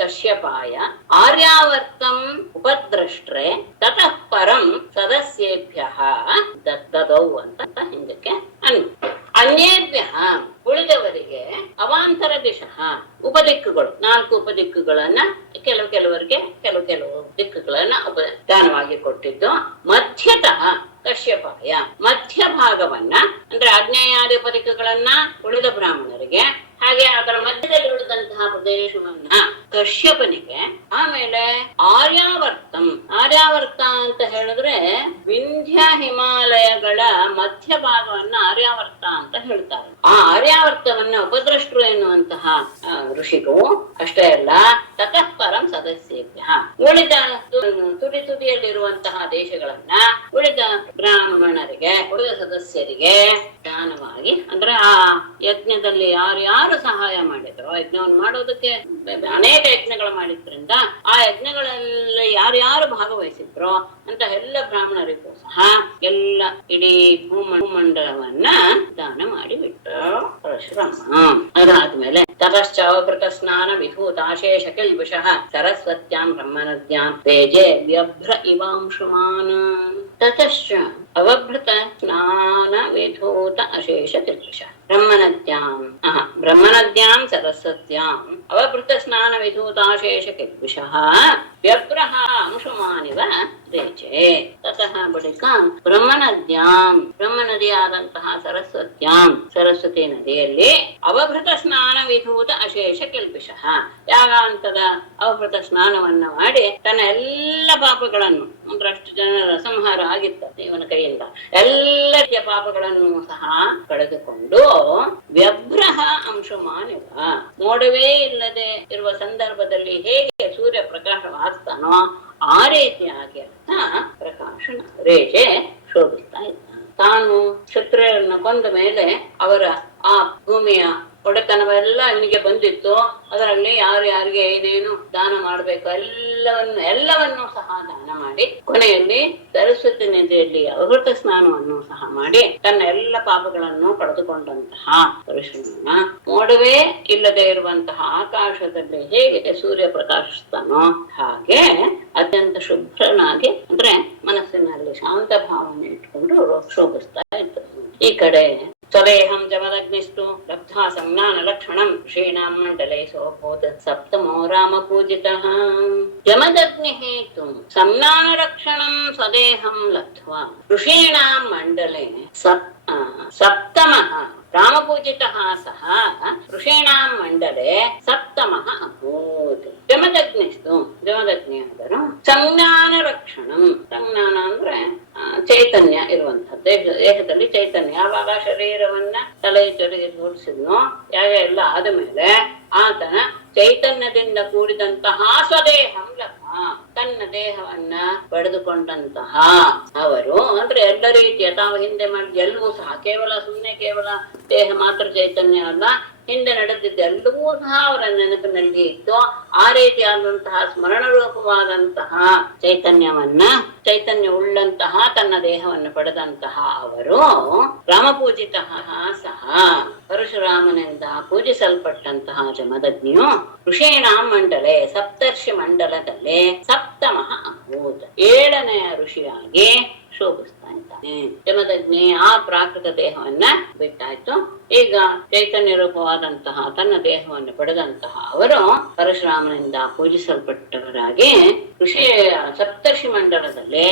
ಕಶ್ಯಪಾಯ ಆರ್ಯಾವರ್ತಂ ಉಪದ್ರಷ್ಟ್ರೆ ತತಃ ಪರಂ ಸದಸ್ಯೇಭ್ಯಃ ದದೌ ಅಂತ ಹಿಂದಕ್ಕೆ ಅನ್ಯೇಭ್ಯಃ ಉಳಿದವರಿಗೆ ಅವಾಂತರ ದಿಶಃ ಉಪದಿಕ್ಕುಗಳು 4 ಉಪದಿಕ್ಕುಗಳನ್ನ ಕೆಲವರಿಗೆ ಕೆಲವು ದಿಕ್ಕುಗಳನ್ನ ದಾನವಾಗಿ ಕೊಟ್ಟಿದ್ದು. ಮಧ್ಯತಃ ಕಶ್ಯಪಾಯ ಮಧ್ಯ ಭಾಗವನ್ನ ಅಂದ್ರೆ ಆಗ್ನೇಯಾದಿ ಉಪದಿಕ್ಕುಗಳನ್ನ ಉಳಿದ ಬ್ರಾಹ್ಮಣರಿಗೆ, ಹಾಗೆ ಅದರ ಮಧ್ಯದಲ್ಲಿ ಉಳಿದಂತಹ ಪ್ರದೇಶವನ್ನ ಕಶ್ಯಪನಿಗೆ. ಆಮೇಲೆ ಆರ್ಯಾವರ್ತ ಅಂತ ಹೇಳಿದ್ರೆ ವಿಂಧ್ಯ ಹಿಮಾಲಯಗಳ ಮಧ್ಯ ಭಾಗವನ್ನ ಆರ್ಯಾವರ್ತ ಅಂತ ಹೇಳ್ತಾರೆ. ಆ ಆರ್ಯಾವರ್ತವನ್ನ ಉಪದ್ರಷ್ಟರು ಎನ್ನುವಂತಹ ಋಷಿಗೂ, ಅಷ್ಟೇ ಅಲ್ಲ ತತಃ ಪರಂ ಸದಸ್ಯೇಭ್ಯ ಉಳಿದ ತುದಿಯಲ್ಲಿರುವಂತಹ ದೇಶಗಳನ್ನ ಉಳಿದ ಬ್ರಾಹ್ಮಣ ಬ್ರಾಹ್ಮಣರಿಗೆ ಉಳಿದ ಸದಸ್ಯರಿಗೆ ದಾನವಾಗಿ, ಅಂದ್ರೆ ಆ ಯಜ್ಞದಲ್ಲಿ ಯಾರು ಸಹಾಯ ಮಾಡಿದ್ರು, ಯಜ್ಞವನ್ನು ಮಾಡೋದಕ್ಕೆ ಅನೇಕ ಯಜ್ಞಗಳು ಮಾಡಿದ್ರಿಂದ ಆ ಯಜ್ಞಗಳಲ್ಲಿ ಯಾರ್ಯಾರು ಭಾಗವಹಿಸಿದ್ರು ಅಂತ ಎಲ್ಲ ಬ್ರಾಹ್ಮಣರಿಗೂ ಸಹ ಎಲ್ಲ ಇಡೀ ಭೂಮಂಡಲವನ್ನ ದಾನ ಮಾಡಿಬಿಟ್ರು ಪರಶುರಾಮ. ಅದಾದ್ಮೇಲೆ ತತಶ್ಚಾವೃತ ಸ್ನಾನ ವಿಭೂತಾಶೇಷ ಕಿಲ್ಬಿಷಃ ಸರಸ್ವತ್ಯಾಂ ಬ್ರಹ್ಮನದ್ಯಾಂ ತೇಜೆ ವ್ಯಭ್ರ ಇವಾಂಶುಮಾನ್. ತತಶ್ಚ ಅವಭೃತ ಸ್ನಾನ ವಿಭೂತ ಅಶೇಷ ಕಿಲ್ಬಿಷಃ ಬ್ರಹ್ಮನದ್ಯಾಂ ಸರಸ್ವತ್ಯಾಂ ಅವಭೃತ ಸ್ನಾನ ವಿಧೂತಾಶೇಷ ಕಿಲ್ಬಿಷಃ ವ್ಯಭ್ರಃ ಅಂಶುಮಾನಿವ ತೇಜೆ. ತತಃ ಬಳಿಕ ಬ್ರಹ್ಮನದಿಯಾದಂತಹ ಸರಸ್ವತಿ ನದಿಯಲ್ಲಿ ಅವಭೃತ ಸ್ನಾನ ವಿಧೂತ ಅಶೇಷ ಕಿಲ್ಬಿಷಃ ಯಾಗಾಂತದ ಅವಭೃತ ಸ್ನಾನವನ್ನ ಮಾಡಿ ತನ್ನ ಎಲ್ಲ ಪಾಪಗಳನ್ನು, ಒಂದಷ್ಟು ಜನರ ಸಂಹಾರ ಆಗಿತ್ತ ಇವನ ಕೈಯಿಂದ, ಎಲ್ಲ ರೀತಿಯ ಪಾಪಗಳನ್ನು ಸಹ ಕಳೆದುಕೊಂಡು ವ್ಯಭ್ರಹ ಅಂಶುಮಾನಿವ, ಮೋಡವೇ ಇಲ್ಲದೆ ಇರುವ ಸಂದರ್ಭದಲ್ಲಿ ಹೇಗೆ ಸೂರ್ಯ ಪ್ರಕಾಶವಾಗ್ತಾನೋ ಆ ರೀತಿಯಾಗಿ ಪ್ರಕಾಶನ ರೇಷೆ ಶೋಭಿಸ್ತಾ ಇದ್ದ. ತಾನು ಕ್ಷತ್ರಿಯರನ್ನ ಕೊಂದ ಮೇಲೆ ಅವರ ಆ ಭೂಮಿಯ ಒಡೆತನವೆಲ್ಲ ಇವನಿಗೆ ಬಂದಿತ್ತು. ಅದರಲ್ಲಿ ಯಾರಿಗೆ ಏನೇನು ದಾನ ಮಾಡ್ಬೇಕು ಎಲ್ಲವನ್ನೂ ಸಹ ದಾನ ಮಾಡಿ ಕೊನೆಯಲ್ಲಿ ಸರಸ್ವತಿ ನದಿಯಲ್ಲಿ ಅವಭೃತ ಸ್ನಾನವನ್ನು ಸಹ ಮಾಡಿ ತನ್ನ ಎಲ್ಲ ಪಾಪಗಳನ್ನು ಕಳೆದುಕೊಂಡಂತಹ ಪರಶುರಾಮ ಮೋಡವೇ ಇಲ್ಲದೆ ಇರುವಂತಹ ಆಕಾಶದಲ್ಲಿ ಹೇಗೆ ಸೂರ್ಯ ಪ್ರಕಾಶಿಸ್ತಾನೋ ಹಾಗೆ ಅತ್ಯಂತ ಶುಭ್ರನಾಗಿ, ಅಂದ್ರೆ ಮನಸ್ಸಿನಲ್ಲಿ ಶಾಂತ ಭಾವನೆ ಇಟ್ಕೊಂಡು ಶೋಭಿಸ್ತಾ ಇತ್ತು. ಈ ಕಡೆ ಸ್ವದೇಹಂ ಜಮದಗ್ನಿಸ್ತು ಲಬ್ಧಾ ಸಂಜ್ಞಾನ ಲಕ್ಷಣಂ ಋಷೀಣಾಂ ಮಂಡಲೇ ಸೋಭೂತ್ ಸಪ್ತಮೋ ರಾಮ ಪೂಜಿತಃ. ಜಮದಗ್ನಿಃ ತು ಸಂಜ್ಞಾನ ರಕ್ಷಣಂ ಸ್ವದೇಹಂ ಲಬ್ಧ್ವಾ ಋಷೀಣಾಂ ಮಂಡಲೇ ಸಪ್ತಮಃ ರಾಮಪೂಜಿತಃ ಸಹ ಋಷೀಣಾಂ ಮಂಡಲೇ ಸಪ್ತಮಃ ಅಭೂತ್. ಜಮದಗ್ನಿ ಅಂದರು ಸಂಜ್ಞಾನ ರಕ್ಷಣಂ. ಸಂಜ್ಞಾನ ಅಂದ್ರೆ ಚೈತನ್ಯ ಇರುವಂತಹದ್ದು, ದೇಹದಲ್ಲಿ ಚೈತನ್ಯ. ಯಾವಾಗ ಶರೀರವನ್ನ ತಲೆ ಜೋಡಿಸಿದ್ನೋ ಎಲ್ಲ ಆದ ಮೇಲೆ ಆತನ ಚೈತನ್ಯದಿಂದ ಕೂಡಿದಂತಹ ಸ್ವದೇಹಂ ಲಭ, ತನ್ನ ದೇಹವನ್ನ ಪಡೆದುಕೊಂಡಂತಹ ಅವರು, ಅಂದ್ರೆ ಎಲ್ಲ ರೀತಿಯ ತಾವು ಹಿಂದೆ ಮಾಡಿದ ಎಲ್ಲವೂ ಸಹ ಕೇವಲ ದೇಹ ಮಾತ್ರ ಚೈತನ್ಯ ಅಲ್ಲ, ಹಿಂದೆ ನಡೆದಿದ್ದ ಎಲ್ಲವೂ ಸಹ ಅವರ ನೆನಪಿನಲ್ಲಿ ಇತ್ತು. ಆ ರೀತಿಯಾದಂತಹ ಸ್ಮರಣ ರೂಪವಾದಂತಹ ಚೈತನ್ಯ ಉಳ್ಳಂತಹ ತನ್ನ ದೇಹವನ್ನು ಪಡೆದಂತಹ ಅವರು ರಾಮಪೂಜಿತ ಸಹ ಪರಶುರಾಮನಿಂದ ಪೂಜಿಸಲ್ಪಟ್ಟಂತಹ ಜಮದಗ್ನಿಯು ಋಷೀಣಾಂ ಮಂಡಲೆ ಸಪ್ತರ್ಷಿ ಮಂಡಲದಲ್ಲಿ ಸಪ್ತಮಃ ಅಭೂತ್, 7ನೆಯ ಋಷಿಯಾಗಿ ಶೋಭಿಸ್ತಾ ಇದ್ದಾನೆ. ಜಮದಗ್ನಿ ಆ ಪ್ರಾಕೃತ ದೇಹವನ್ನ ಬಿಟ್ಟಾಯ್ತು. ಈಗ ಚೈತನ್ಯ ರೂಪವಾದಂತಹ ತನ್ನ ದೇಹವನ್ನು ಪಡೆದಂತಹ ಅವರು ಪರಶುರಾಮನಿಂದ ಪೂಜಿಸಲ್ಪಟ್ಟವರಾಗಿ ಸಪ್ತರ್ಷಿ ಮಂಡಲದಲ್ಲಿ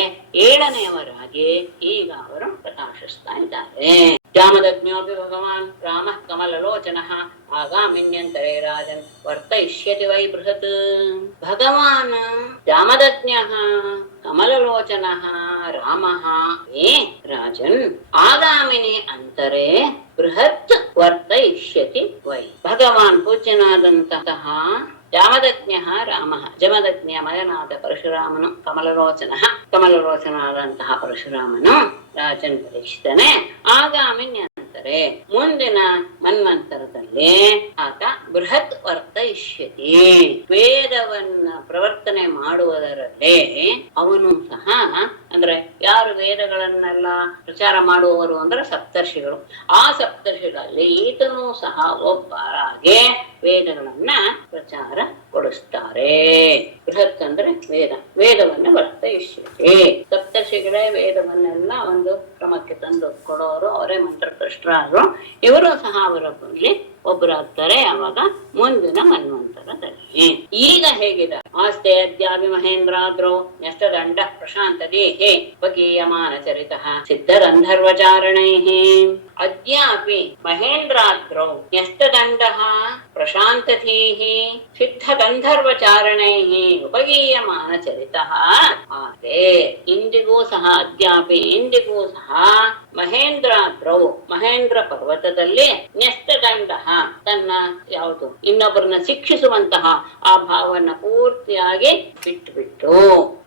7ನೆಯವರಾಗಿ ಈಗ ಅವರು ಪ್ರಕಾಶಿಸ್ತಾ ಇದ್ದಾರೆ. ಜಾಮದಗ್ನ್ಯೋಪಿ ಭಗವಾನ್ ರಾಮ ಕಮಲಲೋಚನಃ ಆಗಾಮಿನ್ಯಂತರೇ ರಾಜನ್ ವರ್ತಯಿಷ್ಯತಿ ವೈ ಬೃಹತ್. ಭಗವಾನ್ ಜಾಮದಗ್ನ್ಯಃ ಕಮಲಲೋಚನಃ ರಾಮಃ ಏ ರಾಜನ್ ಆಗಾಮಿನಿ ಅಂತರೇ ಬೃಹತ್ ವರ್ತಯಿಷ್ಯತಿ ವೈ. ಭಗವಾನ್ ಪೂಜ್ಯನಾದಂತಹ ಜಾಮದಗ್ನ್ಯಃ ರಾಮಃ, ಜಮದಗ್ನಿಯ ಮಗನಾದ ಪರಶುರಾಮನು ಕಮಲಲೋಚನಾದಂತಹ ಪರಶುರಾಮನು ರಾಜನ್ ಪರೀಕ್ಷಿತನೇ ಆಗಾಮಿನ್ಯಂತರೇ ಮುಂದಿನ ಮನ್ವಂತರದಲ್ಲಿ ಆತ ಬೃಹತ್ ವರ್ತಯಿಷ್ಯತಿ, ವೇದವನ್ನ ಪ್ರವರ್ತನೆ ಮಾಡುವುದರಲ್ಲೇ ಅವನು ಸಹ, ಅಂದ್ರೆ ಯಾರು ವೇದಗಳನ್ನೆಲ್ಲ ಪ್ರಚಾರ ಮಾಡುವವರು ಅಂದ್ರೆ ಸಪ್ತರ್ಷಿಗಳು, ಆ ಸಪ್ತರ್ಷಿಗಳಲ್ಲಿ ಈತನೂ ಸಹ ಒಬ್ಬರಾಗೆ ವೇದಗಳನ್ನ ಪ್ರಚಾರ ಕೊಡಿಸ್ತಾರೆ. ಬೃಹತ್ ಅಂದ್ರೆ ವೇದವನ್ನ ವರ್ತಯಿಷ್ಯತೆ. ಸಪ್ತರ್ಷಿಗಳೇ ವೇದವನ್ನೆಲ್ಲ ಒಂದು ಕ್ರಮಕ್ಕೆ ತಂದು ಕೊಡೋರು, ಅವರೇ ಮಂತ್ರಕೃಷ್ಟರಾದ್ರು. ಇವರು ಸಹ ಅವರೊಬ್ಬರಲ್ಲಿ ಒಬ್ಬರಾಗ್ತಾರೆ ಅವಾಗ ಮುಂದಿನ ಮನ್ವಂತರದಲ್ಲಿ. ಈಗ ಹೇಗಿದೆ ಆಸ್ತೆ ಅದ್ಯಾಪಿ ಮಹೇಂದ್ರಾದ್ರೌ ನ್ಯಸ್ತದಂಡ ಪ್ರಶಾಂತ ದೇಹೇ ಸ್ವಕೀಯಮಾನ ಚರಿತಃ ಸಿದ್ಧಗಂಧರ್ವಚಾರಣೈಃ. ಅದ್ಯಾಪಿ ಮಹೇಂದ್ರಾದ್ರೌ ನ್ಯಸ್ತದಂಡಃ ಪ್ರಶಾಂತಧೀಃ ಸಿದ್ಧಗಂಧರ್ವಚಾರಣೈಃ ಉಪಗೀಯಮಾನ ಚರಿತಃ ಆತೆ. ಇಂದಿಗೂ ಸಹ ಮಹೇಂದ್ರಾದ್ರೌ ಮಹೇಂದ್ರ ಪರ್ವತದಲ್ಲಿ ನ್ಯಸ್ತದಂಡ ತನ್ನ ಯಾವುದು ಇನ್ನೊಬ್ಬರನ್ನ ಶಿಕ್ಷಿಸುವಂತಹ ಆ ಭಾವವನ್ನು ಪೂರ್ತಿಯಾಗಿ ಬಿಟ್ಟು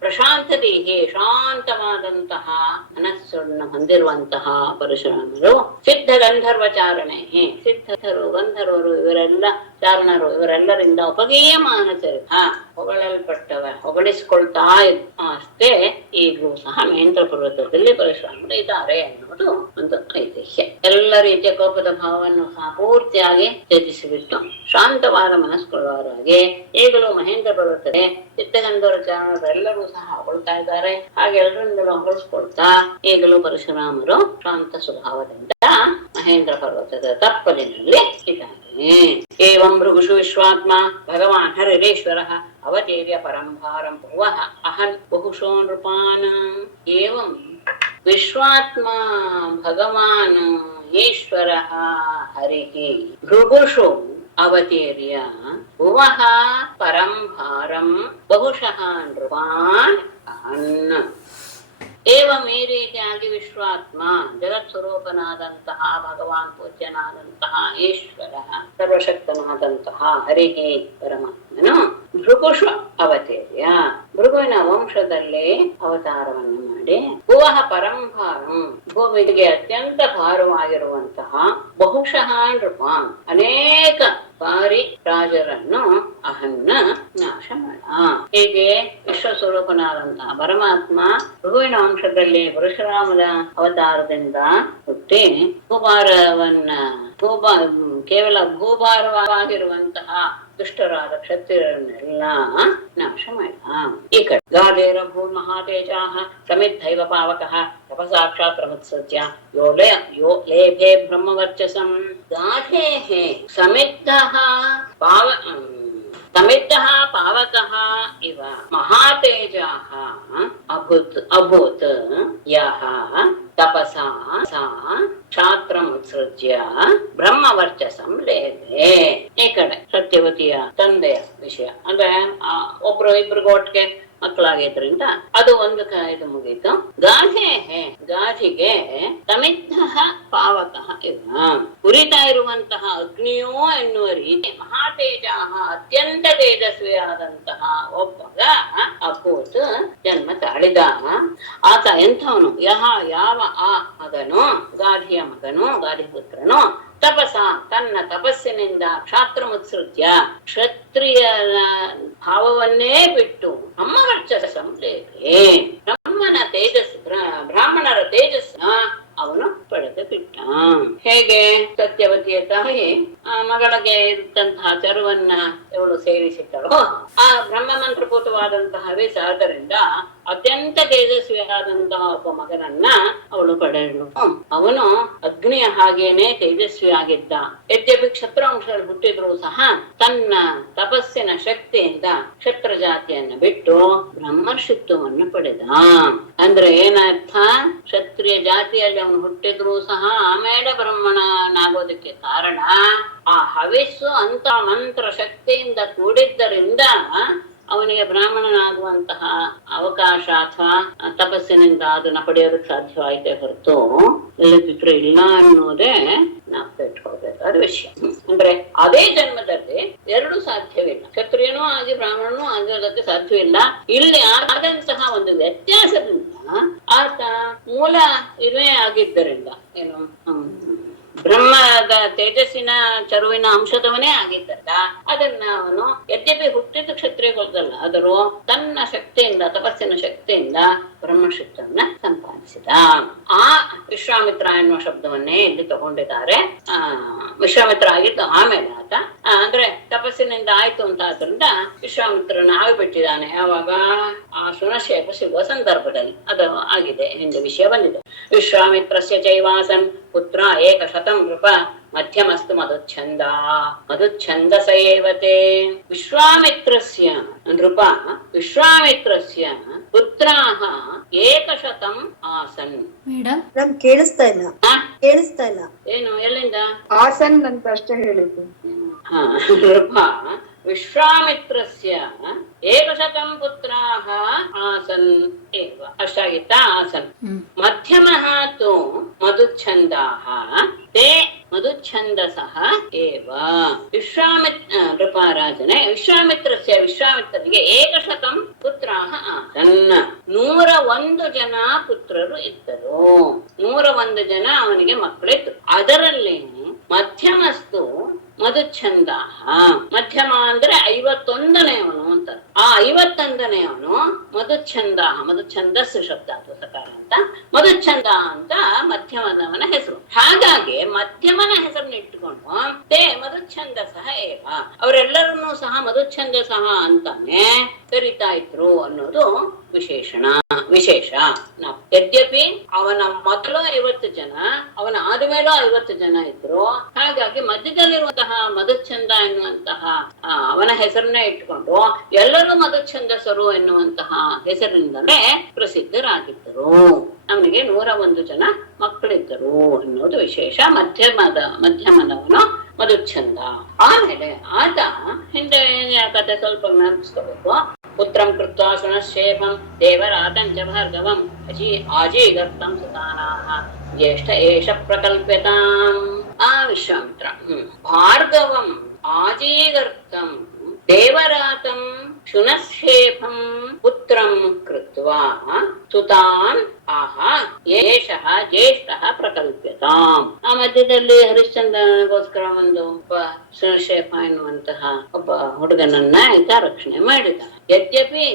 ಪ್ರಶಾಂತ ದೇಹಿ ಶಾಂತವಾದಂತಹ ಮನಸ್ಸನ್ನು ಹೊಂದಿರುವಂತಹ ಪರಶುರಾಮರು ಸಿದ್ಧ ಗಂಧರ್ವಚಾರಣೆ, ಸಿದ್ಧರು ಗಂಧರ್ವರು ಇವರೆಲ್ಲ ಚಾರಣರು ಇವರೆಲ್ಲರಿಂದ ಉಪಗೀಯಮಾನಚರಿ ಹೊಗಳಲ್ಪಟ್ಟವ ಹೊಗಳಿಸ್ಕೊಳ್ತಾ ಅಷ್ಟೇ ಈಗಲೂ ಸಹ ಮಹೇಂದ್ರ ಪರ್ವತದಲ್ಲಿ ಪರಶುರಾಮರು ಇದ್ದಾರೆ ಅನ್ನೋದು ಒಂದು ಐತಿಹ್ಯ. ಎಲ್ಲ ರೀತಿಯ ಕೋಪದ ಭಾವವನ್ನು ಸಹ ಪೂರ್ತಿಯಾಗಿ ತ್ಯಜಿಸಿಬಿಟ್ಟು ಶಾಂತವಾದ ಮನಸ್ಸುಳ್ಳವರಾಗಿ ಈಗಲೂ ಮಹೇಂದ್ರ ಪರ್ವತದಲ್ಲಿ ಸಿದ್ಧಗಂಧರ್ವ ಚಾರಣರೆಲ್ಲರೂ ಸಹ ಹೊಗಳ್ತಾ ಇದ್ದಾರೆ. ಹಾಗೆ ಎಲ್ಲರಿಂದಲೂ ಹೊಗಳಿಸ್ಕೊಳ್ತಾ ಈಗಲೂ ಪರಶುರಾಮರು ಶಾಂತ ಸ್ವಭಾವದಿಂದ ಮಹೇಂದ್ರ ಪರ್ವತದ ತಪ್ಪಲಿನಲ್ಲಿ ಇದ್ದಾರೆ. ಏವಂ ಭೃಗುಷು ವಿಶ್ವಾತ್ಮ ಭಗವಾನ್ ಹರಿರೇಶ್ವರಃ ಅವತೀರ್ಯ ಪರಂಭಾರಂ ಭುವಃ ಅಹನ್ ಬಹುಶೋ ನೃಪಾನ್. ಏವಂ ವಿಶ್ವಾತ್ಮ ಭಗವಾನ್ ಈಶ್ವರಃ ಹರಿಃ ಭೃಗುಷು ಅವತೀರ್ಯ ಭುವಃ ಪರಂಭಾರಂ ಬಹುಶಃ ನೃಪಾನ್ ಅಹನ್. ಏವಂ ಈ ರೀತಿಯಾಗಿ ವಿಶ್ವಾತ್ಮ ಜಗತ್ ಸ್ವರೂಪನಾದಂತಹ ಭಗವಾನ್ ಪೂಜ್ಯನಾದಂತಹ ಈಶ್ವರ ಸರ್ವಶಕ್ತನಾದಂತಹ ಹರಿಹಿ ಪರಮಾತ್ಮನು ಭೃಗುಷ ಅವತೀರ್ಯ ಭೃಗುವಿನ ವಂಶದಲ್ಲಿ ಅವತಾರವನ್ನು ಮಾಡಿ ಭುವಃ ಪರಂಭಾರಂ ಭೂಮಿಗೆ ಅತ್ಯಂತ ಭಾರವಾಗಿರುವಂತಹ ಬಹುಶಃ ನೃಪಾನ್ ಅನೇಕ ಬಾರಿ ರಾಜರನ್ನು ಅಹನ್ನ ನಾಶ ಮಾಡ. ಹೀಗೆ ವಿಶ್ವಸ್ವರೂಪನಾದಂತಹ ಪರಮಾತ್ಮ ಭೃಗುವಿನ ವಂಶದಲ್ಲಿ ಪರಶುರಾಮನ ಅವತಾರದಿಂದ ಹುಟ್ಟಿ ಭೂಭಾರವನ್ನ ಕೇವಲ ಭೂಭಾರವಾಗಿರುವಂತಹ ದುಷ್ಟರಾದ ಕ್ಷತ್ರಿಯರನ್ನೆಲ್ಲ ನಾಶ ಮಾಡ. ಈ ಕಡೆ ಗಾಧೇರ ಭೂನ್ ಮಹಾತೇಜಾಃ ಸಮಿದ್ಧೈವ ಪಾವಕಃ ತಪಸಾಕ್ಷಾತ್ ಪ್ರಮುತ್ಸೃಜ್ಯ ಯೋ ಲೇಭೆ ಬ್ರಹ್ಮವರ್ಚಸಂ. ಗಾಧೇಃ ಸಮಿದ್ಧಃ ಸಮಿದ್ಧಃ ಪಾವಕಃ ಇವ ಮಹಾತೇಜಾಃ ಅಭೂತ್ ಯಃ ತಪಸಾ ಸಾ ಕ್ಷಾತ್ರಮುತ್ಸೃಜ್ಯ ಬ್ರಹ್ಮವರ್ಚಸಂ ಲೇಭೆ. ಈ ಕಡೆ ಸತ್ಯವತಿಯ ತಂದೆಯ ವಿಷಯ ಅಂದ್ರೆ ಒಬ್ರು ಇಬ್ರಿಗೂ ಒಟ್ಟಿಗೆ ಮಕ್ಕಳಾಗಿದ್ರಿಂದ ಅದು ಒಂದು ಇದು ಮುಗೀತು. ಗಾಧಿಗೆ ಸಮಿದ್ಧಃ ಪಾವಕಃ ಇವ ಉರಿತಾ ಇರುವಂತಹ ಅಗ್ನಿಯೋ ಎನ್ನುವ ರೀತಿ ಮಹಾತೇಜಾಹ ಅತ್ಯಂತ ತೇಜಸ್ವಿಯಾದಂತಹ ಒಬ್ಬಗ ಅಭೂತ್ ಜನ್ಮ ತಾಳಿದ. ಆತ ಎಂಥವನು ಯಾವ ಆ ಮಗನು ಗಾಧಿಯ ಮಗನು ಗಾಧಿಪುತ್ರನು ತಪಸ ತನ್ನ ತಪಸ್ಸಿನಿಂದ ಕ್ಷಾತ್ರ ಮುತ್ಸೃಜ್ಯ ಕ್ಷತ್ರಿಯನ ಭಾವವನ್ನೇ ಬಿಟ್ಟು ಬ್ರಹ್ಮವರ್ಚಸಂ ಲೇಭೆ ಬ್ರಹ್ಮನ ತೇಜಸ್ ಬ್ರಾಹ್ಮಣರ ತೇಜಸ್ನ ಅವನು ಪಡೆದು ಬಿಟ್ಟ. ಹೇಗೆ ಸತ್ಯವತಿಯ ತಾಯಿ ಮಗಳಿಗೆ ಇದ್ದಂತಹ ಚರುವನ್ನ ಇವಳು ಸೇರಿಸಿಟ್ಟಳು. ಆ ಬ್ರಹ್ಮ ಮಂತ್ರಪೂತವಾದಂತಹ ಹವಿಸ್ ಆದ್ದರಿಂದ ಅತ್ಯಂತ ತೇಜಸ್ವಿಯಾದಂತಹ ಒಬ್ಬ ಮಗನನ್ನ ಅವಳು ಪಡೆದಳು. ಅವನು ಅಗ್ನಿಯ ಹಾಗೇನೆ ತೇಜಸ್ವಿ ಆಗಿದ್ದ. ಯದ್ಯಪಿ ಕ್ಷತ್ರವಂಶದಲ್ಲಿ ಹುಟ್ಟಿದ್ರು ಸಹ ತನ್ನ ತಪಸ್ಸಿನ ಶಕ್ತಿಯಿಂದ ಕ್ಷತ್ರ ಜಾತಿಯನ್ನು ಬಿಟ್ಟು ಬ್ರಹ್ಮರ್ಷಿತ್ವವನ್ನು ಪಡೆದ. ಅಂದ್ರೆ ಏನರ್ಥ? ಕ್ಷತ್ರಿಯ ಜಾತಿಯಲ್ಲಿ ಅವನು ಹುಟ್ಟಿದ್ರು ಸಹ ಆಮೇಲೆ ಬ್ರಹ್ಮಣನಾಗೋದಕ್ಕೆ ಕಾರಣ ಆ ಹವಿಸ್ಸು ಅಂತ ಮಂತ್ರ ಶಕ್ತಿಯಿಂದ ಕೂಡಿದ್ದರಿಂದ ಅವನಿಗೆ ಬ್ರಾಹ್ಮಣನಾಗುವಂತಹ ಅವಕಾಶ ಅಥವಾ ತಪಸ್ಸಿನಿಂದ ಅದನ್ನ ಪಡೆಯೋದಕ್ಕೆ ಸಾಧ್ಯವಾಯಿತೇ ಹೊರತು ಇಲ್ಲದಿದ್ರೆ ಇಲ್ಲ ಅನ್ನೋದೇ ನಾವು ಇಟ್ಕೊಳ್ಬೇಕಾದ ವಿಷಯ. ಅಂದ್ರೆ ಅದೇ ಜನ್ಮದಲ್ಲಿ ಎರಡು ಸಾಧ್ಯವಿಲ್ಲ. ಕ್ಷತ್ರಿಯನೂ ಆಗಿ ಬ್ರಾಹ್ಮಣನೂ ಆಗೋದಕ್ಕೆ ಸಾಧ್ಯವಿಲ್ಲ. ಇಲ್ಲಿ ಆದಂತಹ ಒಂದು ವ್ಯತ್ಯಾಸದಿಂದ ಆತ ಮೂಲ ಇವೇ ಆಗಿದ್ದರಿಂದ ಏನು ಬ್ರಹ್ಮದ ತೇಜಸ್ಸಿನ ಚರುವಿನ ಅಂಶದವನೇ ಆಗಿದ್ದರಿಂದ ಅದನ್ನ ಅವನು ಯದ್ಯಪಿ ಹುಟ್ಟಿದ ಕ್ಷತ್ರಿಯ ಕುಲದಲ್ಲ ಆದರೂ ತನ್ನ ಶಕ್ತಿಯಿಂದ ತಪಸ್ಸಿನ ಶಕ್ತಿಯಿಂದ ಬ್ರಹ್ಮಶಕ್ತಿಯನ್ನ ಸಂಪಾದಿಸಿದ. ಆ ವಿಶ್ವಾಮಿತ್ರ ಎನ್ನುವ ಶಬ್ದವನ್ನೇ ಇಲ್ಲಿ ತಗೊಂಡಿದ್ದಾರೆ. ವಿಶ್ವಾಮಿತ್ರ ಆಗಿದ್ದು ಆಮೇಲೆ ಆತ ಅಂದ್ರೆ ತಪಸ್ಸಿನಿಂದ ಆಯ್ತು ಅಂತ ಆದ್ರಿಂದ ವಿಶ್ವಾಮಿತ್ರನ ಆಗಿಬಿಟ್ಟಿದ್ದಾನೆ. ಯಾವಾಗ ಆ ಶುನಶೇಖ ಸಿಗುವ ಸಂದರ್ಭದಲ್ಲಿ ಅದು ಆಗಿದೆ, ಹಿಂದೆ ವಿಷಯ ಬಂದಿದೆ. ವಿಶ್ವಾಮಿತ್ರಸ್ಯ ಚೈವಾಸನ್ ಪುತ್ರ ಏಕಶತಂ ನೃಪ ಮಧ್ಯಮಸ್ತು ಮಧುಚ್ಛಂದಸ ಏವತೆ. ವಿಶ್ವಾಮಿತ್ರಸ್ಯ ನೃಪ ವಿಶ್ವಾಮಿತ್ರಸ್ಯ ಪುತ್ರಾಃ ಏಕಶತಂ ಆಸನ್. ಮೇಡಮ್ ಕೇಳಿಸ್ತಾ ಇಲ್ಲ. ಏನು ಎಲ್ಲಿಂದ ಆಸನ್ ಅಂತ ಅಷ್ಟೇ ಹೇಳಿದ್ದು. ನೃಪ ವಿಶ್ವಾಮಿತ್ರಸ್ಯ ಏಕಶತಂ ಪುತ್ರಾಃ ಆಸನ್ ಏವ. ಅಷ್ಟಾಗಿತ್ತ? ಆಸನ್. ಮಧ್ಯಮಃ ತು ಮಧುಚ್ಛಂದಾಃ ತೇ ಮಧುಚ್ಛಂದಸಃ ಏವ. ನೃಪರಾಜನೇ ವಿಶ್ವಾಮಿತ್ರನಿಗೆ ಏಕಶತಂ ಪುತ್ರಾಃ ಆಸನ್. 100 101 ಜನ ಪುತ್ರರು ಇದ್ದರು. 101 ಜನ ಅವನಿಗೆ ಮಕ್ಕಳಿತ್ತು. ಅದರಲ್ಲಿ ಮಧ್ಯಮಸ್ತು ಮಧುಚ್ಛಂದ. ಮಧ್ಯಮ ಅಂದ್ರೆ 51ನೇವನು ಅಂತ. ಆ 51ನೇವನು ಮಧುಚ್ಛಂದ. ಮಧುಚ್ಛಂದಸ್ಸು ಶಬ್ದ ಅದು ಸಕಾರ ಅಂತ. ಮಧುಚ್ಛಂದ ಅಂತ ಮಧ್ಯಮದವನ ಹೆಸರು. ಹಾಗಾಗಿ ಮಧ್ಯಮನ ಹೆಸರನ್ನ ಇಟ್ಟುಕೊಂಡು ತೇ ಮಧುಚ್ಛಂದ ಸಹ ಏವ, ಅವರೆಲ್ಲರನ್ನೂ ಸಹ ಮಧುಚ್ಛಂದ ಸಹ ಅಂತಾನೆ ಕರಿತಾ ಇದ್ರು ಅನ್ನೋದು ವಿಶೇಷ. ಯದ್ಯಪಿ ಅವನ ಮೊದಲು 50 ಜನ, ಅವನ ಆದ್ಮೇಲೂ 50 ಜನ ಇದ್ರು. ಹಾಗಾಗಿ ಮಧ್ಯದಲ್ಲಿರುವಂತಹ ಮಧುಚ್ಛಂದ ಎನ್ನುವಂತಹ ಅವನ ಹೆಸರನ್ನೇ ಇಟ್ಕೊಂಡು ಎಲ್ಲರೂ ಮಧುಚ್ಛಂದಸರು ಎನ್ನುವಂತಹ ಹೆಸರಿನಿಂದಲೇ ಪ್ರಸಿದ್ಧರಾಗಿದ್ದರು. ಅವನಿಗೆ 101 ಜನ ಮಕ್ಕಳಿದ್ದರು ಅನ್ನೋದು ವಿಶೇಷ. ಮಧ್ಯಮದವನು ಮಧುಚ್ಛಂದ. ಆಮೇಲೆ ಆತ ಹಿಂದೆ ಕಥೆ ಸ್ವಲ್ಪ ನೆನಪಿಸ್ಕೋಬೇಕು. ಪುತ್ರಂ ಕೃತ್ವಾ ಶುನಶ್ಶೇಫಂ ದೇವರಾತಂಚ ಭಾರ್ಗವಂ ಆಜೀಗರ್ತಂ ಸುತಾನಾಃ ಜ್ಯೇಷ್ಠ ಏಷ ಪ್ರಕಲ್ಪ್ಯತಾಂ. ವಿಶ್ವಾಮಿತ್ರ ಭಾರ್ಗವಂ ಆಜೀಗರ್ತಂ ದೇವರಾತಂ ಶುನಶ್ಶೇಫಂ ಪುತ್ರಂ ಕೃತ್ವಾ ಸುತಾನ್ ಏಷಃ ಜ್ಯೇಷ್ಠಃ ಪ್ರಕಲ್ಪ್ಯತಾಂ. ಆ ಮಧ್ಯದಲ್ಲಿ ಹರಿಶ್ಚಂದ್ರನಿಗೋಸ್ಕರ ಒಂದು ಶುನಶ್ಶೇಫ ಎನ್ನುವಂತಹ ಒಬ್ಬ ಹುಡುಗನನ್ನ ಈತ ರಕ್ಷಣೆ ಮಾಡಿದ. ಯದ್ಯಪಿ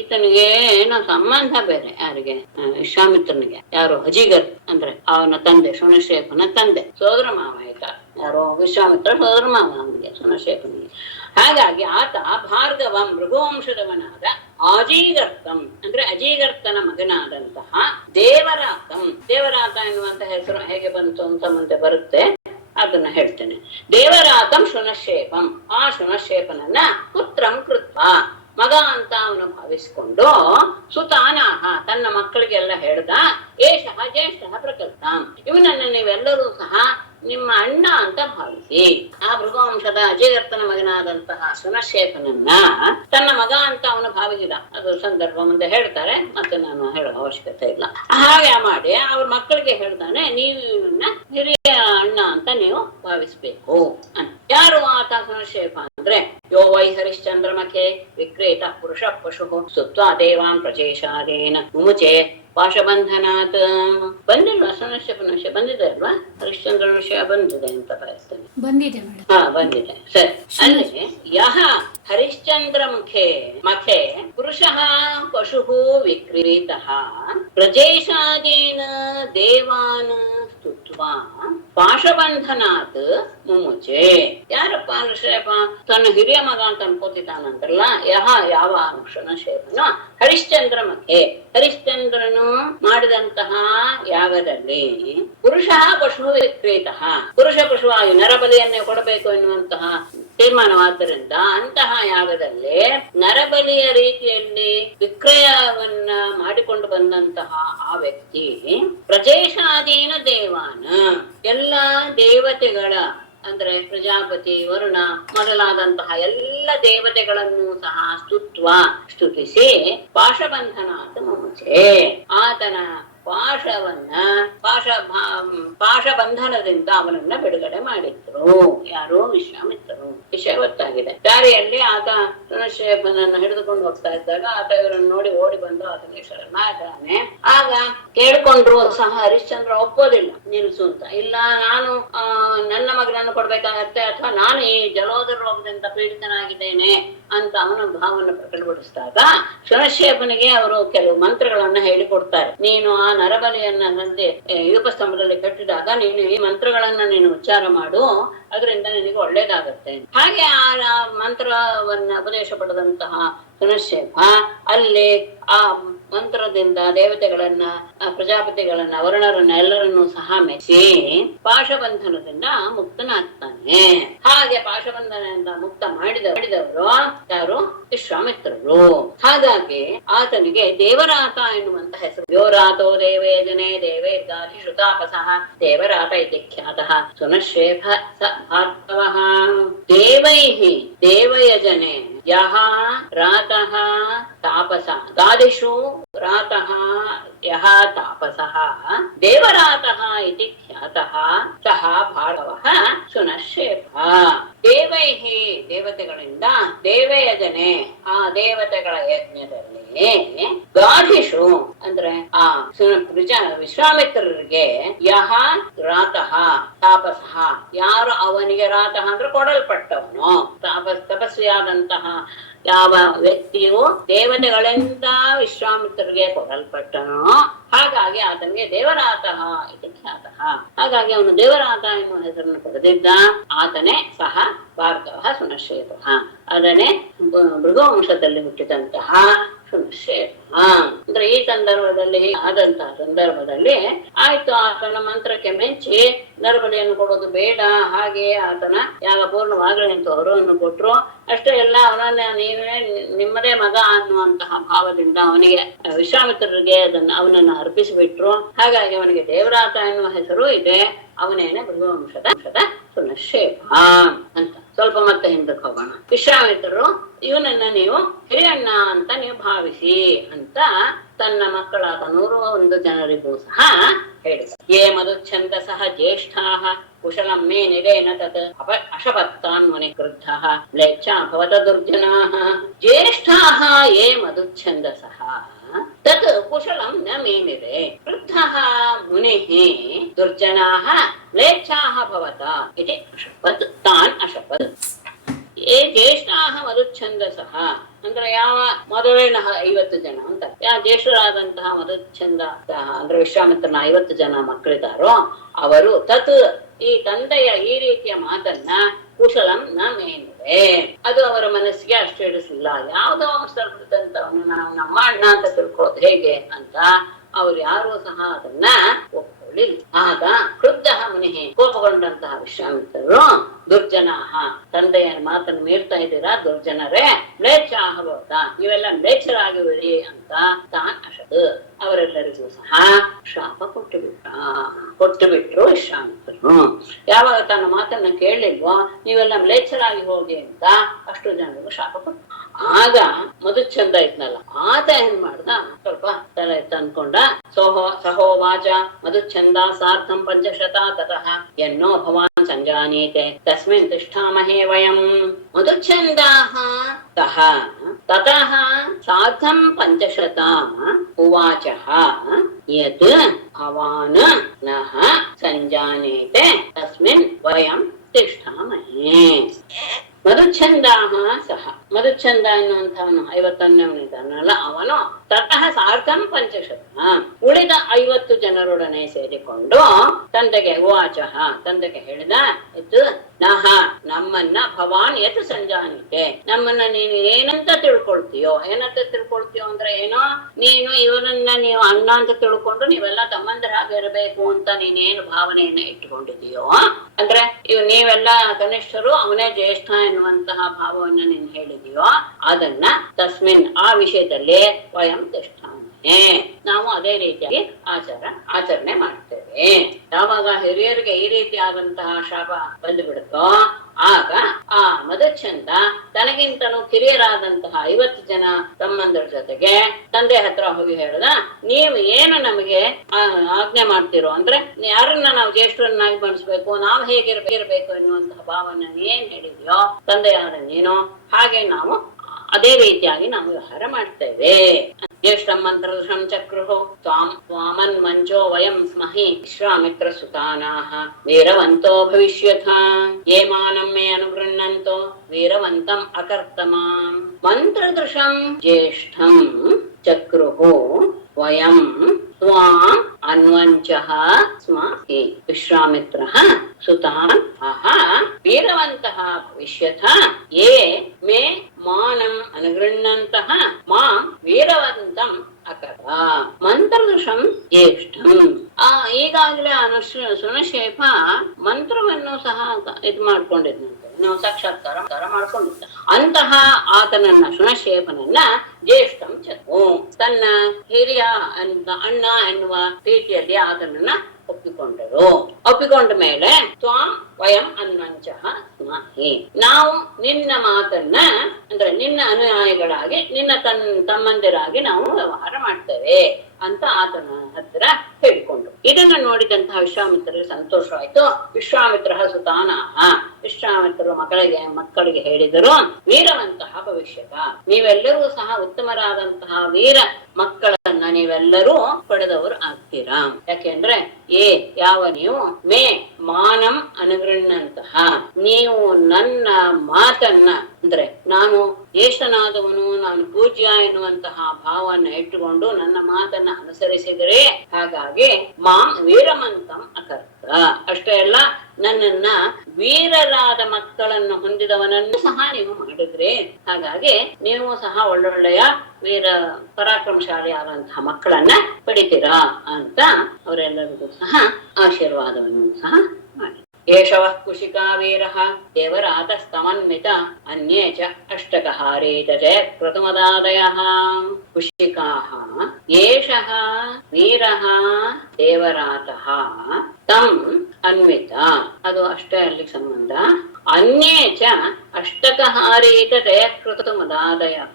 ಈತನಿಗೆ ಏನೋ ಸಂಬಂಧ ಬೇರೆ. ಯಾರಿಗೆ? ವಿಶ್ವಾಮಿತ್ರನಿಗೆ. ಯಾರು? ಅಜಿಗರ್ ಅಂದ್ರೆ ಅವನ ತಂದೆ, ಶುನಶ್ಶೇಫನ ತಂದೆ, ಸೋದರ ಮಾವ ಈತ. ಯಾರೋ ವಿಶ್ವಾಮಿತ್ರ ಸೋದರ ಮಾವ ಅವನಿಗೆ, ಶುನಶ್ಶೇಫನಿಗೆ. ಹಾಗಾಗಿ ಆತ ಭಾರ್ಗವಂ ರಘುವಂಶದವನಾದ ಆಜೀಗರ್ತಂ ಅಂದ್ರೆ ಅಜೀಗರ್ತನ ಮಗನಾದಂತಹ ದೇವರಾತಂ. ದೇವರಾತ ಎನ್ನುವಂತ ಹೆಸರು ಹೇಗೆ ಬಂತು ಅಂತ ಮುಂದೆ ಬರುತ್ತೆ, ಅದನ್ನ ಹೇಳ್ತೇನೆ. ದೇವರಾತಂ ಶುನಶ್ಶೇಫಂ, ಆ ಶುನಶ್ಶೇಫನನ್ನ ಪುತ್ರಂ ಕೃತ್ವ ಮಗ ಅಂತ ಅವನು ಭಾವಿಸಿಕೊಂಡು ಸುತಾನಾಹ ತನ್ನ ಮಕ್ಕಳಿಗೆಲ್ಲ ಹೇಳ್ದ. ಏಷಃ ಜ್ಯೇಷ್ಠಃ ಪ್ರಕಲ್ಪ್ತಾಂ, ಇವನನ್ನ ನೀವೆಲ್ಲರೂ ಸಹ ನಿಮ್ಮ ಅಣ್ಣ ಅಂತ ಭಾವಿಸಿ. ಆ ಭೃಗುವಂಶದ ಅಜಯರ್ತನ ಮಗನಾದಂತಹ ಶುನಶ್ಶೇಫನನ್ನ ತನ್ನ ಮಗ ಅಂತ ಅವನು ಭಾವಿಸಿದ. ಅದು ಸಂದರ್ಭ ಮುಂದೆ ಹೇಳ್ತಾರೆ, ಮತ್ತೆ ನಾನು ಹೇಳೋ ಅವಶ್ಯಕತೆ ಇಲ್ಲ. ಹಾಗೆ ಮಾಡಿ ಅವ್ರ ಮಕ್ಕಳಿಗೆ ಹೇಳ್ತಾನೆ, ನೀವು ಇವನ್ನ ಹಿರಿಯ ಅಣ್ಣ ಅಂತ ನೀವು ಭಾವಿಸ್ಬೇಕು ಅಂತ. ಯಾರು ಆತ ಶುನಶ್ಶೇಫ ಅಂದ್ರೆ ಯೋ ವೈ ಹರಿಶ್ಚಂದ್ರಮಖೆ ವಿಕ್ರೇತ ಪುರುಷ ಪಶು ಸುತ್ವಾ ದೇವಾನ್ ಪ್ರಜೇಶಾದೇನ ಮುಮುಚೆ ಪಾಶಬಂಧನಾತ್. ಬಂದಿಲ್ವಾ ಶುನಶ್ಶೇಫನ ವಿಷಯ? ಬಂದಿದೆ ಅಲ್ವಾ? ಹರಿಶ್ಚಂದ್ರನ ವಿಷಯ ಬಂದಿದೆ ಅಂತ ಬಯಸ್ತೇನೆ. ಬಂದಿದೆ. ಸರಿ. ಅಲ್ಲಿ ಯಹ ಹರಿಶ್ಚಂದ್ರ ಮಖೆ ಪುರುಷಃ ಪಶು ವಿಕ್ರೀತಃ ಪ್ರಜೇಶಾದೇನ ದೇವಾನ್ ಸ್ತುತ್ವಾ ಪಾಶಬಂಧನಾತ್ ಮುಮುಚೆ. ಯಾರಪ್ಪ ಶುನಶ್ಶೇಫ? ತನ್ನ ಹಿರಿಯ ಮಗ ಅಂತ ಅನ್ಕೋತಿದ್ದಾನಂತಲ್ಲ. ಯಾವ ಶುನಶ್ಶೇಫನು ಹರಿಶ್ಚಂದ್ರ ಮಖೆ, ಹರಿಶ್ಚಂದ್ರನು ಮಾಡಿದಂತಹ ಯಾಗದಲ್ಲಿ ಪುರುಷ ಪಶು ವಿಕ್ರೀತಃ, ಪುರುಷ ಪಶುವಾಗಿ ನರಬಲಿಯನ್ನೇ ಕೊಡಬೇಕು ಎನ್ನುವಂತಹ ತೀರ್ಮಾನವಾದ್ದರಿಂದ ಅಂತಹ ಯಾಗದಲ್ಲಿ ನರಬಲಿಯ ರೀತಿಯಲ್ಲಿ ವಿಕ್ರಯವನ್ನ ಮಾಡಿಕೊಂಡು ಬಂದಂತಹ ಆ ವ್ಯಕ್ತಿ ಪ್ರಜೇಶಾದೀನ ದೇವಾನ, ಎಲ್ಲ ದೇವತೆಗಳ ಅಂದ್ರೆ ಪ್ರಜಾಪತಿ, ವರುಣ ಮೊದಲಾದಂತಹ ಎಲ್ಲ ದೇವತೆಗಳನ್ನು ಸಹ ಸ್ತುತಿಸಿ ಪಾಶಬಂಧನಾತ್ ಮುಮುಚೆ, ಆತನ ಪಾಶಬಂಧನದಿಂದ ಅವನನ್ನ ಬಿಡುಗಡೆ ಮಾಡಿದ್ರು. ಯಾರು? ವಿಶ್ವಾಮಿತ್ರರು. ವಿಷಯ ಗೊತ್ತಾಗಿದೆ. ದಾರಿಯಲ್ಲಿ ಆತ ಶುನಶ್ಶೇಫನನ್ನು ಹಿಡಿದುಕೊಂಡು ಹೋಗ್ತಾ ಇದ್ದಾಗ ಆತ ಇವರನ್ನು ನೋಡಿ ಓಡಿ ಬಂದು ಆತನಿಗೆ ಶರಣಾಗ್ತಾನೆ. ಆಗ ಕೇಳ್ಕೊಂಡ್ರು ಸಹ ಹರಿಶ್ಚಂದ್ರ ಒಪ್ಪೋದಿಲ್ಲ, ನಿಲ್ಸು ಅಂತ. ಇಲ್ಲ, ನಾನು ನನ್ನ ಮಗನನ್ನು ಕೊಡ್ಬೇಕಾಗತ್ತೆ, ಅಥವಾ ನಾನು ಈ ಜಲೋದರ ರೋಗದಿಂದ ಪೀಡಿತನಾಗಿದ್ದೇನೆ ಅಂತ ಅವನ ಭಾವವನ್ನು ಪ್ರಕಟಪಡಿಸಿದಾಗ ಶುನಶ್ಶೇಫನಿಗೆ ಅವರು ಕೆಲವು ಮಂತ್ರಗಳನ್ನ ಹೇಳಿಕೊಡ್ತಾರೆ. ನೀನು ಆ ನರಬಲಿಯನ್ನ ನಂದೆ ಯೂಪಸ್ತಂಭದಲ್ಲಿ ಕಟ್ಟಿದಾಗ ನೀನು ಈ ಮಂತ್ರಗಳನ್ನ ನೀನು ಉಚ್ಚಾರ ಮಾಡು, ಅದರಿಂದ ನಿನಗೆ ಒಳ್ಳೇದಾಗತ್ತೆ. ಹಾಗೆ ಆ ಮಂತ್ರವನ್ನ ಉಪದೇಶ ಪಡೆದಂತಹ ಶುನಶ್ಶೇಫ ಅಲ್ಲಿ ಆ ಮಂತ್ರದಿಂದ ದೇವತೆಗಳನ್ನ, ಪ್ರಜಾಪತಿಗಳನ್ನ, ವರುಣರನ್ನ ಎಲ್ಲರನ್ನೂ ಸಹ ಮೆಚ್ಚಿ ಪಾಶಬಂಧನದಿಂದ ಮುಕ್ತನಾಗ್ತಾನೆ. ಹಾಗೆ ಪಾಶಬಂಧನದಿಂದ ಮುಕ್ತ ಮಾಡಿದವರು ಯಾರು? ವಿಶ್ವಾಮಿತ್ರರು. ಹಾಗಾಗಿ ಆತನಿಗೆ ದೇವರಾತ ಎನ್ನುವಂತ ಹೆಸರು. ಯೋರಾತೋ ದೇವೇ ಜನೇ ದೇವೇ ಶ್ರುತಾಪಸಃ ದೇವರಾತ ಇತಿ ಖ್ಯಾತಃ ಶುನಶ್ಶೇಫ ಸ ಭಾರ್ಗವಃ. ದೇವೈಃ ದೇವಯಜನೆ ಯಹ ರಾತಃ ತಾಪಸ ಗಾದಿಷು ರಾತಃ ಯಹ ತಾಪಸಃ ದೇವರಾತಃ ಇತಿ ಖ್ಯಾತಃ ಸಹ ಭಾರ್ಗವಃ ಶುನಶ್ಶೇಫ. ದೇವೈಃ ದೇವತೆಗಳಿಂದ, ದೇವಯಜನೆ ಆ ದೇವತೆಗಳ ಯಜ್ಞದಲ್ಲಿ ವಿಶ್ವಾಮಿತ್ರರಿಗೆ ಯಹ ರಾತಃ ತಾಪಸಃ, ಯಾರು ಅವನಿಗೆ ರಾತಃ ಅಂದ್ರೆ ಕೊಡಲ್ಪಟ್ಟವನು, ತಪಸ್ವಿಯಾದಂತಹ ಯಾವ ವ್ಯಕ್ತಿಯು ದೇವತೆಗಳಿಂದ ವಿಶ್ವಾಮಿತ್ರರಿಗೆ ಕೊಡಲ್ಪಟ್ಟನೋ ಹಾಗಾಗಿ ಆತನಿಗೆ ದೇವರಾತಃ ಇದು ಖ್ಯಾತಃ. ಹಾಗಾಗಿ ಅವನು ದೇವರಾತ ಎನ್ನುವ ಹೆಸರನ್ನು ಪಡೆದಿದ್ದ. ಆತನೇ ಸಹ ಭಾರ್ಗವ ಸುನಶ್ಚೇತಃ, ಅದನ್ನೇ ಮೃಗವಂಶದಲ್ಲಿ ಹುಟ್ಟಿದಂತಹ ಸುನಶ್ಚೇತ. ಅಂದ್ರೆ ಈ ಸಂದರ್ಭದಲ್ಲಿ ಆದಂತಹ ಸಂದರ್ಭದಲ್ಲಿ ಆಯ್ತು, ಆತನ ಮಂತ್ರಕ್ಕೆ ಮೆಚ್ಚಿ ನರಬಲಿಯನ್ನು ಕೊಡೋದು ಬೇಡ, ಹಾಗೆಯೇ ಆತನ ಯಾಗ ಪೂರ್ಣವಾಗಲಿ ಅಂತ ಹೊರವನ್ನು ಕೊಟ್ರು. ಅಷ್ಟೇ ಎಲ್ಲ ಅವನನ್ನ ನೀವೇ ನಿಮ್ಮದೇ ಮಗ ಅನ್ನುವಂತಹ ಭಾವದಿಂದ ಅವನಿಗೆ ವಿಶ್ವಾಮಿತ್ರರಿಗೆ ಅವನನ್ನು ಅರ್ಪಿಸಿಬಿಟ್ರು. ಹಾಗಾಗಿ ಅವನಿಗೆ ದೇವರಾತ ಎನ್ನುವ ಹೆಸರು ಇದೆ. ಅವನೇನೆ ಭೃಗುವಂಶದ ಸುನಶ್ಚೇತ ಅಂತ. ಸ್ವಲ್ಪ ಮತ್ತೆ ಹಿಂದಕ್ಕೆ ಹೋಗೋಣ. ವಿಶ್ವಾಮಿತ್ರರು ಇವನನ್ನ ನೀವು ಹಿರಿಯಣ್ಣ ಅಂತ ನೀವು ಭಾವಿಸಿ ಅಂತ ತನ್ನ ಮಕ್ಕಳಾದ 101 ಜನರಿಗೂ ಸಹ ಹೇಳಿದ. ಯೇ ಮಧುಚ್ಛಂದ ಸಹ ಜ್ಯೇಷ್ಠಾಃ ಕುಶಲಂ ಮೇ ನಿರೇನ ತತ್ ಅಶಪತ್ತಾನ್ ಮುನಿ ಕ್ರುದ್ಧಃ ಮ್ಲೇಚ್ಛಾ ಭವತ ದುರ್ಜನಾಃ. ಜ್ಯೇಷ್ಠಾಃ ಯೇ ಮಧುಚ್ಛಂದಸಃ ತತ್ ಕುಶಲಂ ನ ಮೇನಿರೆ ಕ್ರುದ್ಧಃ ಮುನಿಃ ದುರ್ಜನಾಃ ಮ್ಲೇಚ್ಛಾಃ ಭವತ ಇತಿ ಅಶಪತ್ ತಾನ್ ಅಶಪತ್. ಏ ಜ್ಯೇಷ್ಠಾಃ ಮಧುಚ್ಛಂದಸಃ ಅಂದ್ರೆ ಯಾವ ಮೊದಲಿನ 50 ಜನ ಅಂತ, ಯಾವ ಜ್ಯೇಷ್ಠರಾದಂತಹ ಮಧುಚ್ಛಂದ ಅಂದ್ರೆ ವಿಶ್ವಾಮಿತ್ರನ 50 ಜನ ಮಕ್ಕಳಿದ್ದಾರೋ ಅವರು ತತ್ ಈ ತಂದೆಯ ಈ ರೀತಿಯ ಮಾತನ್ನ ಕುಶಲಂ ನ ಮೇನಿದೆ, ಅದು ಅವರ ಮನಸ್ಸಿಗೆ ಅಷ್ಟು ಹಿಡಿಸಲಿಲ್ಲ. ಯಾವುದೋ ವಂಶದವನು ನಾವು ನಮ್ಮ ಅಣ್ಣ ಅಂತ ತಿಳ್ಕೊಳ್ಳೋದು ಹೇಗೆ ಅಂತ ಅವ್ರು ಯಾರು ಸಹ ಅದನ್ನ ಒಪ್ಕೊಳ್ಳಿಲ್ಲ. ಆಗ ಕ್ರುದ್ಧ ಮುನಿ ಕೋಪಗೊಂಡಂತಹ ವಿಶ್ವಾಮಿತ್ರರು ದುರ್ಜನಾಹ, ತಂದೆಯ ಮಾತನ್ನು ಮೀರ್ತಾ ಇದ್ದೀರಾ ದುರ್ಜನರೇ, ಮ್ಲೇಚ್ಛಾಹ ಭವತ, ನೀವೆಲ್ಲ ಮ್ಲೇಚ್ಛರಾಗಿವಿರಿ ಅಂತ ತಾನ್ ಅಶದ್ ಅವರೆಲ್ಲರಿಗೂ ಸಹ ಶಾಪ ಕೊಟ್ಟು ಬಿಟ್ರು ವಿಶ್ವಾಮಿತ್ರರು. ಯಾವಾಗ ತನ್ನ ಮಾತನ್ನ ಕೇಳಲಿಲ್ವೋ ನೀವೆಲ್ಲ ಮ್ಲೇಚ್ಛರಾಗಿ ಹೋಗಿ ಅಂತ ಅಷ್ಟು ಜನರಿಗೂ ಶಾಪ ಕೊಟ್ಟು. ಆಗ ಮಧುಚ್ಛಂದ ಇದ್ನಲ್ಲ ಆತ ಏನ್ ಮಾಡ್ದ, ಸ್ವಲ್ಪ ತಲೆ ತಂದ್ಕೊಂಡ. ಸಹೋವಾಚ ಮಧುಚ್ಛಂದ ಸಾರ್ಧಂ 500 ತತಃ ಎನ್ನೋ ಭವಾನ್ ಸಂಜಾನೀತೆ ತಸ್ಮಿನ್ ತಿಷ್ಠಾಮಹೇ ವಯಂ. ಮಧುಚ್ಛಂದಾಃ ತತಃ ಸಾರ್ಧಂ 500 ಉವಾಚಃ ಯತ್ ಭವಾನ್ ನಃ ಸಂಜಾನೀತೆ ತಸ್ಮಿನ್ ವಯಂ ತಿಷ್ಠಾಮಹೇ. ಮಧುಚ್ಛಂದಾಹ ಸಹ, ಮಧುಚ್ಛಂದ ಎನ್ನುವಂಥವನು 51ನೇವನಿದ್ದಾನಲ್ಲ ಅವನು ತತಃ ಸಾರ್ಧಂ 500 ಉಳಿದ 50 ಜನರೊಡನೆ ಸೇರಿಕೊಂಡು ತಂದೆಗೆ ಉವಾಚಃ ತಂದೆಗೆ ಹೇಳಿದ, ಇದು ನಹ ನಮ್ಮನ್ನ ಭವಾನ್ ಯತ್ ಸಂಜಾನಿತೆ, ನಮ್ಮನ್ನ ನೀನು ಏನಂತ ತಿಳ್ಕೊಳ್ತೀಯೋ. ಏನಂತ ತಿಳ್ಕೊಳ್ತೀಯೋ ಅಂದ್ರೆ ಏನೋ, ನೀನು ಇವರನ್ನ ನೀವು ಅಣ್ಣ ಅಂತ ತಿಳ್ಕೊಂಡು ನೀವೆಲ್ಲ ತಮ್ಮಂದರಾಗಿರ್ಬೇಕು ಅಂತ ನೀನೇನು ಭಾವನೆಯನ್ನ ಇಟ್ಟುಕೊಂಡಿದೀಯೋ, ಅಂದ್ರೆ ನೀವೆಲ್ಲ ಕನಿಷ್ಠರು ಅವನೇ ಜ್ಯೇಷ್ಠ ಎನ್ನುವಂತಹ ಭಾವವನ್ನ ನೀನು ಹೇಳಿದೀಯೋ, ಅದನ್ನ ತಸ್ಮಿನ್ ಆ ವಿಷಯದಲ್ಲಿ ವಯಂ ತಿಷ್ಠಾಮಹೇ ನಾವು ಅದೇ ರೀತಿಯಾಗಿ ಆಚರಣೆ ಮಾಡ್ತೇವೆ. ಯಾವಾಗ ಹಿರಿಯರಿಗೆ ಈ ರೀತಿ ಆದಂತಹ ಶಾಪ ಬಂದುಬಿಡುತ್ತೋ ಆಗ ಆ ಮಧುಚ್ಛಂದ ತನಗಿಂತನೂ ಕಿರಿಯರಾದಂತಹ 50 ಜನ ತಮ್ಮಂದರ ಜೊತೆಗೆ ತಂದೆ ಹತ್ರ ಹೋಗಿ ಹೇಳ್ದ, ನೀವು ಏನು ನಮಗೆ ಆಜ್ಞೆ ಮಾಡ್ತಿರೋ, ಅಂದ್ರೆ ಯಾರನ್ನ ನಾವು ಜ್ಯೇಷ್ಠರನ್ನಾಗಿ ಬಣಿಸ್ಬೇಕು, ನಾವು ಹೇಗಿರ್ಬೇಕು ಎನ್ನುವಂತಹ ಭಾವನೆ ಏನ್ ಹೇಳಿದ್ಯೋ ತಂದೆಯಾದ ನೀನು, ಹಾಗೆ ನಾವು ಅದೇ ರೀತಿಯಾಗಿ ನಾವು ವ್ಯವಹಾರ ಮಾಡ್ತೇವೆ. ಜ್ಯೇಷ್ಠಂ ಮಂತ್ರದೃಶಂ ಚಕ್ರುಃ ತ್ವಾಮನ್ ಮಂಜೋ ವಯಂ ಸ್ಮಹಿ ವಿಶ್ವಾಮಿತ್ರ ಸುತಾನಾಃ ವೀರವಂತೋ ಭವಿಷ್ಯಥ ಯೇ ಮಾನಂ ಮೇ ಅನುಗೃಹ್ಣಂತೋ ವೀರವಂತಂ ಅಕರ್ತಮಾಂ. ಮಂತ್ರದೃಶಂ ಜ್ಯೇಷ್ಠಂ ಚಕ್ರುಃ ವಯಂ ತ್ವಾಂ ಅನ್ವಂಚಃ ಸ್ಮಹಿ ವಿಶ್ವಾಮಿತ್ರಃ ಸುತಾನ್ ಅಹ ವೀರವಂತಃ ಭವಿಷ್ಯಥ ಯೇ ಮೇ ಮಾನಂ ಅನುಗೃಹ್ಣಂತಃ ಮಾಂ ವೀರವಂತಂ ಅಕರ. ಮಂತ್ರದೃಶಂ ಜ್ಯೇಷ್ಠಂ ಈಗಾಗಲೇ ಸುನಶೇಪ ಮಂತ್ರವನ್ನು ಸಹ ಇದು ಮಾಡ್ಕೊಂಡಿದ್ನಂತೆ, ನಾವು ಸಾಕ್ಷಾತ್ಕಾರ ಮಾಡ್ಕೊಂಡಿದ್ದ. ಅಂತಹ ಆತನನ್ನ ಸುನಶೇಪನನ್ನ ಜ್ಯೇಷ್ಠಂ ಚಕ್ರು ತನ್ನ ಹಿರಿಯ ಅಣ್ಣ ಎನ್ನುವ ರೀತಿಯಲ್ಲಿ ಆತನನ್ನ ಒಪ್ಪಿಕೊಂಡ ಮೇಲೆ ತ್ವಾಂ ವಯಂ ಅನ್ವಂಚಃ ಸ್ಮಹಿ ನಾವು ನಿನ್ನ ಮಾತನ್ನ ಅಂದ್ರೆ ನಿನ್ನ ಅನುಯಾಯಿಗಳಾಗಿ ನಿನ್ನ ತಮ್ಮಂದಿರಾಗಿ ನಾವು ವ್ಯವಹಾರ ಮಾಡ್ತೇವೆ ಅಂತ ಆತನ ಹತ್ತಿರ ಹೇಳಿಕೊಂಡು. ಇದನ್ನ ನೋಡಿದಂತಹ ವಿಶ್ವಾಮಿತ್ರರಿಗೆ ಸಂತೋಷವಾಯ್ತು. ವಿಶ್ವಾಮಿತ್ರ ಸುತಾನಾಹ ವಿಶ್ವಾಮಿತ್ರರು ಮಕ್ಕಳಿಗೆ ಹೇಳಿದರು, ವೀರವಂತಹ ಭವಿಷ್ಯತ ನೀವೆಲ್ಲರೂ ಸಹ ಉತ್ತಮರಾದಂತಹ ವೀರ ಮಕ್ಕಳನ್ನ ಮಕ್ಕಳನ್ನ ನೀವೆಲ್ಲರೂ ಪಡೆದವರು ಆಗ್ತೀರಾ. ಯಾಕೆಂದ್ರೆ ಯಾವ ನೀವು ಮೇ ಮಾನಂ ಅನುಗೃಣ್ಣಂತಹ, ನೀವು ನನ್ನ ಮಾತನ್ನ ಅಂದ್ರೆ ನಾನು ಜ್ಯೇಷ್ಠನಾದವನು, ನಾನು ಪೂಜ್ಯ ಎನ್ನುವಂತಹ ಭಾವವನ್ನು ಇಟ್ಟುಕೊಂಡು ನನ್ನ ಮಾತನ್ನ ಅನುಸರಿಸಿದರೆ, ಹಾಗಾಗಿ ಮಾಂ ವೀರಮಂತಂ ಅಕರ್ತ, ಅಷ್ಟೇ ಅಲ್ಲ ನನ್ನನ್ನ ವೀರರಾದ ಮಕ್ಕಳನ್ನು ಹೊಂದಿದವನನ್ನು ಸಹ ನೀವು ಮಾಡಿದ್ರಿ. ಹಾಗಾಗಿ ನೀವು ಸಹ ಒಳ್ಳೊಳ್ಳೆಯ ವೀರ ಪರಾಕ್ರಮಶಾಲಿ ಆದಂತಹ ಮಕ್ಕಳನ್ನ ಪಡಿತೀರಾ ಅಂತ ಅವರೆಲ್ಲರಿಗೂ ಸಹ ಆಶೀರ್ವಾದವನ್ನು ಸಹ ಮಾಡಿ. ಏಷವ ಕುಶಿಕಾ ವೀರಃ ದೇವರಾತಸ್ತಮನ್ವಿತ ಅನ್ಯೇ ಚ ಅಷ್ಟಕಹಾರೇತ ಚ ಕ್ರತುಮದಾದಯಃ. ಕುಶಿಕಾಃ ಏಷಃ ವೀರಃ ದೇವರಾತಃ ತಂ ಅನ್ವಿತ, ಅದು ಅಷ್ಟೇ ಅಲ್ಲಿ ಸಂಬಂಧ. ಅನ್ಯೇ ಚ ಅಷ್ಟಕಹಾರೇತ ಜಯ ಕ್ರತುಮದಾದಯಃ.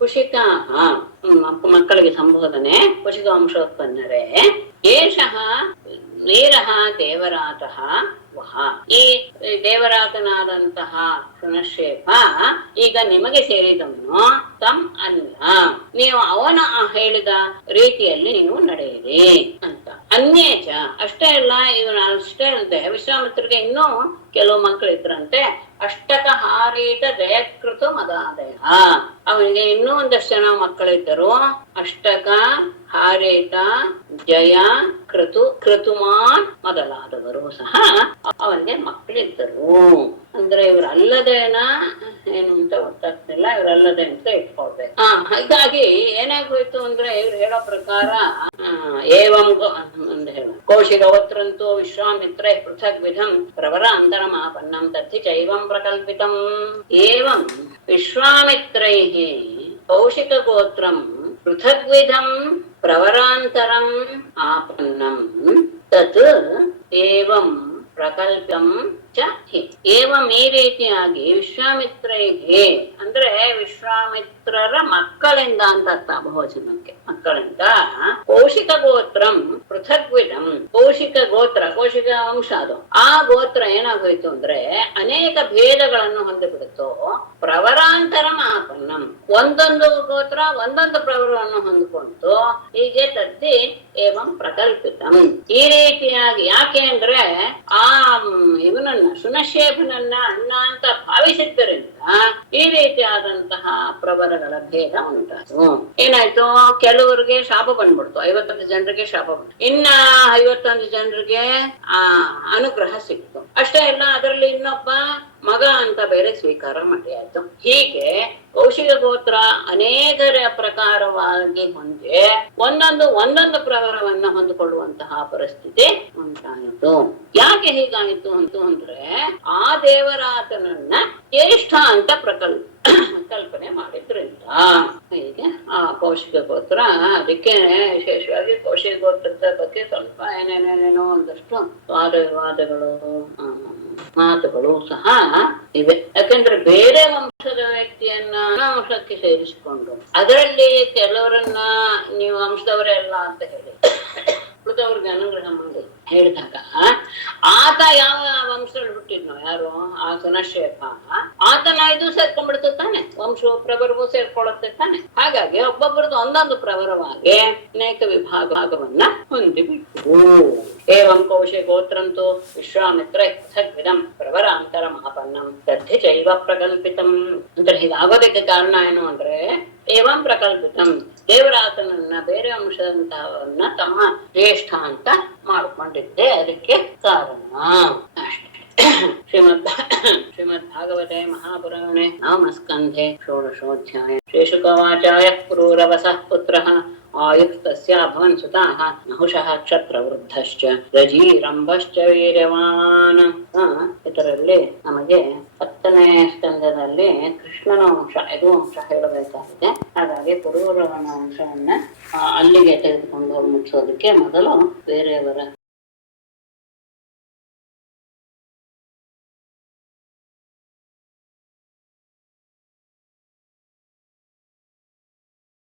ಕುಶಿಕಾಃ ಮಕ್ಕಳಿಗೆ ಸಂಬೋಧನೆ, ಕುಶಿಕ ವಂಶೋತ್ಪನ್ನರೇ. ಏಷಃ ವೀರಃ ದೇವರಾತಃ ವಹ, ಈ ದೇವರಾತನಾದಂತಹ ಶುನಶೇಪ ಈಗ ನಿಮಗೆ ಸೇರಿದವನು. ತಂ ಅನ್ಯ, ನೀವು ಅವನ ಹೇಳಿದ ರೀತಿಯಲ್ಲಿ ನೀವು ನಡೆಯಿರಿ ಅಂತ. ಅನ್ಯೇಚ ಅಷ್ಟೇ ಅಲ್ಲ, ಇವನು ಅಷ್ಟೇ ಅಲ್ಲದೆ ವಿಶ್ವಾಮಿತ್ರರಿಗೆ ಇನ್ನೂ ಕೆಲವು ಮಕ್ಕಳು ಇದ್ರಂತೆ. ಅಷ್ಟಕ ಹಾರೀತ ಜಯಕೃತು ಮದಾದಯ, ಅವನಿಗೆ ಇನ್ನೂ ಒಂದಷ್ಟು ಜನ ಮಕ್ಕಳಿದ್ದರು. ಅಷ್ಟಕ, ಹಾರೇತ, ಜಯ, ಕ್ರತುಮಾನ್ ಮೊದಲಾದವರು ಸಹ ಅವನಿಗೆ ಮಕ್ಕಳಿದ್ದರು. ಅಂದ್ರೆ ಇವರಲ್ಲದೇನಾ ಏನು ಅಂತ ಗೊತ್ತಾಗ್ತಿಲ್ಲ, ಇವರಲ್ಲದೆ ಅಂತ ಇಟ್ಕೊಳ್ಬೇಕು. ಹೀಗಾಗಿ ಏನಾಗೋಯ್ತು ಅಂದ್ರೆ ಇವ್ರು ಹೇಳೋ ಪ್ರಕಾರ ಏವಂ ಅಂತ ಹೇಳ ಕೌಶಿಕವತ್ರಂತೂ ವಿಶ್ವಾಮಿತ್ರ ಪೃಥಕ್ ವಿಧಂ ಪ್ರವರ ಅಂತರಮಾಪನ್ನಂ ತಥಿ ಚೈವಂ ಪ್ರಕಲ್ಪಿತಂ. ಏವಂ ವಿಶ್ವಾಮಿತ್ರೈಃ ಕೌಶಿಕ ಗೋತ್ರಂ ಪೃಥಗ್ವಿಧಂ ಪ್ರವರಾಂತರಂ ಆಪನ್ನಂ ತತ್ ಏವಂ ಪ್ರಕಲ್ಪಂ ಚ ಹಿ. ಏವಂ ಈ ರೀತಿಯಾಗಿ ವಿಶ್ವಾಮಿತ್ರೈಗೆ ಅಂದ್ರೆ ವಿಶ್ವಾಮಿತ್ರರ ಮಕ್ಕಳಿಂದ ಅಂತ ಅರ್ಥ, ಬಹುವಚನಕ್ಕೆ ಮಕ್ಕಳಿಂದ. ಕೌಶಿಕ ಗೋತ್ರಂ ಪೃಥಗ್ವಿಧಂ, ಕೌಶಿಕ ಗೋತ್ರ, ಕೌಶಿಕ ವಂಶ ಅದು. ಆ ಗೋತ್ರ ಏನಾಗೋಯ್ತು ಅಂದ್ರೆ ಅನೇಕ ಭೇದಗಳನ್ನು ಹೊಂದಿಬಿಡುತ್ತೋ. ಪ್ರವರಾಂತರಂ ಆಪನ್ನಂ, ಒಂದೊಂದು ಗೋತ್ರ ಒಂದೊಂದು ಪ್ರವರವನ್ನು ಹೊಂದಿಕೊಂಡು ಹೀಗೆ ತದ್ದಿ ಏವಂ ಪ್ರಕಲ್ಪಿತಂ. ಈ ರೀತಿಯಾಗಿ ಯಾಕೆ ಅಂದ್ರೆ ಆ ಇವನನ್ನ ಶುನಶೇಫನನ್ನ ಅಣ್ಣ ಅಂತ ಭಾವಿಸಿದ್ದರಿಂದ ಈ ರೀತಿಯಾದಂತಹ ಪ್ರಬಲಗಳ ಭೇದ ಉಂಟಾಯ್ತು. ಏನಾಯ್ತು, ಕೆಲವರಿಗೆ ಶಾಪ ಬಂದ್ಬಿಡ್ತು, 51 ಜನರಿಗೆ ಶಾಪ ಬಂತು, ಇನ್ನ 51 ಜನರಿಗೆ ಅನುಗ್ರಹ ಸಿಕ್ತು. ಅಷ್ಟೇ ಅಲ್ಲ, ಅದರಲ್ಲಿ ಇನ್ನೊಬ್ಬ ಮಗ ಅಂತ ಬೇರೆ ಸ್ವೀಕಾರ ಮಾಡಿ ಆಯ್ತು. ಹೀಗೆ ಕೌಶಿಕ ಗೋತ್ರ ಅನೇಕ ಪ್ರಕಾರವಾಗಿ ಹೊಂದಿ ಒಂದೊಂದು ಪ್ರಕಾರವನ್ನ ಹೊಂದಿಕೊಳ್ಳುವಂತಹ ಪರಿಸ್ಥಿತಿ ಉಂಟಾಯಿತು. ಯಾಕೆ ಹೀಗಾಯಿತು ಅಂದ್ರೆ ಆ ದೇವರಾತನನ್ನ ಜ್ಯೇಷ್ಠ ಅಂತ ಕಲ್ಪನೆ ಮಾಡಿದ್ರಿಂದ ಹೀಗೆ ಆ ಕೌಶಿಕ ಗೋತ್ರ. ಅದಕ್ಕೆ ವಿಶೇಷವಾಗಿ ಕೌಶಿಕ ಗೋತ್ರದ ಬಗ್ಗೆ ಸ್ವಲ್ಪ ಏನೇನೇನೇನೋ ಒಂದಷ್ಟು ವಾದ ವಿವಾದಗಳು ಮಾತುಗಳು ಸಹ ಇವೆ. ಯಾಕಂದ್ರೆ ಬೇರೆ ವಂಶದ ವ್ಯಕ್ತಿಯನ್ನ ವಂಶಕ್ಕೆ ಸೇರಿಸಿಕೊಂಡು ಅದರಲ್ಲಿ ಕೆಲವರನ್ನ ನೀವು ವಂಶದವರೇ ಅಲ್ಲ ಅಂತ ಹೇಳಿ ಉಳಿದವ್ರಿಗೆ ಅನುಗ್ರಹ ಮಾಡಿ ಹೇಳಿದಾಗ ಆತ ಯಾವ ವಂಶದಲ್ಲಿ ಹುಟ್ಟಿದ್ನೋ, ಯಾರು ಆ ಶುನಶೇಪ, ಆತನ ಇದು ಸೇರ್ಕೊಂಡ್ಬಿಡ್ತು ತಾನೆ, ವಂಶ ಪ್ರವರವೂ ಸೇರ್ಕೊಳ್ಳುತ್ತೆ ತಾನೆ. ಹಾಗಾಗಿ ಒಬ್ಬೊಬ್ಬರದ್ದು ಒಂದೊಂದು ಪ್ರವರವಾಗಿ ಅನೇಕ ಭಾಗವನ್ನ ಹೊಂದಿಬಿಟ್ಟು ಏವಂ ಕೌಶಿಕ ಗೋತ್ರಂತೂ ವಿಶ್ವಾಮಿತ್ರ ಪೃಥಗ್ವಿಧಂ ಪ್ರವರಾಂತರ ಮಾಪನ್ನಂ ತಥಿ ಚೈವ ಪ್ರಕಲ್ಪಿತಂ. ಅಂದ್ರೆ ಹೀಗಾಗೋದಕ್ಕೆ ಕಾರಣ ಏನು ಅಂದ್ರೆ ಏವಂ ಪ್ರಕಲ್ಪಿತಂ, ದೇವರಾತನನ್ನ ಬೇರೆ ಅಂಶದಂತವನ್ನ ತಮ್ಮ ಜ್ಯೇಷ್ಠ ಅಂತ ಮಾಡ್ಕೊಂಡಿದ್ದೆ ಅದಕ್ಕೆ ಕಾರಣ ಅಷ್ಟೇ. ಶ್ರೀಮದ್ ಭಾಗವತೆ ಮಹಾಪುರಾಣೆ ನವಮಸ್ಕಂಧೆ ಷೋಡಶೋಧ್ಯಾಯ. ಶ್ರೀಶುಕವಾಚಾಯ ಕ್ರೂರವಸಃ ಪುತ್ರಃ ಆಯುಕ್ತಸ್ಯಾಭವನ್ ಸುತಾಃ ನಹುಷಃ ಕ್ಷತ್ರವೃದ್ಧಶ್ಚ ರಜೀರಂಭಶ್ಚ ವೀರ್ಯವಾನ್. ಇದರಲ್ಲಿ ನಮಗೆ 10ನೇ ಸ್ಕಂದದಲ್ಲಿ ಕೃಷ್ಣನ ವಂಶ, ಇದು ವಂಶ ಹೇಳಬೇಕಾಗಿದೆ. ಹಾಗಾಗಿ ಪುರೂರವನ ವಂಶವನ್ನ ಅಲ್ಲಿಗೆ ತೆಗೆದುಕೊಂಡು ಮುಗಿಸೋದಕ್ಕೆ ಮೊದಲು ಬೇರೆಯವರ